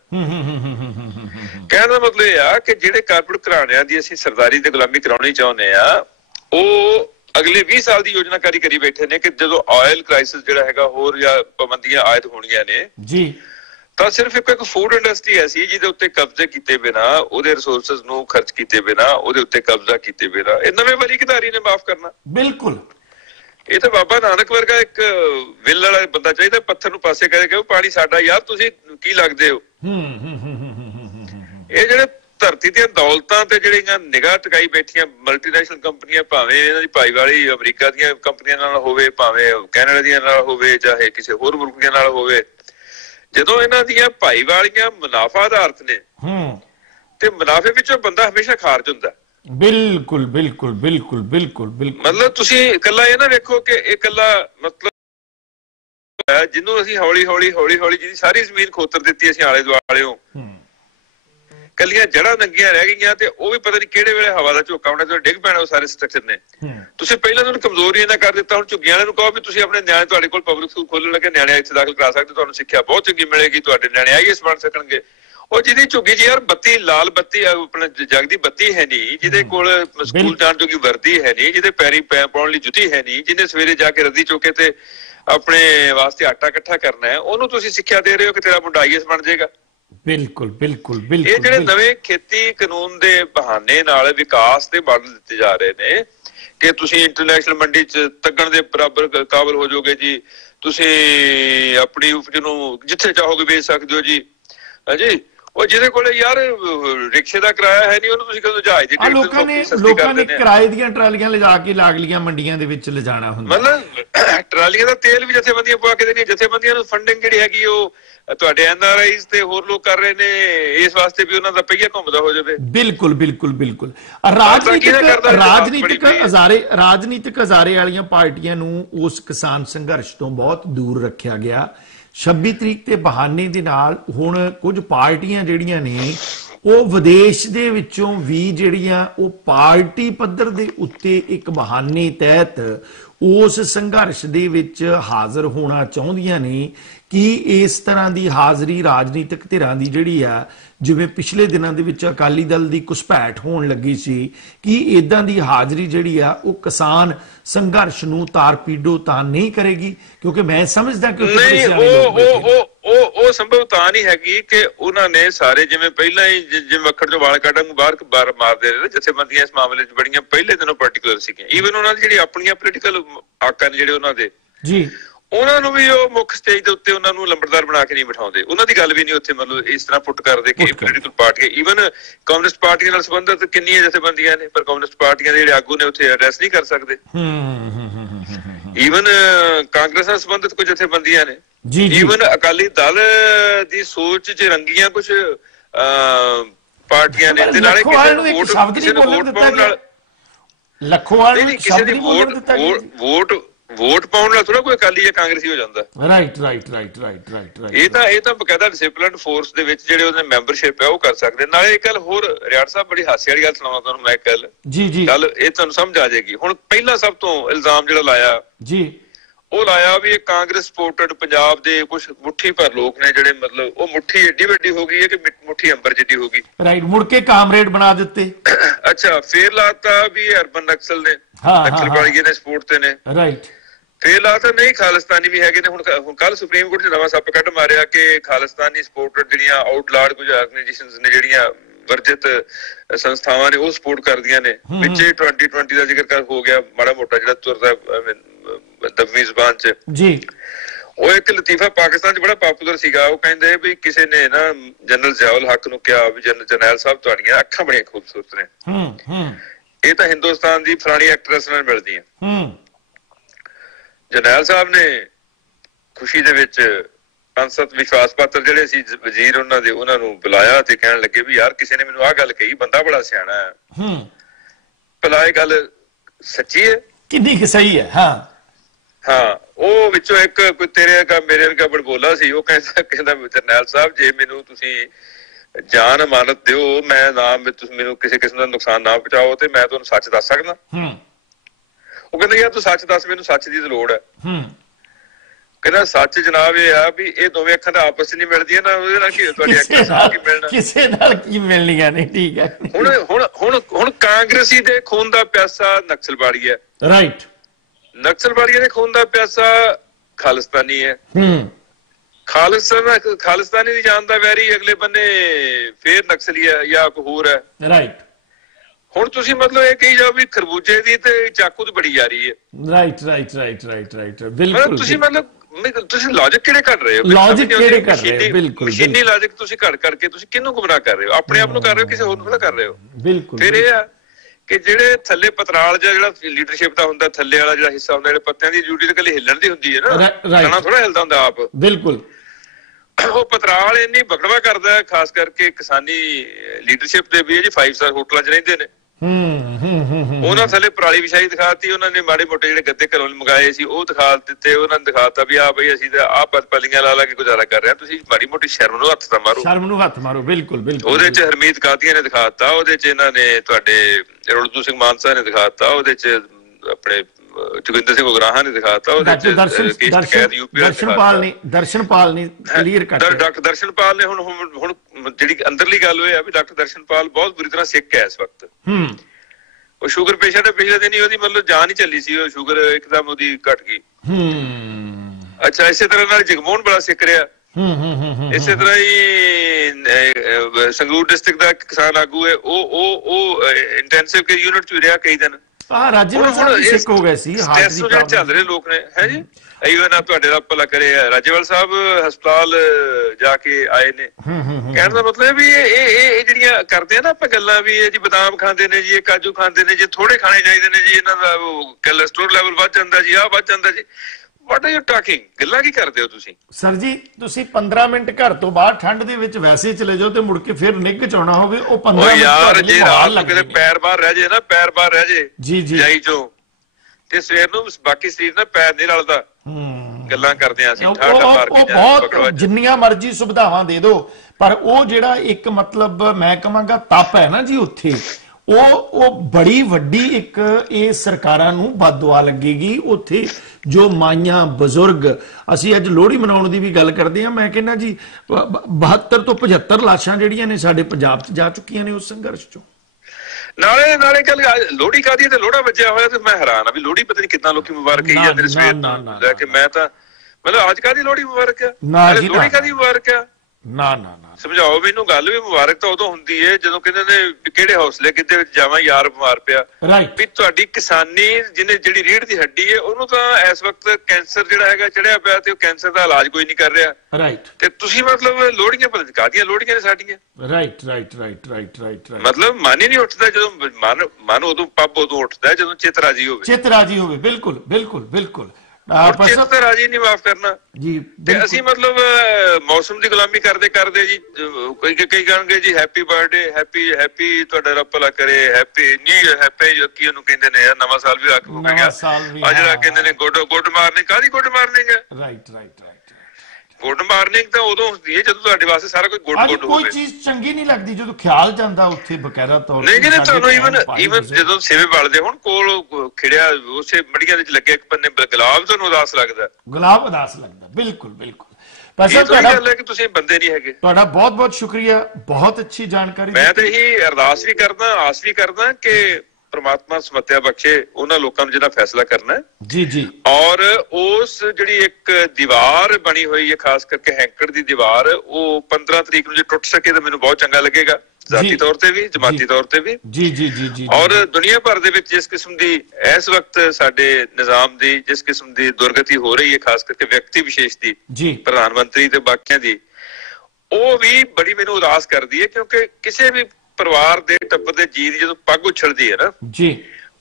ਕਹਿਣ ਦਾ ਮਤਲਬ ਇਹ ਆ ਕਿ ਜਿਹੜੇ ਕਾਰਪੋਰੇਟ ਘਰਾਣਿਆਂ ਦੀ ਅਸੀਂ ਸਰਦਾਰੀ ਤੇ ਗੁਲਾਮੀ ਕਰਾਉਣੀ ਚਾਹੁੰਦੇ ਆ, ਉਹ ਅਗਲੇ 20 ਸਾਲ ਦੀ ਯੋਜਨਾਕਾਰੀ ਕਰੀ ਬੈਠੇ ਨੇ ਕਿ ਜਦੋਂ ਆਇਲ ਕ੍ਰਾਈਸਿਸ ਜਿਹੜਾ ਹੈਗਾ ਹੋਰ ਜਾਂ ਪਾਬੰਦੀਆਂ ਆਇਦ ਹੋਣੀਆਂ ਨੇ ਜੀ, ਤਾਂ ਸਿਰਫ ਇੱਕ ਫੂਡ ਇੰਡਸਟਰੀ ਐਸੀ ਜਿਹਦੇ ਉੱਤੇ ਕਬਜ਼ੇ ਕੀਤੇ ਬਿਨਾ, ਉਹਦੇ ਰਿਸੋਰਸਸ ਨੂੰ ਖਰਚ ਕੀਤੇ ਬਿਨਾ, ਉਹਦੇ ਉੱਤੇ ਕਬਜ਼ਾ ਕੀਤੇ ਬਿਨਾ ਇਹ ਨਵੇਂ ਵਾਰੀ ਖਿਡਾਰੀ ਨੇ ਮਾਫ ਕਰਨਾ। ਬਿਲਕੁਲ। ਇਹ ਤਾਂ ਬਾਬਾ ਨਾਨਕ ਵਰਗਾ ਇੱਕ ਵਿਲ ਵਾਲਾ ਬੰਦਾ ਚਾਹੀਦਾ, ਪੱਥਰ ਨੂੰ ਪਾਸੇ ਕਰਕੇ ਉਹ ਪਾਣੀ ਸਾਡਾ ਯਾਰ, ਤੁਸੀਂ ਕੀ ਲੱਗਦੇ ਹੋ? ਇਹ ਜਿਹੜੇ ਧਰਤੀ ਦੀਆਂ ਦੌਲਤਾਂ ਤੇ ਜਿਹੜੀਆਂ ਨਿਗਾਹ ਟਿਕਾਈ ਬੈਠੀਆਂ ਮਲਟੀਨੈਸ਼ਨਲ ਕੰਪਨੀਆਂ, ਭਾਵੇਂ ਇਹਨਾਂ ਦੀ ਭਾਈਵਾਲੀ ਅਮਰੀਕਾ ਦੀਆਂ ਕੰਪਨੀਆਂ ਨਾਲ ਹੋਵੇ, ਭਾਵੇਂ ਕੈਨੇਡਾ ਦੀਆਂ ਨਾਲ ਹੋਵੇ, ਚਾਹੇ ਕਿਸੇ ਹੋਰ ਮੁਲਕ ਨਾਲ ਹੋਵੇ, ਜਦੋਂ ਇਹਨਾਂ ਦੀਆਂ ਭਾਈਵਾਲੀਆਂ ਮੁਨਾਫਾ ਆਧਾਰਿਤ ਨੇ ਤੇ ਮੁਨਾਫੇ ਵਿੱਚੋਂ ਬੰਦਾ ਹਮੇਸ਼ਾ ਖਾਰਜ ਹੁੰਦਾ। ਬਿਲਕੁਲ ਬਿਲਕੁਲ ਬਿਲਕੁਲ ਬਿਲकुल ਬਿਲकुल। ਮਤਲਬ ਤੁਸੀਂ ਇਕੱਲਾ ਇਹ ਨਾ ਵੇਖੋ ਕਿ ਇਹ ਇਕੱਲਾ ਮਤਲਬ ਜਿਹਨੂੰ ਅਸੀਂ ਹੌਲੀ ਹੌਲੀ ਹੌਲੀ ਹੌਲੀ ਜਿਹਦੀ ਸਾਰੀ ਜ਼ਮੀਨ ਖੋਤਰ ਦਿੱਤੀ ਅਸੀਂ ਆਲੇ ਦੁਆਲਿਓਂ, ਕੱਲੀਆਂ ਜੜ੍ਹਾਂ ਨੰਗੀਆਂ ਰਹਿ ਗਈਆਂ ਤੇ ਉਹ ਵੀ ਪਤਾ ਨਹੀਂ ਕਿਹੜੇ ਵੇਲੇ ਹਵਾ ਦਾ ਝੋਕਾ ਆਉਣਾ ਤੇ ਡਿੱਗ ਪੈਣਾ ਉਹ ਸਾਰੇ ਸਟਰਕਚਰ ਨੇ। ਤੁਸੀਂ ਪਹਿਲਾਂ ਤੁਹਾਨੂੰ ਕਮਜ਼ੋਰੀ ਇਹਨਾਂ ਕਰ ਦਿੱਤਾ, ਹੁਣ ਝੁੱਗੀਆਂ ਵਾਲਿਆਂ ਨੂੰ ਕਹੋ ਵੀ ਤੁਸੀਂ ਆਪਣੇ ਨਿਆਣੇ, ਤੁਹਾਡੇ ਕੋਲ ਪਬਲਿਕ ਸਕੂਲ ਖੋਲ੍ਹਣ ਲੱਗੇ, ਨਿਆਣੇ ਇੱਥੇ ਦਾਖਲ ਕਰਾ ਸਕਦੇ, ਤੁਹਾਨੂੰ ਸਿੱਖਿਆ ਬਹੁਤ ਚੰਗੀ ਮਿਲੇਗੀ, ਤੁਹਾਡੇ ਨਿਆਣੇ IAS ਬਣ ਸਕਣਗੇ। ਉਹ ਜਿਹਦੀ ਝੁੱਗੀ ਜੀ ਯਾਰ ਬੱਤੀ, ਲਾਲ ਬੱਤੀ, ਆਪਣੇ ਜਗ ਦੀ ਬੱਤੀ ਹੈ ਨਹੀਂ, ਜਿਹਦੇ ਕੋਲ ਸਕੂਲ ਜਾਣ ਜੋਗੀ ਵਰਦੀ ਹੈ ਨਹੀਂ, ਜਿਹਦੇ ਪੈਰੀ ਪਾਉਣ ਲਈ ਜੁੱਤੀ ਹੈ ਨਹੀਂ, ਜਿਹਨੇ ਸਵੇਰੇ ਜਾ ਕੇ ਰੱਦੀ ਚੁੱਕੇ ਤੇ ਆਪਣੇ ਵਾਸਤੇ ਆਟਾ ਇਕੱਠਾ ਕਰਨਾ ਹੈ, ਉਹਨੂੰ ਤੁਸੀਂ ਸਿੱਖਿਆ ਦੇ ਰਹੇ ਹੋ ਕਿ ਤੇਰਾ ਮੁੰਡਾ IAS ਬਣ ਜਾਏਗਾ। ਬਿਲਕੁਲ ਬਿਲकुल ਬਿਲकुल। ਇਹ ਜਿਹੜੇ ਨਵੇਂ ਖੇਤੀ ਕਾਨੂੰਨ ਦੇ ਬਹਾਨੇ ਨਾਲ ਵਿਕਾਸ ਦੇ ਮਾਡਲ ਦਿੱਤੇ ਜਾ ਰਹੇ ਨੇ ਕਿ ਤੁਸੀਂ ਇੰਟਰਨੈਸ਼ਨਲ ਮੰਡੀ 'ਚ ਤੱਕਣ ਦੇ ਬਰਾਬਰ ਕਾਬਲ ਹੋ ਜਾਓਗੇ ਜੀ, ਤੁਸੀਂ ਆਪਣੀ ਉਪਜ ਨੂੰ ਜਿੱਥੇ ਚਾਹੋਗੇ ਵੇਚ ਸਕਦੇ ਹੋ ਜੀ। ਹਾਂਜੀ, ਉਹ ਜਿਹਦੇ ਕੋਲੇ ਯਾਰ ਰਿਕਸ਼ੇ ਦਾ ਕਿਰਾਇਆ ਹੈ ਨਹੀਂ, ਉਹਨੂੰ ਤੁਸੀਂ ਕਦੋਂ ਜਹਾਜ਼ ਦੀ ਟਿਕਟ ਲੋਕਾਂ ਨੇ ਕਿਰਾਏ ਦੀਆਂ ਟਰਾਲੀਆਂ ਲਿਜਾ ਕੇ ਲਾਗਲੀਆਂ ਮੰਡੀਆਂ ਦੇ ਵਿੱਚ ਲਿਜਾਣਾ ਹੁੰਦਾ। ਮਤਲਬ ਟਰਾਲੀਆਂ ਦਾ ਤੇਲ ਵੀ ਜਥੇਬੰਦੀਆਂ ਪਵਾ ਕੇ ਦੇਣੀਆਂ। ਜਥੇਬੰਦੀਆਂ ਨੂੰ ਫੰਡਿੰਗ ਜਿਹੜੀ ਹੈਗੀ ਉਹ ਤੁਹਾਡੇ NRIs ਤੇ ਹੋਰ ਲੋਕ ਕਰ ਰਹੇ ਨੇ, ਇਸ ਵਾਸਤੇ ਵੀ ਉਹਨਾਂ ਦਾ ਪਹੀਆ ਘੁੰਮਦਾ ਹੋ ਜਾਵੇ। ਬਿਲਕੁਲ ਬਿਲकुल ਬਿਲकुਲ। ਰਾਜਨੀਤਿਕ ਹਜ਼ਾਰੇ ਵਾਲੀਆਂ ਪਾਰਟੀਆਂ ਨੂੰ ਉਸ ਕਿਸਾਨ ਸੰਘਰਸ਼ ਤੋਂ ਬਹੁਤ ਦੂਰ ਰੱਖਿਆ ਗਿਆ। 26 ਤਰੀਕ ਤੇ ਬਹਾਨੇ ਦੇ ਨਾਲ ਹੁਣ ਕੁਝ ਪਾਰਟੀਆਂ ਜਿਹੜੀਆਂ ਨੇ ਉਹ ਵਿਦੇਸ਼ ਦੇ ਵਿੱਚੋਂ ਵੀ ਜਿਹੜੀਆਂ ਉਹ ਪਾਰਟੀ ਪੱਧਰ ਦੇ ਉੱਤੇ ਇੱਕ ਬਹਾਨੇ ਤਹਿਤ ਉਸ ਸੰਘਰਸ਼ ਦੇ ਵਿੱਚ ਹਾਜ਼ਰ ਹੋਣਾ ਚਾਹੁੰਦੀਆਂ ਨੇ ਕਿ ਇਸ ਤਰ੍ਹਾਂ ਦੀ ਹਾਜ਼ਰੀ ਰਾਜਨੀਤਿਕ ਧਿਰਾਂ ਦੀ ਜਿਹੜੀ ਆ, ਜਿਵੇਂ ਪਿਛਲੇ ਦਿਨਾਂ ਦੇ ਵਿੱਚ ਅਕਾਲੀ ਦਲ ਦੀ ਘੁਸਪੈਠ ਹੋਣ ਲੱਗੀ ਸੀ, ਕਿ ਇਦਾਂ ਦੀ ਹਾਜ਼ਰੀ ਜਿਹੜੀ ਆ ਉਹ ਕਿਸਾਨ ਸੰਘਰਸ਼ ਨੂੰ ਤਾਰਪੀਡੋ ਤਾਂ ਨਹੀਂ ਕਰੇਗੀ? ਕਿਉਂਕਿ ਮੈਂ ਸਮਝਦਾ ਕਿ ਉਹ ਸੰਭਵ ਤਾਂ ਨਹੀਂ ਹੈਗੀ ਕਿ ਉਹਨਾਂ ਨੇ ਸਾਰੇ ਜਿਵੇਂ ਪਹਿਲਾਂ ਹੀ ਜਿਵੇਂ ਵੱਖੜ ਚੋਂ ਵਾਲ ਕੱਢਣ ਨੂੰ ਬਾਹਰ ਮਾਰਦੇ ਰਹੇ ਜਥੇਬੰਦੀਆਂ ਇਸ ਮਾਮਲੇ 'ਚ ਬੜੀਆਂ ਪਹਿਲੇ ਦਿਨੋਂ ਪਾਰਟੀਕੂਲਰ ਸੀਗੀਆਂ। ਈਵਨ ਉਹਨਾਂ ਦੀ ਜਿਹੜੀ ਆਪਣੀਆਂ ਪੋਲੀਟੀਕਲ ਆਕਾਂ ਨੇ ਜਿਹੜੇ ਉਹਨਾਂ ਦੇ ਜੀ, ਉਹਨਾਂ ਨੂੰ ਵੀ ਉਹ ਮੁੱਖ ਸਟੇਜ ਦੇ ਉੱਤੇ ਉਹਨਾਂ ਨੂੰ ਲੰਬੜਦਾਰ ਬਣਾ ਕੇ ਨਹੀਂ ਬਿਠਾਉਂਦੇ। ਉਹਨਾਂ ਦੀ ਗੱਲ ਵੀ ਨਹੀਂ ਉੱਥੇ ਮਤਲਬ ਇਸ ਤਰ੍ਹਾਂ ਪੁੱਟ ਕਰਦੇ ਕਿ ਪੋਲੀਟੀਕਲ ਪਾਰਟੀਆਂ, ਈਵਨ ਕਮਿਊਨਿਸਟ ਪਾਰਟੀਆਂ ਨਾਲ ਸੰਬੰਧਿਤ ਕਿੰਨੀਆਂ ਜਥੇਬੰਦੀਆਂ ਨੇ, ਪਰ ਕਮਿਊਨਿਸਟ ਪਾਰਟੀਆਂ ਦੇ ਜਿਹੜੇ ਆਗੂ ਨੇ ਉੱਥੇ ਅਰੈਸਟ ਨਹੀਂ ਕਰ ਸਕਦੇ। ਈਵਨ ਕਾਂਗਰਸ ਨਾਲ ਸੰਬੰਧਿਤ ਕੁਝ ਜਥੇਬੰਦੀਆਂ ਨੇ, ਈਵਨ ਅਕਾਲੀ ਦਲ ਦੀ ਸੋਚ 'ਚ ਰੰਗੀਆਂ ਕੁਝ ਪਾਰਟੀਆਂ ਨੇ, ਤੇ ਨਾਲੇ ਕਿਸੇ ਨੂੰ ਵੋਟ ਪਾਉਣ ਨਾਲ ਵੋਟ ਪਾਉਣ ਨਾਲ ਥੋੜਾ ਕੋਈ ਅਕਾਲੀ ਜਾਂ ਕਾਂਗਰਸੀ ਹੋ ਜਾਂਦਾ। ਰਾਈਟ। ਇਹ ਤਾਂ ਬਕਾਇਦਾ ਡਿਸਪਲਿਨਡ ਫੋਰਸ ਦੇ ਵਿੱਚ ਜਿਹੜੇ ਉਹਦੇ ਮੈਂਬਰਸ਼ਿਪ ਹੈ ਉਹ ਕਰ ਸਕਦੇ। ਨਾਲੇ ਇੱਕ ਗੱਲ ਹੋਰ ਰਿਆੜ ਸਾਹਿਬ, ਬੜੀ ਹਾਸੇ ਵਾਲੀ ਗੱਲ ਸੁਣਾਵਾਂ ਤੁਹਾਨੂੰ ਮੈਂ। ਇੱਕ ਗੱਲ ਇਹ ਤੁਹਾਨੂੰ ਸਮਝ ਆ ਜਾਏਗੀ। ਹੁਣ ਪਹਿਲਾਂ ਸਭ ਤੋਂ ਇਲਜ਼ਾਮ ਜਿਹੜਾ ਲਾਇਆ ਜੀ, ਉਹ ਲਾਇਆ ਵੀ ਇਹ ਕਾਂਗਰਸ ਸਪੋਰਟਡ ਪੰਜਾਬ ਦੇ ਕੁਝ ਮੁੱਠੀ ਭਰ ਲੋਕ ਨੇ ਜਿਹੜੇ ਮਤਲਬ ਉਹ ਮੁੱਠੀ ਏਡੀ ਵੱਡੀ ਹੋ ਗਈ ਹੈ ਕਿ ਮੁੱਠੀ ਅੰਬਰ ਜਿੱਡੀ ਹੋ ਗਈ। ਰਾਈਟ, ਮੁੜ ਕੇ ਕਾਮਰੇਡ ਬਣਾ ਦਿੱਤੇ। ਅੱਛਾ, ਫੇਰ ਲਾਤਾ ਵੀ ਅਰਬਨ ਨਕਸਲ ਨੇ, ਨਕਸਲ ਵਾਲੀਏ ਨੇ ਸਪੋਰਟ ਤੇ ਨੇ। ਰਾਈਟ, ਫੇਰ ਲਾਤਾ ਨਹੀਂ ਖਾਲਿਸਤਾਨੀ ਵੀ ਹੈਗੇ ਨੇ। ਹੁਣ ਕੱਲ ਸੁਪਰੀਮ ਕੋਰਟ 'ਚ ਨਵਾਂ ਸੱਪ ਕੱਢ ਮਾਰਿਆ ਕਿ ਖਾਲਿਸਤਾਨੀ ਸਪੋਰਟਡ ਜਿਹੜੀਆਂ ਆਊਟਲਾਡ ਕੁਝ ਆਰਗੇਨਾਈਜੇਸ਼ਨਸ ਨੇ, ਜਿਹੜੀਆਂ ਵਰਜਿਤ ਸੰਸਥਾਵਾਂ ਨੇ, ਉਹ ਸਪੋਰਟ ਕਰਦੀਆਂ ਨੇ। ਵਿੱਚੇ 2020 ਦਾ ਜ਼ਿਕਰ ਹੋ ਗਿਆ ਮਾੜਾ ਮੋਟਾ ਜਿਹੜਾ ਤੁਰਦਾ ਦਬਵੀਂ ਜ਼ੁਬਾਨ 'ਚ ਜੀ। ਉਹ ਇੱਕ ਲਤੀਫਾ ਪਾਕਿਸਤਾਨ 'ਚ ਬੜਾ ਪਾਪੂਲਰ ਸੀਗਾ। ਉਹ ਕਹਿੰਦੇ ਵੀ ਕਿਸੇ ਨੇ ਨਾ ਜਨਰਲ ਜ਼ਿਆਉਲ ਹੱਕ ਨੂੰ ਕਿਹਾ ਵੀ ਜਰਨੈਲ ਸਾਹਿਬ ਤੁਹਾਡੀਆਂ ਅੱਖਾਂ ਬੜੀਆਂ ਖੂਬਸੂਰਤ ਨੇ, ਇਹ ਤਾਂ ਹਿੰਦੁਸਤਾਨ ਦੀ ਫਲਾਣੀ ਐਕਟਰੈਸ ਨਾਲ ਮਿਲਦੀਆਂ। ਜਰਨੈਲ ਸਾਹਿਬ ਨੇ ਖੁਸ਼ੀ ਦੇ ਵਿੱਚ 5-7 ਵਿਸ਼ਵਾਸ ਪਾਤਰ ਜਿਹੜੇ ਸੀ ਵਜ਼ੀਰ ਉਹਨਾਂ ਦੇ, ਉਹਨਾਂ ਨੂੰ ਬੁਲਾਇਆ ਤੇ ਕਹਿਣ ਲੱਗੇ ਵੀ ਯਾਰ ਕਿਸੇ ਨੇ ਮੈਨੂੰ ਆਹ ਗੱਲ ਕਹੀ, ਬੰਦਾ ਬੜਾ ਸਿਆਣਾ ਹੈ, ਭਲਾ ਇਹ ਗੱਲ ਸੱਚੀ ਹੈ? ਕਿੰਨੀ ਕਿ ਸਹੀ ਹੈ? ਹਾਂ, ਉਹ ਵਿੱਚੋਂ ਇੱਕ ਕੋਈ ਤੇਰੇ ਵਰਗਾ ਮੇਰੇ ਵਰਗਾ ਬੜਬੋਲਾ ਸੀ। ਉਹ ਕਹਿੰਦਾ ਜਰਨੈਲ ਸਾਹਿਬ ਜੇ ਮੈਨੂੰ ਤੁਸੀਂ ਜਾਨ ਅਮਾਨਤ ਦਿਓ, ਮੈਂ ਨਾ ਤੁਸੀਂ ਮੈਨੂੰ ਕਿਸੇ ਕਿਸਮ ਦਾ ਨੁਕਸਾਨ ਨਾ ਪਹੁੰਚਾਓ ਤੇ ਮੈਂ ਤੁਹਾਨੂੰ ਸੱਚ ਦੱਸ ਸਕਦਾ। ਉਹ ਕਹਿੰਦਾ ਯਾਰ ਤੂੰ ਸੱਚ ਦੱਸ, ਮੈਨੂੰ ਸੱਚ ਦੀ ਲੋੜ ਹੈ। ਕਹਿੰਦਾ ਸੱਚ ਜਨਾਬ ਇਹ ਆ ਵੀ ਇਹ ਦੋਵੇਂ ਅੱਖਾਂ ਤਾਂ ਆਪਸ 'ਚ ਨਹੀਂ ਮਿਲਦੀਆਂ ਨਾ, ਉਹਦੇ ਨਾਲ ਕੀ ਤੁਹਾਡੀ ਅੱਖਾਂ ਕੀ ਮਿਲਣਾ, ਕਿਸੇ ਨਾਲ ਕੀ ਮਿਲਣੀਆਂ ਨੇ। ਠੀਕ ਹੈ, ਹੁਣ ਕਾਂਗਰਸੀ ਦੇ ਖੂਨ ਦਾ ਪਿਆਸਾ ਨਕਸਲਵਾੜੀ ਹੈ। ਰਾਈਟ, ਨਕਸਲਵਾੜੀਆਂ ਦੇ ਖੂਨ ਦਾ ਪਿਆਸਾ ਖਾਲਿਸਤਾਨੀ ਹੈ। ਖਾਲਿਸਤਾਨੀ ਦੀ ਜਾਨ ਦਾ ਵੈਰੀ ਅਗਲੇ ਬੰਨੇ ਫੇਰ ਨਕਸਲੀ ਹੈ ਜਾਂ ਕੋਈ ਹੋਰ ਹੈ। ਰਾਈਟ, ਹੁਣ ਤੁਸੀਂ ਮਤਲਬ ਇਹ ਕਹੀ ਜਾਓ ਵੀ ਖਰਬੂਜੇ ਦੀ ਤੇ ਚਾਕੂ ਦੀ ਬੜੀ ਯਾਰੀ ਹੈ। ਰਾਈਟ ਬਿਲਕੁਲ। ਤੁਸੀਂ ਮਤਲਬ ਤੁਸੀਂ ਲੌਜਿਕ ਕਿਹੜੇ ਕੱਢ ਰਹੇ ਹੋ? ਲੌਜਿਕ ਕਿਹੜੇ ਕੱਢ ਰਹੇ ਹੋ? ਬਿਲਕੁਲ ਮਸ਼ੀਨੀ ਲੌਜਿਕ ਤੁਸੀਂ ਕੱਢ ਕਰਕੇ ਤੁਸੀਂ ਕਿਹਨੂੰ ਗੁੰਮਰਾਹ ਕਰ ਰਹੇ ਹੋ? ਆਪਣੇ ਆਪ ਨੂੰ ਕਰ ਰਹੇ ਹੋ, ਕਿਸੇ ਹੋਰ ਨੂੰ ਥੋੜਾ ਕਰ ਰਹੇ ਹੋ। ਬਿਲਕੁਲ। ਫਿਰ ਇਹ ਆ ਕਿ ਜਿਹੜੇ ਥੱਲੇ ਪਤਰਾਲ ਜਿਹੜਾ ਲੀਡਰਸ਼ਿਪ ਦਾ ਹੁੰਦਾ, ਥੱਲੇ ਵਾਲਾ ਜਿਹੜਾ ਹਿੱਸਾ ਹੁੰਦਾ, ਜਿਹੜੇ ਪੱਤਿਆਂ ਦੀ ਡਿਊਟੀ ਤੇ ਇਕੱਲੇ ਹਿੱਲਣ ਦੀ ਹੁੰਦੀ ਹੈ ਨਾ, ਖਾਣਾ ਥੋੜਾ ਹਿਲਦਾ ਹੁੰਦਾ ਆਪ। ਬਿਲਕੁਲ, ਉਹ ਪਤਰਾਲ ਇੰਨੀ ਬਕੜਵਾ ਕਰਦਾ ਹੈ, ਖਾਸ ਕਰਕੇ ਕਿਸਾਨੀ ਲੀਡਰਸ਼ਿਪ ਦੇ ਵੀ ਜੀ 5 ਸਟਾਰ ਹੋਟਲਾਂ 'ਚ ਰਹਿੰਦੇ ਨੇ। ਉਹਨਾਂ ਥੱਲੇ ਪਰਾਲੀ ਵਿਛਾਈ ਦਿਖਾਤੀ, ਉਹਨਾਂ ਨੇ ਮਾੜੇ ਮੋਟੇ ਜਿਹੜੇ ਗੱਦੇ ਘਰੋਂ ਮੰਗਾਏ ਸੀ ਉਹ ਦਿਖਾ ਦਿੱਤੇ, ਉਹਨਾਂ ਨੇ ਦਿਖਾਤਾ ਵੀ ਆ ਬਈ ਅਸੀਂ ਤਾਂ ਆਹ ਪਲੀਆਂ ਲਾ ਲਾ ਕੇ ਗੁਜ਼ਾਰਾ ਕਰ ਰਹੇ ਹਾਂ, ਤੁਸੀਂ ਮਾੜੀ ਮੋਟੀ ਸ਼ਰਮ ਨੂੰ ਹੱਥ ਤਾਂ ਮਾਰੋ, ਸ਼ਰਮ ਨੂੰ ਹੱਥ ਮਾਰੋ। ਬਿਲਕੁਲ ਬਿਲਕੁਲ। ਉਹਦੇ ਚ ਹਰਮੀਤ ਕਾਦੀਆਂ ਨੇ ਦਿਖਾਤਾ, ਉਹਦੇ ਚ ਇਹਨਾਂ ਨੇ ਤੁਹਾਡੇ ਰੁਲਦੂ ਸਿੰਘ ਮਾਨਸਾ ਨੇ ਦਿਖਾਤਾ, ਉਹਦੇ ਚ ਆਪਣੇ ਜੋਗਿੰਦਰ ਸਿੰਘ ਉਗਰਾਹਾਂ ਨੇ ਦਿਖਾਤਾ, ਉਹਦੇ ਚ ਦਰਸ਼ਨਪਾਲ ਨੇ ਕਲੀਅਰ ਕਰਤਾ, ਡਾਕਟਰ ਦਰਸ਼ਨਪਾਲ ਨੇ ਹੁਣ ਜਿਹੜੀ ਅੰਦਰਲੀ ਗੱਲ ਹੋਇਆ ਵੀ ਡਾਕਟਰ ਦਰਸ਼ਨਪਾਲ ਬਹੁਤ ਬੁਰੀ ਤਰ੍ਹਾਂ ਸਿੱਕ ਹੈ ਇਸ ਵਕਤ। ਉਹ ਸ਼ੂਗਰ ਪੇਸ਼ੈਂਟ ਹੈ, ਪਿਛਲੇ ਦਿਨ ਹੀ ਉਹਦੀ ਮਤਲਬ ਜਾਨ ਹੀ ਚੱਲੀ ਸੀ, ਉਹ ਸ਼ੂਗਰ ਇੱਕਦਮ ਉਹਦੀ ਘਟ ਗਈ। ਅੱਛਾ, ਇਸੇ ਤਰ੍ਹਾਂ ਨਾਲ ਜਗਮੋਹਨ ਬੜਾ ਸਿੱਕ ਰਿਹਾ, ਇਸੇ ਤਰ੍ਹਾਂ ਹੀ ਸੰਗਰੂਰ ਡਿਸਟ੍ਰਿਕਟ ਦਾ ਕਿਸਾਨ ਆਗੂ ਹੈ, ਉਹ ਇੰਟੈਂਸਿਵ ਕੇਅਰ ਯੂਨਿਟ ਚ ਰਿਹਾ ਕਈ ਦਿਨ। ਰਾਜੇਵਾਲ ਸਾਹਿਬ ਸਿੱਕ ਹੋ ਗਏ ਸੀ, ਚੱਲ ਰਹੇ ਲੋਕ ਨੇ ਹੈ ਜੀ। ਇਵੇਂ ਨਾ ਤੁਹਾਡੇ ਦਾ ਭਲਾ ਕਰੇ, ਰਾਜੇਵਾਲ ਸਾਹਿਬ ਹਸਪਤਾਲ ਜਾ ਕੇ ਆਏ ਨੇ। ਕਹਿਣ ਦਾ ਮਤਲਬ ਵੀ ਇਹ ਜਿਹੜੀਆਂ ਕਰਦੇ ਆ ਨਾ ਆਪਾਂ ਗੱਲਾਂ ਵੀ ਇਹ ਜੀ ਬਦਾਮ ਖਾਂਦੇ ਨੇ ਜੀ, ਇਹ ਕਾਜੂ ਖਾਂਦੇ ਨੇ ਜੀ, ਥੋੜੇ ਖਾਣੇ ਚਾਹੀਦੇ ਨੇ ਜੀ, ਇਹਨਾਂ ਦਾ ਉਹ ਕੋਲੇਸਟ੍ਰੋਲ ਲੈਵਲ ਵੱਧ ਜਾਂਦਾ ਜੀ, ਆਹ ਵੱਧ ਜਾਂਦਾ ਜੀ। What are you talking? ਗੱਲਾਂ ਕੀ ਕਰਦੇ ਹੋ ਤੁਸੀਂ? ਸਰ ਜੀ ਤੁਸੀਂ 15 ਮਿੰਟ ਘਰ ਤੋਂ ਬਾਹਰ ਠੰਡ ਦੇ ਵਿੱਚ ਵੈਸੇ ਚਲੇ ਜਾਓ ਤੇ ਮੁੜ ਕੇ ਫਿਰ ਨਿੱਘ ਚ ਆਉਣਾ ਹੋਵੇ, ਉਹ 15 ਮਿੰਟ ਯਾਰ ਜੇ ਰਾਤ ਨੂੰ ਕਿਤੇ ਪੈਰ ਬਾਹਰ ਰਹਿ ਜੇ ਨਾ, ਪੈਰ ਬਾਹਰ ਰਹਿ ਜੇ ਜੀ ਜੀ ਜਾਈ ਚੋਂ, ਤੇ ਸਵੇਰ ਨੂੰ ਬਾਕੀ ਸਰੀਰ ਨਾਲ ਪੈਰ ਨਹੀਂ ਰਲਦਾ। ਗੱਲਾਂ ਕਰਦੇ ਆ ਅਸੀਂ ਠਾਠਾ ਮਾਰ ਕੇ ਬਹੁਤ ਜਿੰਨੀਆਂ ਮਰਜ਼ੀ ਸੁਵਿਧਾਵਾਂ ਦੇ ਦਿਓ, ਪਰ ਉਹ ਜਿਹੜਾ ਇੱਕ ਮਤਲਬ ਮੈਂ ਕਹਾਂਗਾ ਤਪ ਹੈ ਨਾ ਜੀ ਉੱਥੇ, ਉਹ ਬੜੀ ਵੱਡੀ ਇੱਕ ਇਹ ਸਰਕਾਰਾਂ ਨੂੰ ਬਦਦੁਆ ਲੱਗੇਗੀ। ਉੱਥੇ ਜੋ ਮਾਈਆਂ ਬਜ਼ੁਰਗ, ਅਸੀਂ ਅੱਜ ਲੋਹੜੀ ਮਨਾਉਣ ਦੀ ਵੀ ਗੱਲ ਕਰਦੇ ਹਾਂ, ਮੈਂ ਕਹਿੰਦਾ ਜੀ 72 ਤੋਂ 75 ਲਾਸ਼ਾਂ ਜਿਹੜੀਆਂ ਨੇ ਸਾਡੇ ਪੰਜਾਬ 'ਚ ਜਾ ਚੁੱਕੀਆਂ ਨੇ ਉਸ ਸੰਘਰਸ਼ 'ਚੋਂ। ਨਾਲੇ ਗੱਲ ਲੋਹੜੀ ਕਾਦੀ ਤੇ ਲੋਹੜਾ ਵੱਜਿਆ ਹੋਇਆ, ਤੇ ਮੈਂ ਹੈਰਾਨ ਆ ਵੀ ਲੋਹੜੀ ਪਤਾ ਨੀ ਕਿੱਦਾਂ ਲੋਕੀ ਮੁਬਾਰਕ ਕਹੀ ਜਾਂਦੇ ਨੇ ਸਵੇਰ ਤੋਂ ਲੈ ਕੇ। ਮੈਂ ਤਾਂ ਮਤਲਬ ਅੱਜ ਕਾਦੀ ਲੋਹੜੀ ਮੁਬਾਰਕ ਆ, ਲੋਹੜੀ ਕਾਦੀ ਮੁਬਾਰਕ ਆ? ਨਾ ਸਮਝਾਓ ਮੈਨੂੰ ਗੱਲ ਵੀ। ਮੁਬਾਰਕ ਤਾਂ ਉਦੋਂ ਹੁੰਦੀ ਹੈ ਜਦੋਂ ਕਹਿੰਦੇ ਨੇ ਕਿਹੜੇ ਹੌਸਲੇ ਕਿਤੇ ਵਿੱਚ ਜਾਵਾਂ ਯਾਰ ਬਿਮਾਰ ਪਿਆ, ਵੀ ਤੁਹਾਡੀ ਕਿਸਾਨੀ ਜਿਹਨੇ ਜਿਹੜੀ ਰੀੜ੍ਹ ਦੀ ਹੱਡੀ ਹੈ ਉਹਨੂੰ ਤਾਂ ਇਸ ਵਕਤ ਕੈਂਸਰ ਜਿਹੜਾ ਹੈਗਾ ਚੜਿਆ ਪਿਆ, ਤੇ ਉਹ ਕੈਂਸਰ ਦਾ ਇਲਾਜ ਕੋਈ ਨਹੀਂ ਕਰ ਰਿਹਾ। ਤੇ ਤੁਸੀਂ ਮਤਲਬ ਲੋਹੜੀਆਂ ਪਤਾ ਕਾਹਦੀਆਂ ਲੋਹੜੀਆਂ ਨੇ ਸਾਡੀਆਂ। ਮਤਲਬ ਮਨ ਹੀ ਨਹੀਂ ਉੱਠਦਾ ਜਦੋਂ ਮਨ ਉਦੋਂ ਪੱਬ ਉਦੋਂ ਉੱਠਦਾ ਜਦੋਂ ਚਿੱਤ ਰਾਜੀ ਹੋਵੇ। ਬਿਲਕੁਲ ਬਿਲਕੁਲ ਬਿਲਕੁਲ। ਚਿੱਤ ਰਾਜੀ ਨਹੀਂ ਮਾਫ ਕਰਨਾ ਜੀ। ਤੇ ਅਸੀਂ ਮਤਲਬ ਮੌਸਮ ਦੀ ਗੁਲਾਮੀ ਕਰਦੇ ਕਰਦੇ ਜੀ ਕਈ ਕਹਿਣਗੇ ਜੀ ਹੈਪੀ ਬਰਥਡੇ, ਹੈਪੀ ਤੁਹਾਡਾ ਰੱਬ ਭਲਾ ਕਰੇ, ਹੈਪੀ ਨਿਊ ਈਅਰ, ਹੈਪੀ ਕੀ ਉਹਨੂੰ ਕਹਿੰਦੇ ਨੇ ਯਾਰ, ਨਵਾਂ ਸਾਲ ਵੀ ਰੱਖ ਹੋ ਗਿਆ। ਆ ਜਿਹੜਾ ਕਹਿੰਦੇ ਨੇ ਗੁੱਡ ਮਾਰਨਿੰਗ, ਕਾਹਦੀ ਗੁੱਡ ਮਾਰਨਿੰਗ ਹੈ? ਗੁੱਡ ਮਾਰਨਿੰਗ ਤਾਂ ਉਦੋਂ ਹੁੰਦੀ ਹੈ ਜਦੋਂ ਤੁਹਾਡੇ ਵਾਸਤੇ ਸਾਰਾ ਕੁਝ ਗੁੱਡ ਹੋਵੇ। ਕੋਈ ਚੀਜ਼ ਚੰਗੀ ਨਹੀਂ ਲੱਗਦੀ ਜਦੋਂ ਖਿਆਲ ਜਾਂਦਾ ਉੱਥੇ ਬਕਾਇਦਾ ਤੌਰ ਤੇ। ਨਹੀਂ ਤੁਹਾਨੂੰ ਈਵਨ ਜਦੋਂ ਸੇਵੇ ਬਲਦੇ ਹੁਣ ਕੋਲ ਖਿੜਿਆ ਉਸੇ ਮੜੀਆਂ ਵਿੱਚ ਲੱਗੇ ਇੱਕ ਬੰਨੇ ਗੁਲਾਬ, ਤੁਹਾਨੂੰ ਉਦਾਸ ਲੱਗਦਾ? ਗੁਲਾਬ ਉਦਾਸ ਲੱਗਦਾ, ਬਿਲਕੁਲ ਬਿਲਕੁਲ। ਗੱਲ ਹੈ ਕਿ ਤੁਸੀਂ ਬੰਦੇ ਨਹੀਂ ਹੈਗੇ। ਤੁਹਾਡਾ ਬਹੁਤ ਬਹੁਤ ਸ਼ੁਕਰੀਆ, ਬਹੁਤ ਅੱਛੀ ਜਾਣਕਾਰੀ। ਮੈਂ ਤਾਂ ਇਹੀ ਅਰਦਾਸ ਵੀ ਕਰਦਾ, ਆਸ ਵੀ ਕਰਦਾ ਕਿ ਪ੍ਰਮਾਤਮਾ ਸਮੱਤਿਆ ਬਖਸ਼ੇ ਉਹਨਾਂ ਲੋਕਾਂ ਨੂੰ ਜਿਹੜਾ ਫੈਸਲਾ ਕਰਨਾ ਹੈ ਜੀ ਜੀ। ਔਰ ਉਸ ਜਿਹੜੀ ਇੱਕ ਦੀਵਾਰ ਬਣੀ ਹੋਈ ਹੈ ਖਾਸ ਕਰਕੇ ਹੈਂਕੜ ਦੀ ਦੀਵਾਰ, ਉਹ 15 ਤਰੀਕ ਨੂੰ ਜੇ ਟੁੱਟ ਸਕੇ ਤਾਂ ਮੈਨੂੰ ਬਹੁਤ ਚੰਗਾ ਲੱਗੇਗਾ, ਜ਼ਾਤੀ ਤੌਰ ਤੇ ਵੀ, ਜਮਾਤੀ ਤੌਰ ਤੇ ਵੀ। ਜੀ ਜੀ ਜੀ ਜੀ। ਔਰ ਦੁਨੀਆ ਭਰ ਦੇ ਵਿੱਚ ਜਿਸ ਕਿਸਮ ਦੀ ਇਸ ਵਕਤ ਸਾਡੇ ਨਿਜ਼ਾਮ ਦੀ ਜਿਸ ਕਿਸਮ ਦੀ ਦੁਰਗਤੀ ਹੋ ਰਹੀ ਹੈ, ਖਾਸ ਕਰਕੇ ਵਿਅਕਤੀ ਵਿਸ਼ੇਸ਼ ਦੀ, ਪ੍ਰਧਾਨ ਮੰਤਰੀ ਤੇ ਬਾਕੀਆਂ ਦੀ, ਉਹ ਵੀ ਬੜੀ ਮੈਨੂੰ ਉਦਾਸ ਕਰਦੀ ਹੈ। ਕਿਉਂਕਿ ਕਿਸੇ ਵੀ ਪਰਿਵਾਰ ਦੇ ਟੱਬਰ ਦੇ ਜੀਅ ਦੀ ਜਦੋਂ ਪੱਗ ਉਛਲਦੀ ਹੈ ਨਾ ਜੀ,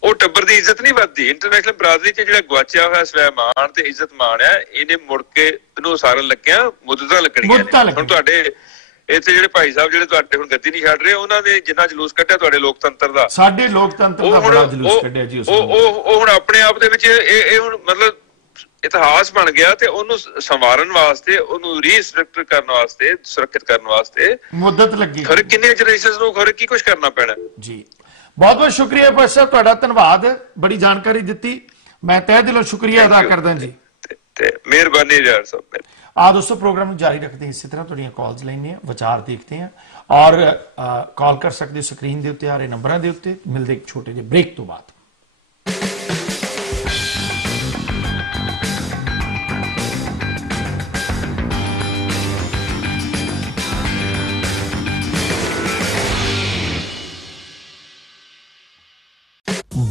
ਉਹ ਟੱਬਰ ਦੀ ਇੱਜ਼ਤ ਨਹੀਂ ਵੱਧਦੀ। ਇੰਟਰਨੈਸ਼ਨਲ ਬਰਾਦਰੀ 'ਚ ਜਿਹੜਾ ਗਵਾਚਿਆ ਹੋਇਆ ਸਵੈਮਾਨ ਤੇ ਇੱਜ਼ਤ ਮਾਣ ਹੈ, ਇਹਨੇ ਮੁੜ ਕੇ ਇਹਨੂੰ ਉਸਾਰਨ ਲੱਗਿਆ ਮੁੱਦਤਾਂ ਲੱਗਣੀਆਂ ਨੇ। ਹੁਣ ਤੁਹਾਡੇ ਇੱਥੇ ਜਿਹੜੇ ਭਾਈ ਸਾਹਿਬ ਜਿਹੜੇ ਤੁਹਾਡੇ ਹੁਣ ਗੱਦੀ ਨਹੀਂ ਛੱਡ ਰਹੇ, ਉਹਨਾਂ ਨੇ ਜਿੰਨਾ ਜਲੂਸ ਕੱਢਿਆ ਤੁਹਾਡੇ ਲੋਕਤੰਤਰ ਦਾ, ਸਾਡੇ ਲੋਕਤੰਤਰ ਦਾ ਬੜਾ ਜਲੂਸ ਕੱਢਿਆ ਜੀ। ਉਹ ਹੁਣ ਆਪਣੇ ਆਪ ਦੇ ਵਿੱਚ ਇਹ ਹੁਣ ਮਤਲਬ ਇਤਿਹਾਸ ਬਣ ਗਿਆ, ਤੇ ਉਹਨੂੰ ਸੰਵਾਰਨ ਵਾਸਤੇ, ਉਹਨੂੰ ਰੀਸਟਰਕਚਰ ਕਰਨ ਵਾਸਤੇ, ਸੁਰੱਖਿਅਤ ਕਰਨ ਵਾਸਤੇ ਮੁੱਦਤ ਲੱਗੀ। ਖਰੇ ਕਿੰਨੇ ਜਨਰੇਸ਼ਨਸ ਨੂੰ ਖਰੇ ਕੀ ਕੁਝ ਕਰਨਾ ਪੈਣਾ ਜੀ। ਬਹੁਤ ਬਹੁਤ ਸ਼ੁਕਰੀਆ ਭਾਈ ਸਾਹਿਬ, ਤੁਹਾਡਾ ਧੰਨਵਾਦ, ਬੜੀ ਜਾਣਕਾਰੀ ਦਿੱਤੀ, ਮੈਂ ਤਹਿ ਦਿਲੋਂ ਸ਼ੁਕਰੀਆ ਅਦਾ ਕਰਦਾ ਜੀ। ਤੇ ਮਿਹਰਬਾਨੀ ਯਾਰ ਸਾਹਿਬ। ਦੋਸਤੋ ਪ੍ਰੋਗਰਾਮ ਨੂੰ ਜਾਰੀ ਰੱਖਦੇ ਇਸੇ ਤਰ੍ਹਾਂ ਤੁਹਾਡੀਆਂ ਕਾਲਸ ਲੈਣੇ ਆ, ਵਿਚਾਰ ਦੇਖਦੇ ਆ, ਔਰ ਕਾਲ ਕਰ ਸਕਦੇ ਸਕਰੀਨ ਦੇ ਉੱਤੇ ਆ ਰਹੇ ਨੰਬਰਾਂ ਦੇ ਉੱਤੇ। ਮਿਲਦੇ ਇੱਕ ਛੋਟੇ ਜਿਹੇ ਬ੍ਰੇਕ ਤੋਂ ਬਾਅਦ।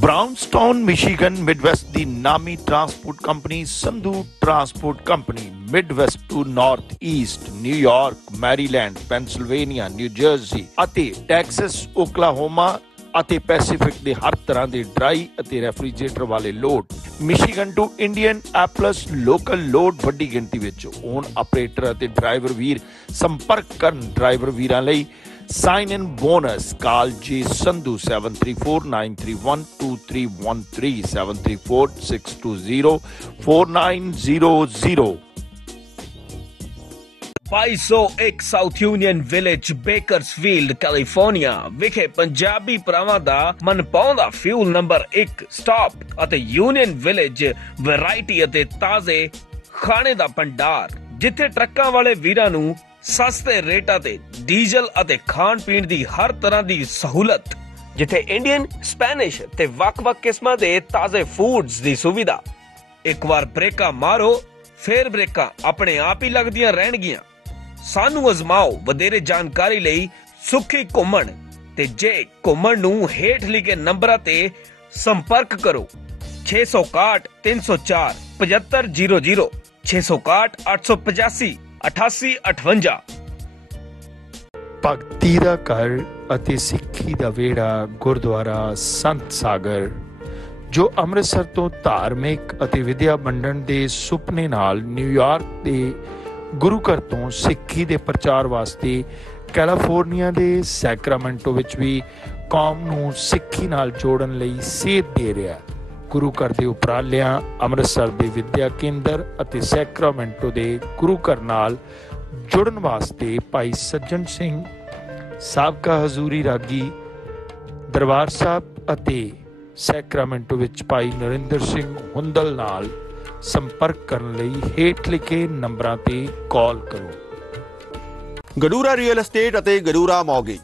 ब्राउनस्टाउन मिशिगन मिडवेस्ट ਦੀ ਨਾਮੀ transport company Sandhu transport company Midwest to North East, New York, Maryland, Pennsylvania, New Jersey ਅਤੇ ਟੈਕਸਸ, ਓਕਲਾਹੋਮਾ ਅਤੇ ਪੈਸੀਫਿਕ ਦੇ ਹਰ ਤਰ੍ਹਾਂ ਦੇ ਡਰਾਈ ਅਤੇ ਰੈਫਰੀਜਰੇਟਰ ਵਾਲੇ load. Michigan to Indianapolis local load ਵੱਡੀ ਗਿਣਤੀ ਵਿੱਚ ਓਨ ਆਪਰੇਟਰ ਅਤੇ ਡਰਾਈਵਰ ਵੀਰ ਸੰਪਰਕ ਕਰਨ। ਡਰਾਈਵਰ ਵੀਰਾਂ ਲਈ Sign in bonus. Call G Sandhu 734-931-2313 734-620-4900. 2201 south union village Bakersfield California ਵਿਖੇ ਪੰਜਾਬੀ ਭਰਾਵਾਂ ਦਾ ਮਨਪਾਉਂਦਾ ਫਿਊਲ ਨੰਬਰ 1 ਸਟਾਪ ਅਤੇ ਯੂਨੀਅਨ ਵਿਲੇਜ ਵੈਰਾਈਟੀ ਅਤੇ ਤਾਜ਼ੇ ਖਾਣੇ ਦਾ ਭੰਡਾਰ, ਜਿੱਥੇ ਟਰੱਕਾਂ ਵਾਲੇ ਵੀਰਾਂ ਨੂੰ ਸਸਤੇ ਰੇਟਾਂ ਤੇ ਡੀਜ਼ਲ ਅਤੇ ਖਾਣ ਪੀਣ ਦੀ ਹਰ ਤਰ੍ਹਾਂ ਦੀ ਸਹੂਲਤ, ਜਿੱਥੇ ਇੰਡੀਅਨ, ਸਪੈਨਿਸ਼ ਤੇ ਵੱਖ-ਵੱਖ ਕਿਸਮਾਂ ਦੇ ਤਾਜ਼ੇ ਫੂਡਸ ਦੀ ਸੁਵਿਧਾ। ਇੱਕ ਵਾਰ ਬ੍ਰੇਕਾਂ ਮਾਰੋ, ਫੇਰ ਬ੍ਰੇਕਾਂ ਆਪਣੇ ਆਪ ਹੀ ਲੱਗਦੀਆਂ ਰਹਿਣਗੀਆਂ। ਸਾਨੂੰ ਅਜ਼ਮਾਓ। ਵਧੇਰੇ ਜਾਣਕਾਰੀ ਲਈ ਸੁੱਖੀ ਘੁੰਮਣ ਤੇ ਜੇ ਘੁੰਮਣ ਨੂੰ ਹੇਠ ਲਿਖੇ ਨੰਬਰਾਂ ਤੇ ਸੰਪਰਕ ਕਰੋ 661 304 7500 661 885 8858। ਭਗਤੀ ਦਾ ਘਰ ਅਤੇ ਸਿੱਖੀ ਦਾ ਵਿਹੜਾ ਗੁਰਦੁਆਰਾ ਸੰਤ ਸਾਗਰ, ਜੋ ਅੰਮ੍ਰਿਤਸਰ ਤੋਂ ਧਾਰਮਿਕ ਅਤੇ ਵਿਦਿਆ ਵੰਡਣ ਦੇ ਸੁਪਨੇ ਨਾਲ ਨਿਊਯਾਰਕ ਦੇ ਗੁਰੂ ਘਰ ਤੋਂ ਸਿੱਖੀ ਦੇ ਪ੍ਰਚਾਰ ਵਾਸਤੇ ਕੈਲੀਫੋਰਨੀਆ ਦੇ ਸੈਕਰਾਮੈਂਟੋ ਵਿੱਚ ਵੀ ਕੌਮ ਨੂੰ ਸਿੱਖੀ ਨਾਲ ਜੋੜਨ ਲਈ ਸੇਧ ਦੇ ਰਿਹਾ। ਗੁਰੂ ਘਰ ਦੇ ਉਪਰਾਲਿਆਂ, ਅੰਮ੍ਰਿਤਸਰ ਦੇ ਵਿਦਿਆ ਕੇਂਦਰ ਅਤੇ ਸੈਕਰਾਮੈਂਟੋ ਦੇ ਗੁਰੂ ਘਰ ਨਾਲ ਜੁੜਨ ਵਾਸਤੇ ਭਾਈ ਸੱਜਣ ਸਿੰਘ ਸਾਬਕਾ ਹਜ਼ੂਰੀ ਰਾਗੀ ਦਰਬਾਰ ਸਾਹਿਬ ਅਤੇ ਸੈਕਰਾਮੈਂਟੋ ਵਿੱਚ ਭਾਈ ਨਰਿੰਦਰ ਸਿੰਘ ਹੁੰਦਲ ਨਾਲ ਸੰਪਰਕ ਕਰਨ ਲਈ ਹੇਠ ਲਿਖੇ ਨੰਬਰਾਂ ਤੇ ਕਾਲ ਕਰੋ। ਗਡੂਰਾ ਰੀਅਲ ਐਸਟੇਟ ਅਤੇ ਗਡੂਰਾ ਮੌਰਗੇਜ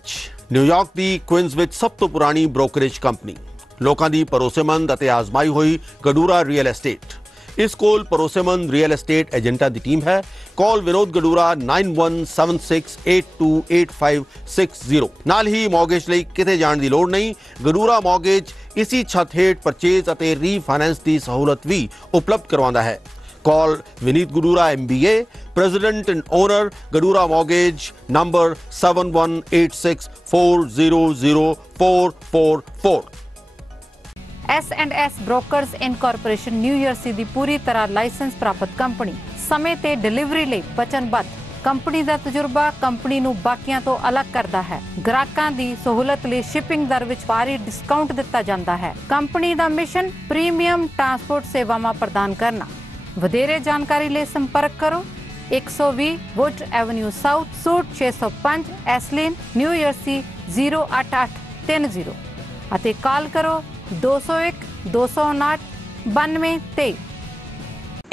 ਨਿਊਯਾਰਕ ਦੀ ਕੁਇਨਜ਼ ਵਿੱਚ ਸਭ ਤੋਂ ਪੁਰਾਣੀ ਬ੍ਰੋਕਰੇਜ ਕੰਪਨੀ, ਲੋਕਾਂ ਦੀ ਭਰੋਸੇਮੰਦ ਅਤੇ ਆਜ਼ਮਾਈ ਹੋਈ ਗਡੂਰਾ ਰੀਅਲ ਐਸਟੇਟ। ਇਸ ਕੋਲ ਭਰੋਸੇਮੰਦ ਰੀਅਲ ਐਸਟੇਟ ਏਜੰਟਾਂ ਦੀ ਟੀਮ ਹੈ। ਕਾਲ ਵਿਨੋਦ ਗਡੂਰਾ 9176828560। ਨਾਲ ਹੀ ਮੌਰਗੇਜ ਲਈ ਕਿਤੇ ਜਾਣ ਦੀ ਲੋੜ ਨਹੀਂ। ਗਡੂਰਾ ਮੌਰਗੇਜ ਇਸੀ ਛੱਤ ਹੇਠ ਪਰਚੇਜ਼ ਅਤੇ ਰੀਫਾਈਨੈਂਸ ਦੀ ਸਹੂਲਤ ਵੀ ਉਪਲਬਧ ਕਰਵਾਉਂਦਾ ਹੈ। Call Vineet Gadura MBA, President and Owner, Gadura Mortgage, number 7186400444। S&S Brokers Incorporation new jersey ਦੀ ਪੂਰੀ ਤਰ੍ਹਾਂ ਲਾਇਸੈਂਸ ਪ੍ਰਾਪਤ ਕੰਪਨੀ, ਸਮੇਂ ਤੇ ਡਿਲੀਵਰੀ ਲਈ ਵਚਨਬੱਧ। ਕੰਪਨੀ ਦਾ ਤਜਰਬਾ ਕੰਪਨੀ ਨੂੰ ਬਾਕੀਆਂ ਤੋਂ ਅਲੱਗ ਕਰਦਾ ਹੈ। ਗ੍ਰਾਹਕਾਂ ਦੀ ਸਹੂਲਤ ਲਈ ਸ਼ਿਪਿੰਗ ਦਰ ਵਿੱਚ ਭਾਰੀ ਡਿਸਕਾਊਂਟ ਦਿੱਤਾ ਜਾਂਦਾ ਹੈ। ਕੰਪਨੀ ਦਾ ਮਿਸ਼ਨ ਪ੍ਰੀਮੀਅਮ ਟਰਾਂਸਪੋਰਟ ਸੇਵਾਵਾਂ ਪ੍ਰਦਾਨ ਕਰਨਾ। ਵਧੇਰੇ ਜਾਣਕਾਰੀ ਲਈ ਸੰਪਰਕ ਕਰੋ 120 wood avenue south, suite 605, Iselin, New Jersey 08830 ਅਤੇ ਕਾਲ ਕਰੋ 201 259 9223।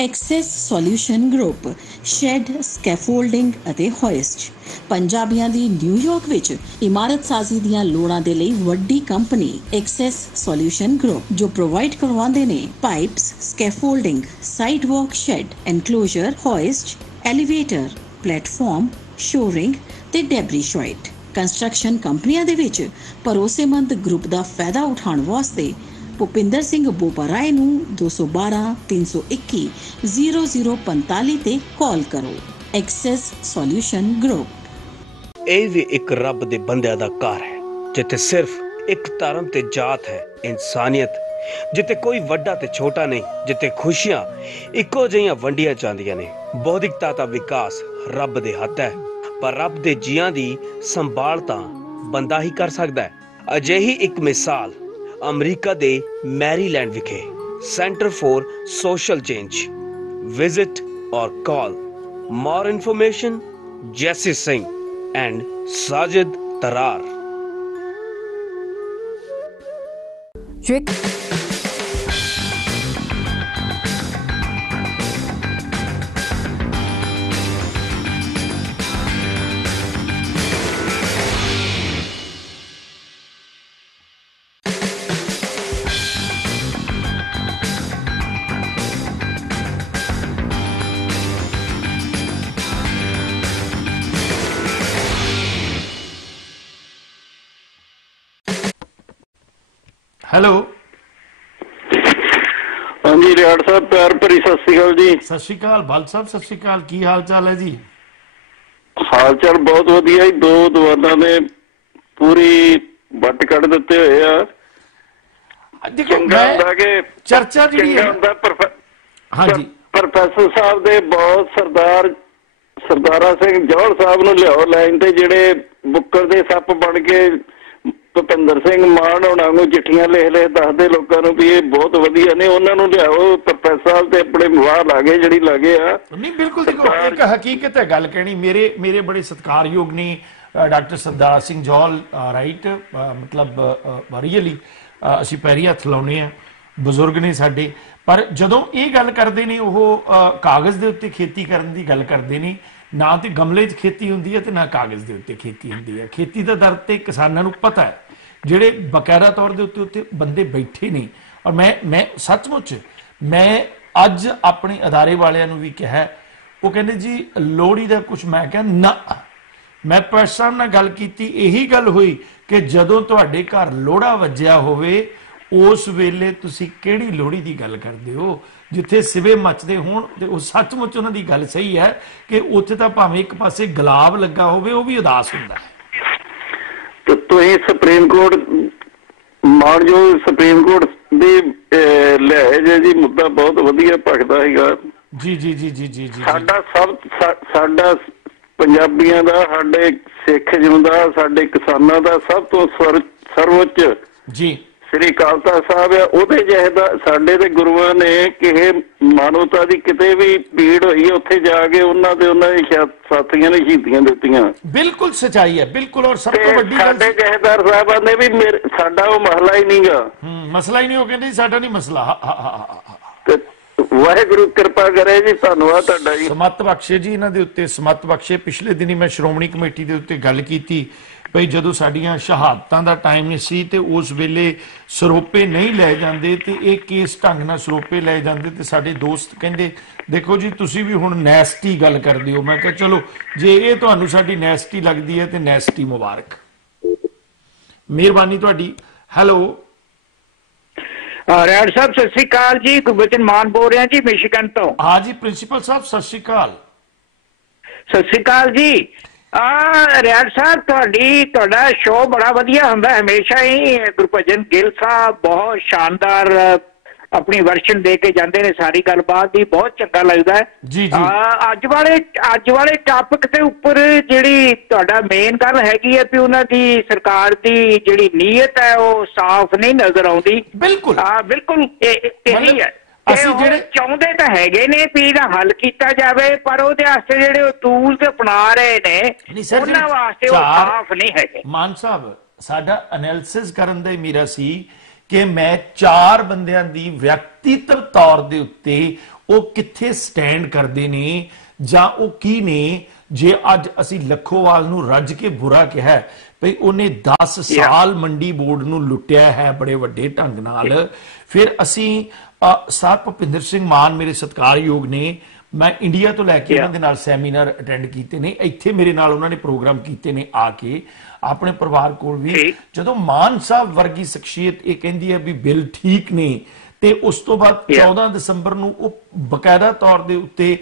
Access solution group, shed, scaffolding ਅਤੇ ਹੋਇਸਟ ਪੰਜਾਬੀਆਂ ਦੀ ਨਿਊਯਾਰਕ ਵਿੱਚ ਇਮਾਰਤ ਸਾਜ਼ੀ ਦੀਆਂ ਲੋੜਾਂ ਦੇ ਲਈ ਵੱਡੀ ਕੰਪਨੀ ਐਕਸੈਸ ਸੋਲਿਊਸ਼ਨ ਗਰੁੱਪ, ਜੋ ਪ੍ਰੋਵਾਈਡ ਕਰਵਾਉਂਦੇ ਨੇ pipes, scaffolding, sidewalk, shed, enclosure, hoist, elevator, platform, shoring ਤੇ ਡੈਬਰੀ ਸ਼ੋਇਟ। ਕੰਸਟਰਕਸ਼ਨ ਕੰਪਨੀਆਂ ਦੇ ਵਿੱਚ ਭਰੋਸੇਮੰਦ ਗਰੁੱਪ ਦਾ ਫਾਇਦਾ ਉਠਾਉਣ ਵਾਸਤੇ ਭੁਪਿੰਦਰ ਸਿੰਘ ਬੋਪਾਰਾਏ ਨੂੰ 212 321 0045 ਤੇ ਕਾਲ ਕਰੋ। Access solution Group. ਇਹ ਵੀ ਇੱਕ ਰੱਬ ਦੇ ਬੰਦਿਆਂ ਦਾ ਘਰ ਹੈ, ਜਿੱਥੇ ਸਿਰਫ ਇੱਕ ਧਰਮ ਤੇ ਜਾਤ ਹੈ, ਇਨਸਾਨੀਅਤ, ਜਿੱਥੇ ਕੋਈ ਵੱਡਾ ਤੇ ਛੋਟਾ ਨਹੀਂ, ਜਿੱਥੇ ਖੁਸ਼ੀਆਂ ਇੱਕੋ ਜਿਹੀਆਂ ਵੰਡੀਆਂ ਜਾਂਦੀਆਂ ਨੇ। ਬੌਧਿਕਤਾ ਦਾ ਵਿਕਾਸ ਰੱਬ ਦੇ ਹੱਥ ਹੈ, ਪਰ ਰੱਬ ਦੇ ਜੀਆਂ ਦੀ ਸੰਭਾਲ ਤਾਂ ਬੰਦਾ ਹੀ ਕਰ ਸਕਦਾ ਹੈ। ਅਜਿਹੀ ਇੱਕ ਮਿਸਾਲ ਅਮਰੀਕਾ ਦੇ ਮੈਰੀਲੈਂਡ ਵਿਖੇ centre for social change. Visit ਔਰ ਕਾਲ। more information Jesse Singh and Sajid Tarar। Hello. ਹਾਂਜੀ ਰਿਆੜ ਸਾਹਿਬ, ਪਿਆਰ ਭਰੀ ਸਤਿ ਸ਼੍ਰੀ ਅਕਾਲ ਜੀ। ਸਤਿ ਸ਼੍ਰੀ ਅਕਾਲ ਬਾਲ ਸਾਹਿਬ, ਸਤਿ ਸ਼੍ਰੀ ਅਕਾਲ। ਕੀ ਹਾਲ ਚਾਲ ਹੈ ਜੀ? ਹਾਲ ਚਾਲ ਬਹੁਤ ਵਧੀਆ ਜੀ। ਦੋ ਦਵਾਰਾਂ ਨੇ ਪੂਰੀ ਵੱਟ ਕੱਢ ਦਿੱਤੇ ਹੋਏ ਆ। ਚਰਚਾ ਜਿਹੜੀ ਹੈ ਹਾਂਜੀ, ਪ੍ਰੋਫੈਸਰ ਸਾਹਿਬ ਦੇ ਬਹੁਤ ਸਰਦਾਰਾ ਸਿੰਘ ਜੌਹਲ ਸਾਹਿਬ ਨੂੰ ਲਿਆਓ ਲਾਈਨ ਤੇ, ਜਿਹੜੇ ਬੁੱਕਰ ਦੇ ਸੱਪ ਬਣ ਕੇ ਭੁਪਿੰਦਰ ਸਿੰਘ ਮਾਨ ਉਹਨਾਂ ਨੂੰ ਚਿੱਠੀਆਂ ਲਿਖ ਦੱਸਦੇ ਲੋਕਾਂ ਨੂੰ ਵੀ ਇਹ ਬਹੁਤ ਵਧੀਆ ਨੇ, ਉਹਨਾਂ ਨੂੰ ਲਿਆਓ ਪ੍ਰੋਫੈਸਰ ਤੇ ਆਪਣੇ ਮਵਾਹ ਲਾਗੇ ਜਿਹੜੀ ਲਾਗੇ ਆ। ਨਹੀਂ ਬਿਲਕੁਲ ਦੇਖੋ ਇੱਕ ਹਕੀਕਤ ਹੈ ਗੱਲ ਕਹਿਣੀ। ਮੇਰੇ ਬੜੇ ਸਤਿਕਾਰਯੋਗ ਨੇ ਡਾਕਟਰ ਸਰਦਾਰ ਸਿੰਘ ਜੌਲ, ਰਾਈਟ, ਮਤਲਬ ਰੀਅਲੀ ਅਸੀਂ ਪੈਰੀ ਹੱਥ ਲਾਉਨੇ ਆ, ਬਜ਼ੁਰਗ ਨੇ ਸਾਡੇ। ਪਰ ਜਦੋਂ ਇਹ ਗੱਲ ਕਰਦੇ ਨੇ ਉਹ ਕਾਗਜ਼ ਦੇ ਉੱਤੇ ਖੇਤੀ ਕਰਨ ਦੀ ਗੱਲ ਕਰਦੇ ਨੇ, ਨਾ ਤੇ ਗਮਲੇ 'ਚ ਖੇਤੀ ਹੁੰਦੀ ਹੈ ਤੇ ਨਾ ਕਾਗਜ਼ ਦੇ ਉੱਤੇ ਖੇਤੀ ਹੁੰਦੀ ਹੈ। ਖੇਤੀ ਦਾ ਦਰਦ ਤੇ ਕਿਸਾਨਾਂ ਨੂੰ ਪਤਾ ਹੈ, ਜਿਹੜੇ ਬਕਾਇਦਾ ਤੌਰ ਦੇ ਉੱਤੇ ਬੰਦੇ ਬੈਠੇ ਨੇ। ਔਰ ਮੈਂ ਸੱਚਮੁੱਚ ਮੈਂ ਅੱਜ ਆਪਣੇ ਅਦਾਰੇ ਵਾਲਿਆਂ ਨੂੰ ਵੀ ਕਿਹਾ, ਉਹ ਕਹਿੰਦੇ ਜੀ ਲੋਹੜੀ ਦਾ ਕੁਝ, ਮੈਂ ਕਿਹਾ ਨਾ। ਮੈਂ ਪ੍ਰੈਸ ਸਾਹਿਬ ਨਾਲ ਗੱਲ ਕੀਤੀ, ਇਹੀ ਗੱਲ ਹੋਈ ਕਿ ਜਦੋਂ ਤੁਹਾਡੇ ਘਰ ਲੋਹੜਾ ਵੱਜਿਆ ਹੋਵੇ ਉਸ ਵੇਲੇ ਤੁਸੀਂ ਕਿਹੜੀ ਲੋਹੜੀ ਦੀ ਗੱਲ ਕਰਦੇ ਹੋ, ਜਿੱਥੇ ਸਿਵੇ ਮੱਚਦੇ ਹੋਣ। ਤੇ ਉਹ ਸੱਚਮੁੱਚ ਉਹਨਾਂ ਦੀ ਗੱਲ ਸਹੀ ਹੈ ਕਿ ਉੱਥੇ ਤਾਂ ਭਾਵੇਂ ਇੱਕ ਪਾਸੇ ਗੁਲਾਬ ਲੱਗਾ ਹੋਵੇ ਉਹ ਵੀ ਉਦਾਸ ਹੁੰਦਾ ਹੈ। ਤੁਸੀਂ ਸੁਪਰੀਮ ਕੋਰਟ ਮਾਨਯੋਗ ਸੁਪਰੀਮ ਕੋਰਟ ਦੇ ਲਿਆਏ ਜੀ ਮੁੱਦਾ ਬਹੁਤ ਵਧੀਆ ਭਖਦਾ ਹੈਗਾ। ਜੀ ਜੀ ਜੀ ਜੀ ਜੀ ਜੀ ਸਾਡਾ ਪੰਜਾਬੀਆਂ ਦਾ, ਸਾਡੇ ਸਿੱਖ ਜਮਦਾ, ਸਾਡੇ ਕਿਸਾਨਾਂ ਦਾ ਸਭ ਤੋਂ ਸਰਵਉੱਚ ਜੀ ਸ੍ਰੀ ਅਕਾਲ ਤਖ਼ਤ ਸਾਹਿਬ ਆ। ਉਹਦੇ ਜਿਹਦਾ ਸਾਡੇ ਦੇ ਗੁਰੂਆਂ ਨੇ ਕਿਸੇ ਮਾਨਵਤਾ ਦੀ ਕਿਤੇ ਵੀ ਭੀੜ ਹੋਈ ਉੱਥੇ ਜਾ ਕੇ ਉਹਨਾਂ ਦੇ ਸਾਥੀਆਂ ਨੇ ਸ਼ਹੀਦੀਆਂ ਦਿੱਤੀਆਂ। ਬਿਲਕੁਲ ਸੱਚਾਈ ਹੈ, ਬਿਲਕੁਲ। ਔਰ ਸਭ ਤੋਂ ਵੱਡੀ ਗੱਲ ਸਾਡੇ ਜਹੇਦਾਰ ਸਾਹਿਬਾਂ ਨੇ ਵੀ ਸਾਡਾ ਉਹ ਮਸਲਾ ਹੀ ਨਹੀਂਗਾ, ਮਸਲਾ ਹੀ ਨਹੀਂ, ਉਹ ਕਹਿੰਦੇ ਸਾਡਾ ਨਹੀਂ ਮਸਲਾ। ਵਾਹਿਗੁਰੂ ਕਿਰਪਾ ਕਰੇ ਜੀ, ਧੰਨਵਾਦ ਤੁਹਾਡਾ ਜੀ। ਸਮਤ ਬਖਸ਼ੇ ਜੀ, ਇਹਨਾਂ ਦੇ ਉੱਤੇ ਸਮਤ ਬਖਸ਼ੇ। ਪਿਛਲੇ ਦਿਨੀ ਮੈਂ ਸ਼੍ਰੋਮਣੀ ਕਮੇਟੀ ਦੇ ਉੱਤੇ ਗੱਲ ਕੀਤੀ ਭਈ ਜਦੋਂ ਸਾਡੀਆਂ ਸ਼ਹਾਦਤਾਂ ਦਾ ਟਾਈਮ ਨਹੀਂ ਸੀ ਤੇ ਉਸ ਵੇਲੇ ਸਰੋਪੇ ਨਹੀਂ ਲੈ ਜਾਂਦੇ ਤੇ ਇਹ ਕੇਸ ਢੰਗ ਨਾਲ ਸਰੋਪੇ ਲੈ ਜਾਂਦੇ ਤੇ ਸਾਡੇ ਦੋਸਤ ਕਹਿੰਦੇ ਦੇਖੋ ਜੀ ਤੁਸੀਂ ਵੀ ਹੁਣ ਨੈਸਟੀ ਗੱਲ ਕਰਦੇ ਹੋ। ਮੈਂ ਕਿਹਾ ਚਲੋ ਜੇ ਇਹ ਤੁਹਾਨੂੰ ਸਾਡੀ ਨੈਸਟੀ ਲੱਗਦੀ ਹੈ ਤੇ ਨੈਸਟੀ ਮੁਬਾਰਕ, ਮਿਹਰਬਾਨੀ ਤੁਹਾਡੀ। ਹੈਲੋ ਰਿਆੜ ਸਾਹਿਬ ਸਤਿ ਸ੍ਰੀ ਅਕਾਲ ਜੀ, ਗੁਰਬਚਨ ਮਾਨ ਬੋਲ ਰਿਹਾ ਜੀ ਮਿਸ਼ੀਗਨ ਤੋਂ। ਹਾਂ ਜੀ ਪ੍ਰਿੰਸੀਪਲ ਸਾਹਿਬ ਸਤਿ ਸ੍ਰੀ ਅਕਾਲ। ਸਤਿ ਸ੍ਰੀ ਅਕਾਲ ਜੀ। ਰਿਆੜ ਸਾਹਿਬ ਤੁਹਾਡਾ ਸ਼ੋਅ ਬੜਾ ਵਧੀਆ ਹੁੰਦਾ ਹਮੇਸ਼ਾ ਹੀ। ਗੁਰਭਜਨ ਗਿੱਲ ਸਾਹਿਬ ਬਹੁਤ ਸ਼ਾਨਦਾਰ ਆਪਣੀ ਵਰਸ਼ਨ ਦੇ ਕੇ ਜਾਂਦੇ ਨੇ ਸਾਰੀ ਗੱਲਬਾਤ ਦੀ, ਬਹੁਤ ਚੰਗਾ ਲੱਗਦਾ ਹੈ ਜੀ ਜੀ। ਅੱਜ ਵਾਲੇ ਟਾਪਿਕ ਦੇ ਉੱਪਰ ਜਿਹੜੀ ਤੁਹਾਡਾ ਮੇਨ ਗੱਲ ਹੈਗੀ ਹੈ ਵੀ ਉਹਨਾਂ ਦੀ ਸਰਕਾਰ ਦੀ ਜਿਹੜੀ ਨੀਅਤ ਹੈ ਉਹ ਸਾਫ਼ ਨਹੀਂ ਨਜ਼ਰ ਆਉਂਦੀ। ਬਿਲਕੁਲ ਬਿਲਕੁਲ ਇਹੀ ਹੈ। ਅਸੀਂ ਜਿਹੜੇ ਚਾਹੁੰਦੇ ਤਾਂ ਹੈਗੇ ਨੇ ਵੀ ਇਹਦਾ ਹੱਲ ਕੀਤਾ ਜਾਵੇ, ਪਰ ਉਹਦੇ ਵਾਸਤੇ ਜਿਹੜੇ ਉਹ ਟੂਲਸ ਅਪਣਾ ਰਹੇ ਨੇ ਉਹਨਾਂ ਵਾਸਤੇ ਉਹ ਸਾਫ਼ ਨਹੀਂ ਹੈਗੇ। ਮਾਨ ਸਾਹਿਬ ਸਾਡਾ ਐਨਾਲਿਸਿਸ ਕਰਨ ਦਾ ਮੇਰਾ ਸੀ ਕਿ ਮੈਂ 4 ਬੰਦਿਆਂ ਦੀ ਵਿਅਕਤੀਤਵ ਤੌਰ ਦੇ ਉੱਤੇ ਉਹ ਕਿੱਥੇ ਸਟੈਂਡ ਕਰਦੇ ਨੇ ਜਾਂ ਉਹ ਕੀ ਨੇ। ਜੇ ਅੱਜ ਅਸੀਂ ਲੱਖੋਵਾਲ ਨੂੰ ਰੱਜ ਕੇ ਬੁਰਾ ਕਿਹਾ ਭਈ ਉਹਨੇ 10 ਸਾਲ ਮੰਡੀ ਬੋਰਡ ਨੂੰ ਲੁੱਟਿਆ ਹੈ ਬੜੇ ਵੱਡੇ ਢੰਗ ਨਾਲ, ਫਿਰ ਅਸੀਂ ਸਾਹਿਬ ਭੁਪਿੰਦਰ ਸਿੰਘ ਮਾਨ ਮੇਰੇ ਸਤਿਕਾਰਯੋਗ ਨੇ, ਮੈਂ ਇੰਡੀਆ ਤੋਂ ਲੈ ਕੇ ਉਹਨਾਂ ਦੇ ਨਾਲ ਸੈਮੀਨਾਰ ਅਟੈਂਡ ਕੀਤੇ ਨੇ, ਇੱਥੇ ਮੇਰੇ ਨਾਲ ਉਹਨਾਂ ਨੇ ਪ੍ਰੋਗਰਾਮ ਕੀਤੇ ਨੇ ਆ ਕੇ ਆਪਣੇ ਪਰਿਵਾਰ ਕੋਲ ਵੀ। ਜਦੋਂ ਮਾਨ ਸਾਹਿਬ ਵਰਗੀ ਸ਼ਖਸੀਅਤ ਇਹ ਕਹਿੰਦੀ ਹੈ ਵੀ ਬਿੱਲ ਠੀਕ ਨੇ ਤੇ ਉਸ ਤੋਂ ਬਾਅਦ 14 ਦਸੰਬਰ ਨੂੰ ਉਹ ਬਕਾਇਦਾ ਤੌਰ ਦੇ ਉੱਤੇ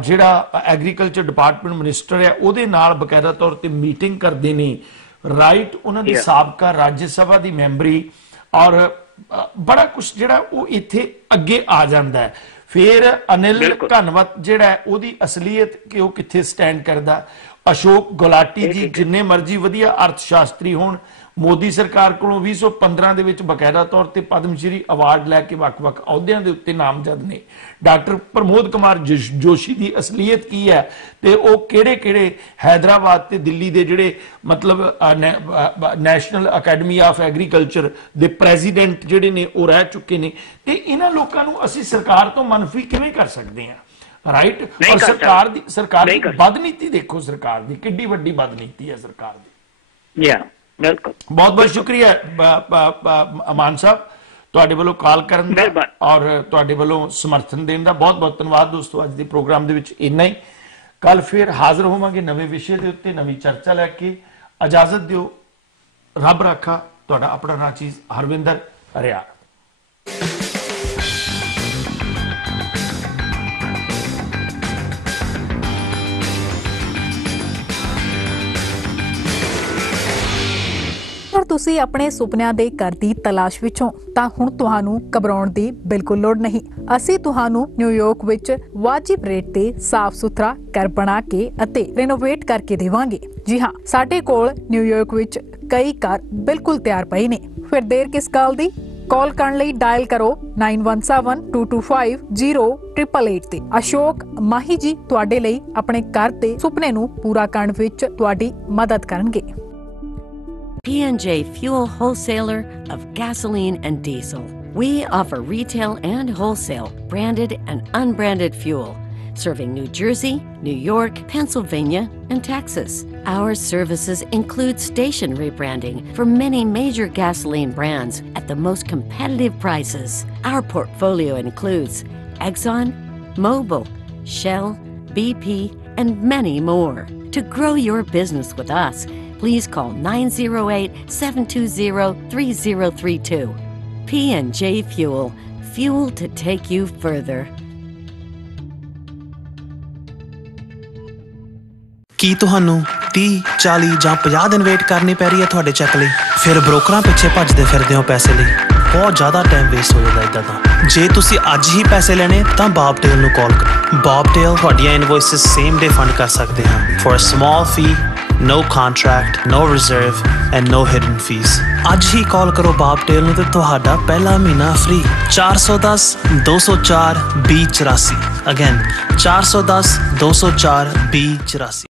ਜਿਹੜਾ ਐਗਰੀਕਲਚਰ ਡਿਪਾਰਟਮੈਂਟ ਮਿਨਿਸਟਰ ਹੈ ਉਹਦੇ ਨਾਲ ਬਕਾਇਦਾ ਤੌਰ ਤੇ ਮੀਟਿੰਗ ਕਰਦੇ ਨੇ, ਰਾਈਟ, ਉਹਨਾਂ ਦੀ ਸਾਬਕਾ ਰਾਜ ਸਭਾ ਦੀ ਮੈਂਬਰੀ ਔਰ ਬੜਾ ਕੁਝ ਜਿਹੜਾ ਉਹ ਇੱਥੇ ਅੱਗੇ ਆ ਜਾਂਦਾ ਹੈ। ਫਿਰ ਅਨਿਲ ਧੰਨਵਾਦ ਜਿਹੜਾ ਉਹਦੀ ਅਸਲੀਅਤ ਕਿ ਉਹ ਕਿੱਥੇ ਸਟੈਂਡ ਕਰਦਾ। ਅਸ਼ੋਕ ਗੁਲਾਟੀ ਜੀ ਜਿੰਨੇ ਮਰਜ਼ੀ ਵਧੀਆ ਅਰਥ ਸ਼ਾਸਤਰੀ ਹੋਣ, ਮੋਦੀ ਸਰਕਾਰ ਕੋਲੋਂ 2015 ਦੇ ਵਿੱਚ ਬਕਾਇਦਾ ਤੌਰ ਤੇ ਪਦਮ ਸ਼੍ਰੀ ਅਵਾਰਡ ਲੈ ਕੇ ਵੱਖ-ਵੱਖ ਅਹੁਦਿਆਂ ਦੇ ਉੱਤੇ ਨਾਮਜ਼ਦ ਨੇ। ਡਾਕਟਰ ਪ੍ਰਮੋਦ ਕੁਮਾਰ ਜੋਸ਼ੀ ਦੀ ਅਸਲੀਅਤ ਕੀ ਹੈ ਤੇ ਉਹ ਕਿਹੜੇ-ਕਿਹੜੇ ਹੈਦਰਾਬਾਦ ਤੇ ਦਿੱਲੀ ਦੇ ਜਿਹੜੇ ਮਤਲਬ ਨੈਸ਼ਨਲ ਅਕੈਡਮੀ ਆਫ ਐਗਰੀਕਲਚਰ ਦੇ ਪ੍ਰੈਜ਼ੀਡੈਂਟ ਜਿਹੜੇ ਨੇ ਉਹ ਰਹਿ ਚੁੱਕੇ ਨੇ। ਤੇ ਇਹਨਾਂ ਲੋਕਾਂ ਨੂੰ ਅਸੀਂ ਸਰਕਾਰ ਤੋਂ ਮਨਫੀ ਕਿਵੇਂ ਕਰ ਸਕਦੇ ਹਾਂ, ਰਾਈਟ? ਔਰ ਸਰਕਾਰ ਦੀ ਬਦਨੀਤੀ ਦੇਖੋ, ਸਰਕਾਰ ਦੀ ਕਿੱਡੀ ਵੱਡੀ ਬਦਨੀਤੀ ਹੈ ਸਰਕਾਰ ਦੀ। ਬਿਲਕੁਲ, ਬਹੁਤ ਬਹੁਤ ਸ਼ੁਕਰੀਆ ਅਮਾਨ ਸਾਹਿਬ ਤੁਹਾਡੇ ਵੱਲੋਂ ਕਾਲ ਕਰਨ ਦਾ ਔਰ ਤੁਹਾਡੇ ਵੱਲੋਂ ਸਮਰਥਨ ਦੇਣ ਦਾ ਬਹੁਤ ਬਹੁਤ ਧੰਨਵਾਦ। ਦੋਸਤੋ ਅੱਜ ਦੇ ਪ੍ਰੋਗਰਾਮ ਦੇ ਵਿੱਚ ਇੰਨਾ ਹੀ। ਕੱਲ ਫਿਰ ਹਾਜ਼ਰ ਹੋਵਾਂਗੇ ਨਵੇਂ ਵਿਸ਼ੇ ਦੇ ਉੱਤੇ, ਨਵੀਂ ਚਰਚਾ ਲੈ ਕੇ। ਇਜਾਜ਼ਤ ਦਿਓ, ਰੱਬ ਰਾਖਾ। ਤੁਹਾਡਾ ਆਪਣਾ ਨਾਚੀਜ਼ ਹਰਵਿੰਦਰ ਰਿਆੜ। ਤੁਸੀਂ ਆਪਣੇ ਸੁਪਨਿਆਂ ਦੇ ਘਰ ਦੀ ਤਲਾਸ਼ ਵਿੱਚੋਂ ਤਾਂ ਹੁਣ ਤੁਹਾਨੂੰ ਘਬਰਾਉਣ ਦੀ ਬਿਲਕੁਲ ਲੋੜ ਨਹੀਂ। ਅਸੀਂ ਤੁਹਾਨੂੰ ਨਿਊਯਾਰਕ ਵਿੱਚ ਵਾਜਿਬ ਰੇਟ ਤੇ ਸਾਫ਼ ਸੁਥਰਾ ਘਰ ਬਣਾ ਕੇ ਅਤੇ ਰੈਨੋਵੇਟ ਕਰਕੇ ਦੇਵਾਂਗੇ। ਜੀ ਹਾਂ, ਸਾਡੇ ਕੋਲ ਨਿਊਯਾਰਕ ਵਿੱਚ ਕਈ ਘਰ ਬਿਲਕੁਲ ਤਿਆਰ ਪਏ ਨੇ। ਫਿਰ ਦੇਰ ਕਿਸ ਗੱਲ ਦੀ? ਕਾਲ ਕਰਨ ਲਈ ਡਾਇਲ ਕਰੋ 9172250888 ਤੇ। ਅਸ਼ੋਕ ਮਾਹੀ ਜੀ ਤੁਹਾਡੇ ਲਈ ਆਪਣੇ ਘਰ ਦੇ ਸੁਪਨੇ ਨੂੰ ਪੂਰਾ ਕਰਨ ਵਿੱਚ ਤੁਹਾਡੀ ਮਦਦ ਕਰਨਗੇ। P&J Fuel Wholesaler of gasoline and diesel. We offer retail and wholesale, branded and unbranded fuel, serving New Jersey, New York, Pennsylvania, and Texas. Our services include station rebranding for many major gasoline brands at the most competitive prices. Our portfolio includes Exxon, Mobil, Shell, BP, and many more. To grow your business with us, please call 908-720-3032. P&J Fuel, fuel to take you further. ਕੀ ਤੁਹਾਨੂੰ 30, 40 ਜਾਂ 50 ਦਿਨ wait ਕਰਨੀ ਪੈ ਰਹੀ ਹੈ ਤੁਹਾਡੇ check ਲਈ? ਫਿਰ ਬ੍ਰੋਕਰਾਂ ਪਿੱਛੇ ਭੱਜਦੇ ਫਿਰਦੇ ਹੋ ਪੈਸੇ ਲਈ। ਬਹੁਤ ਜ਼ਿਆਦਾ ਟਾਈਮ ਵੇਸਟ ਹੋ ਜਾਂਦਾ ਇੱਦਾਂ ਦਾ। ਜੇ ਤੁਸੀਂ ਅੱਜ ਹੀ ਪੈਸੇ ਲੈਣੇ ਤਾਂ ਬਾਬ ਟੇਲ ਨੂੰ ਕਾਲ ਕਰੋ। ਬਾਬ ਟੇਲ ਤੁਹਾਡੀਆਂ ਇਨਵੋਇਸਿਸ ਸੇਮ ਡੇ ਫੰਡ ਕਰ ਸਕਦੇ ਹਨ for a small fee, no contract, no reserve and no hidden fees. ਅੱਜ ਹੀ ਕਾਲ ਕਰੋ ਬਾਬ ਟੇਲ ਨੂੰ ਤੇ ਤੁਹਾਡਾ ਪਹਿਲਾ ਮਹੀਨਾ ਫ੍ਰੀ। 410-204-2084 ਅਗੇਨ 410-204-2084।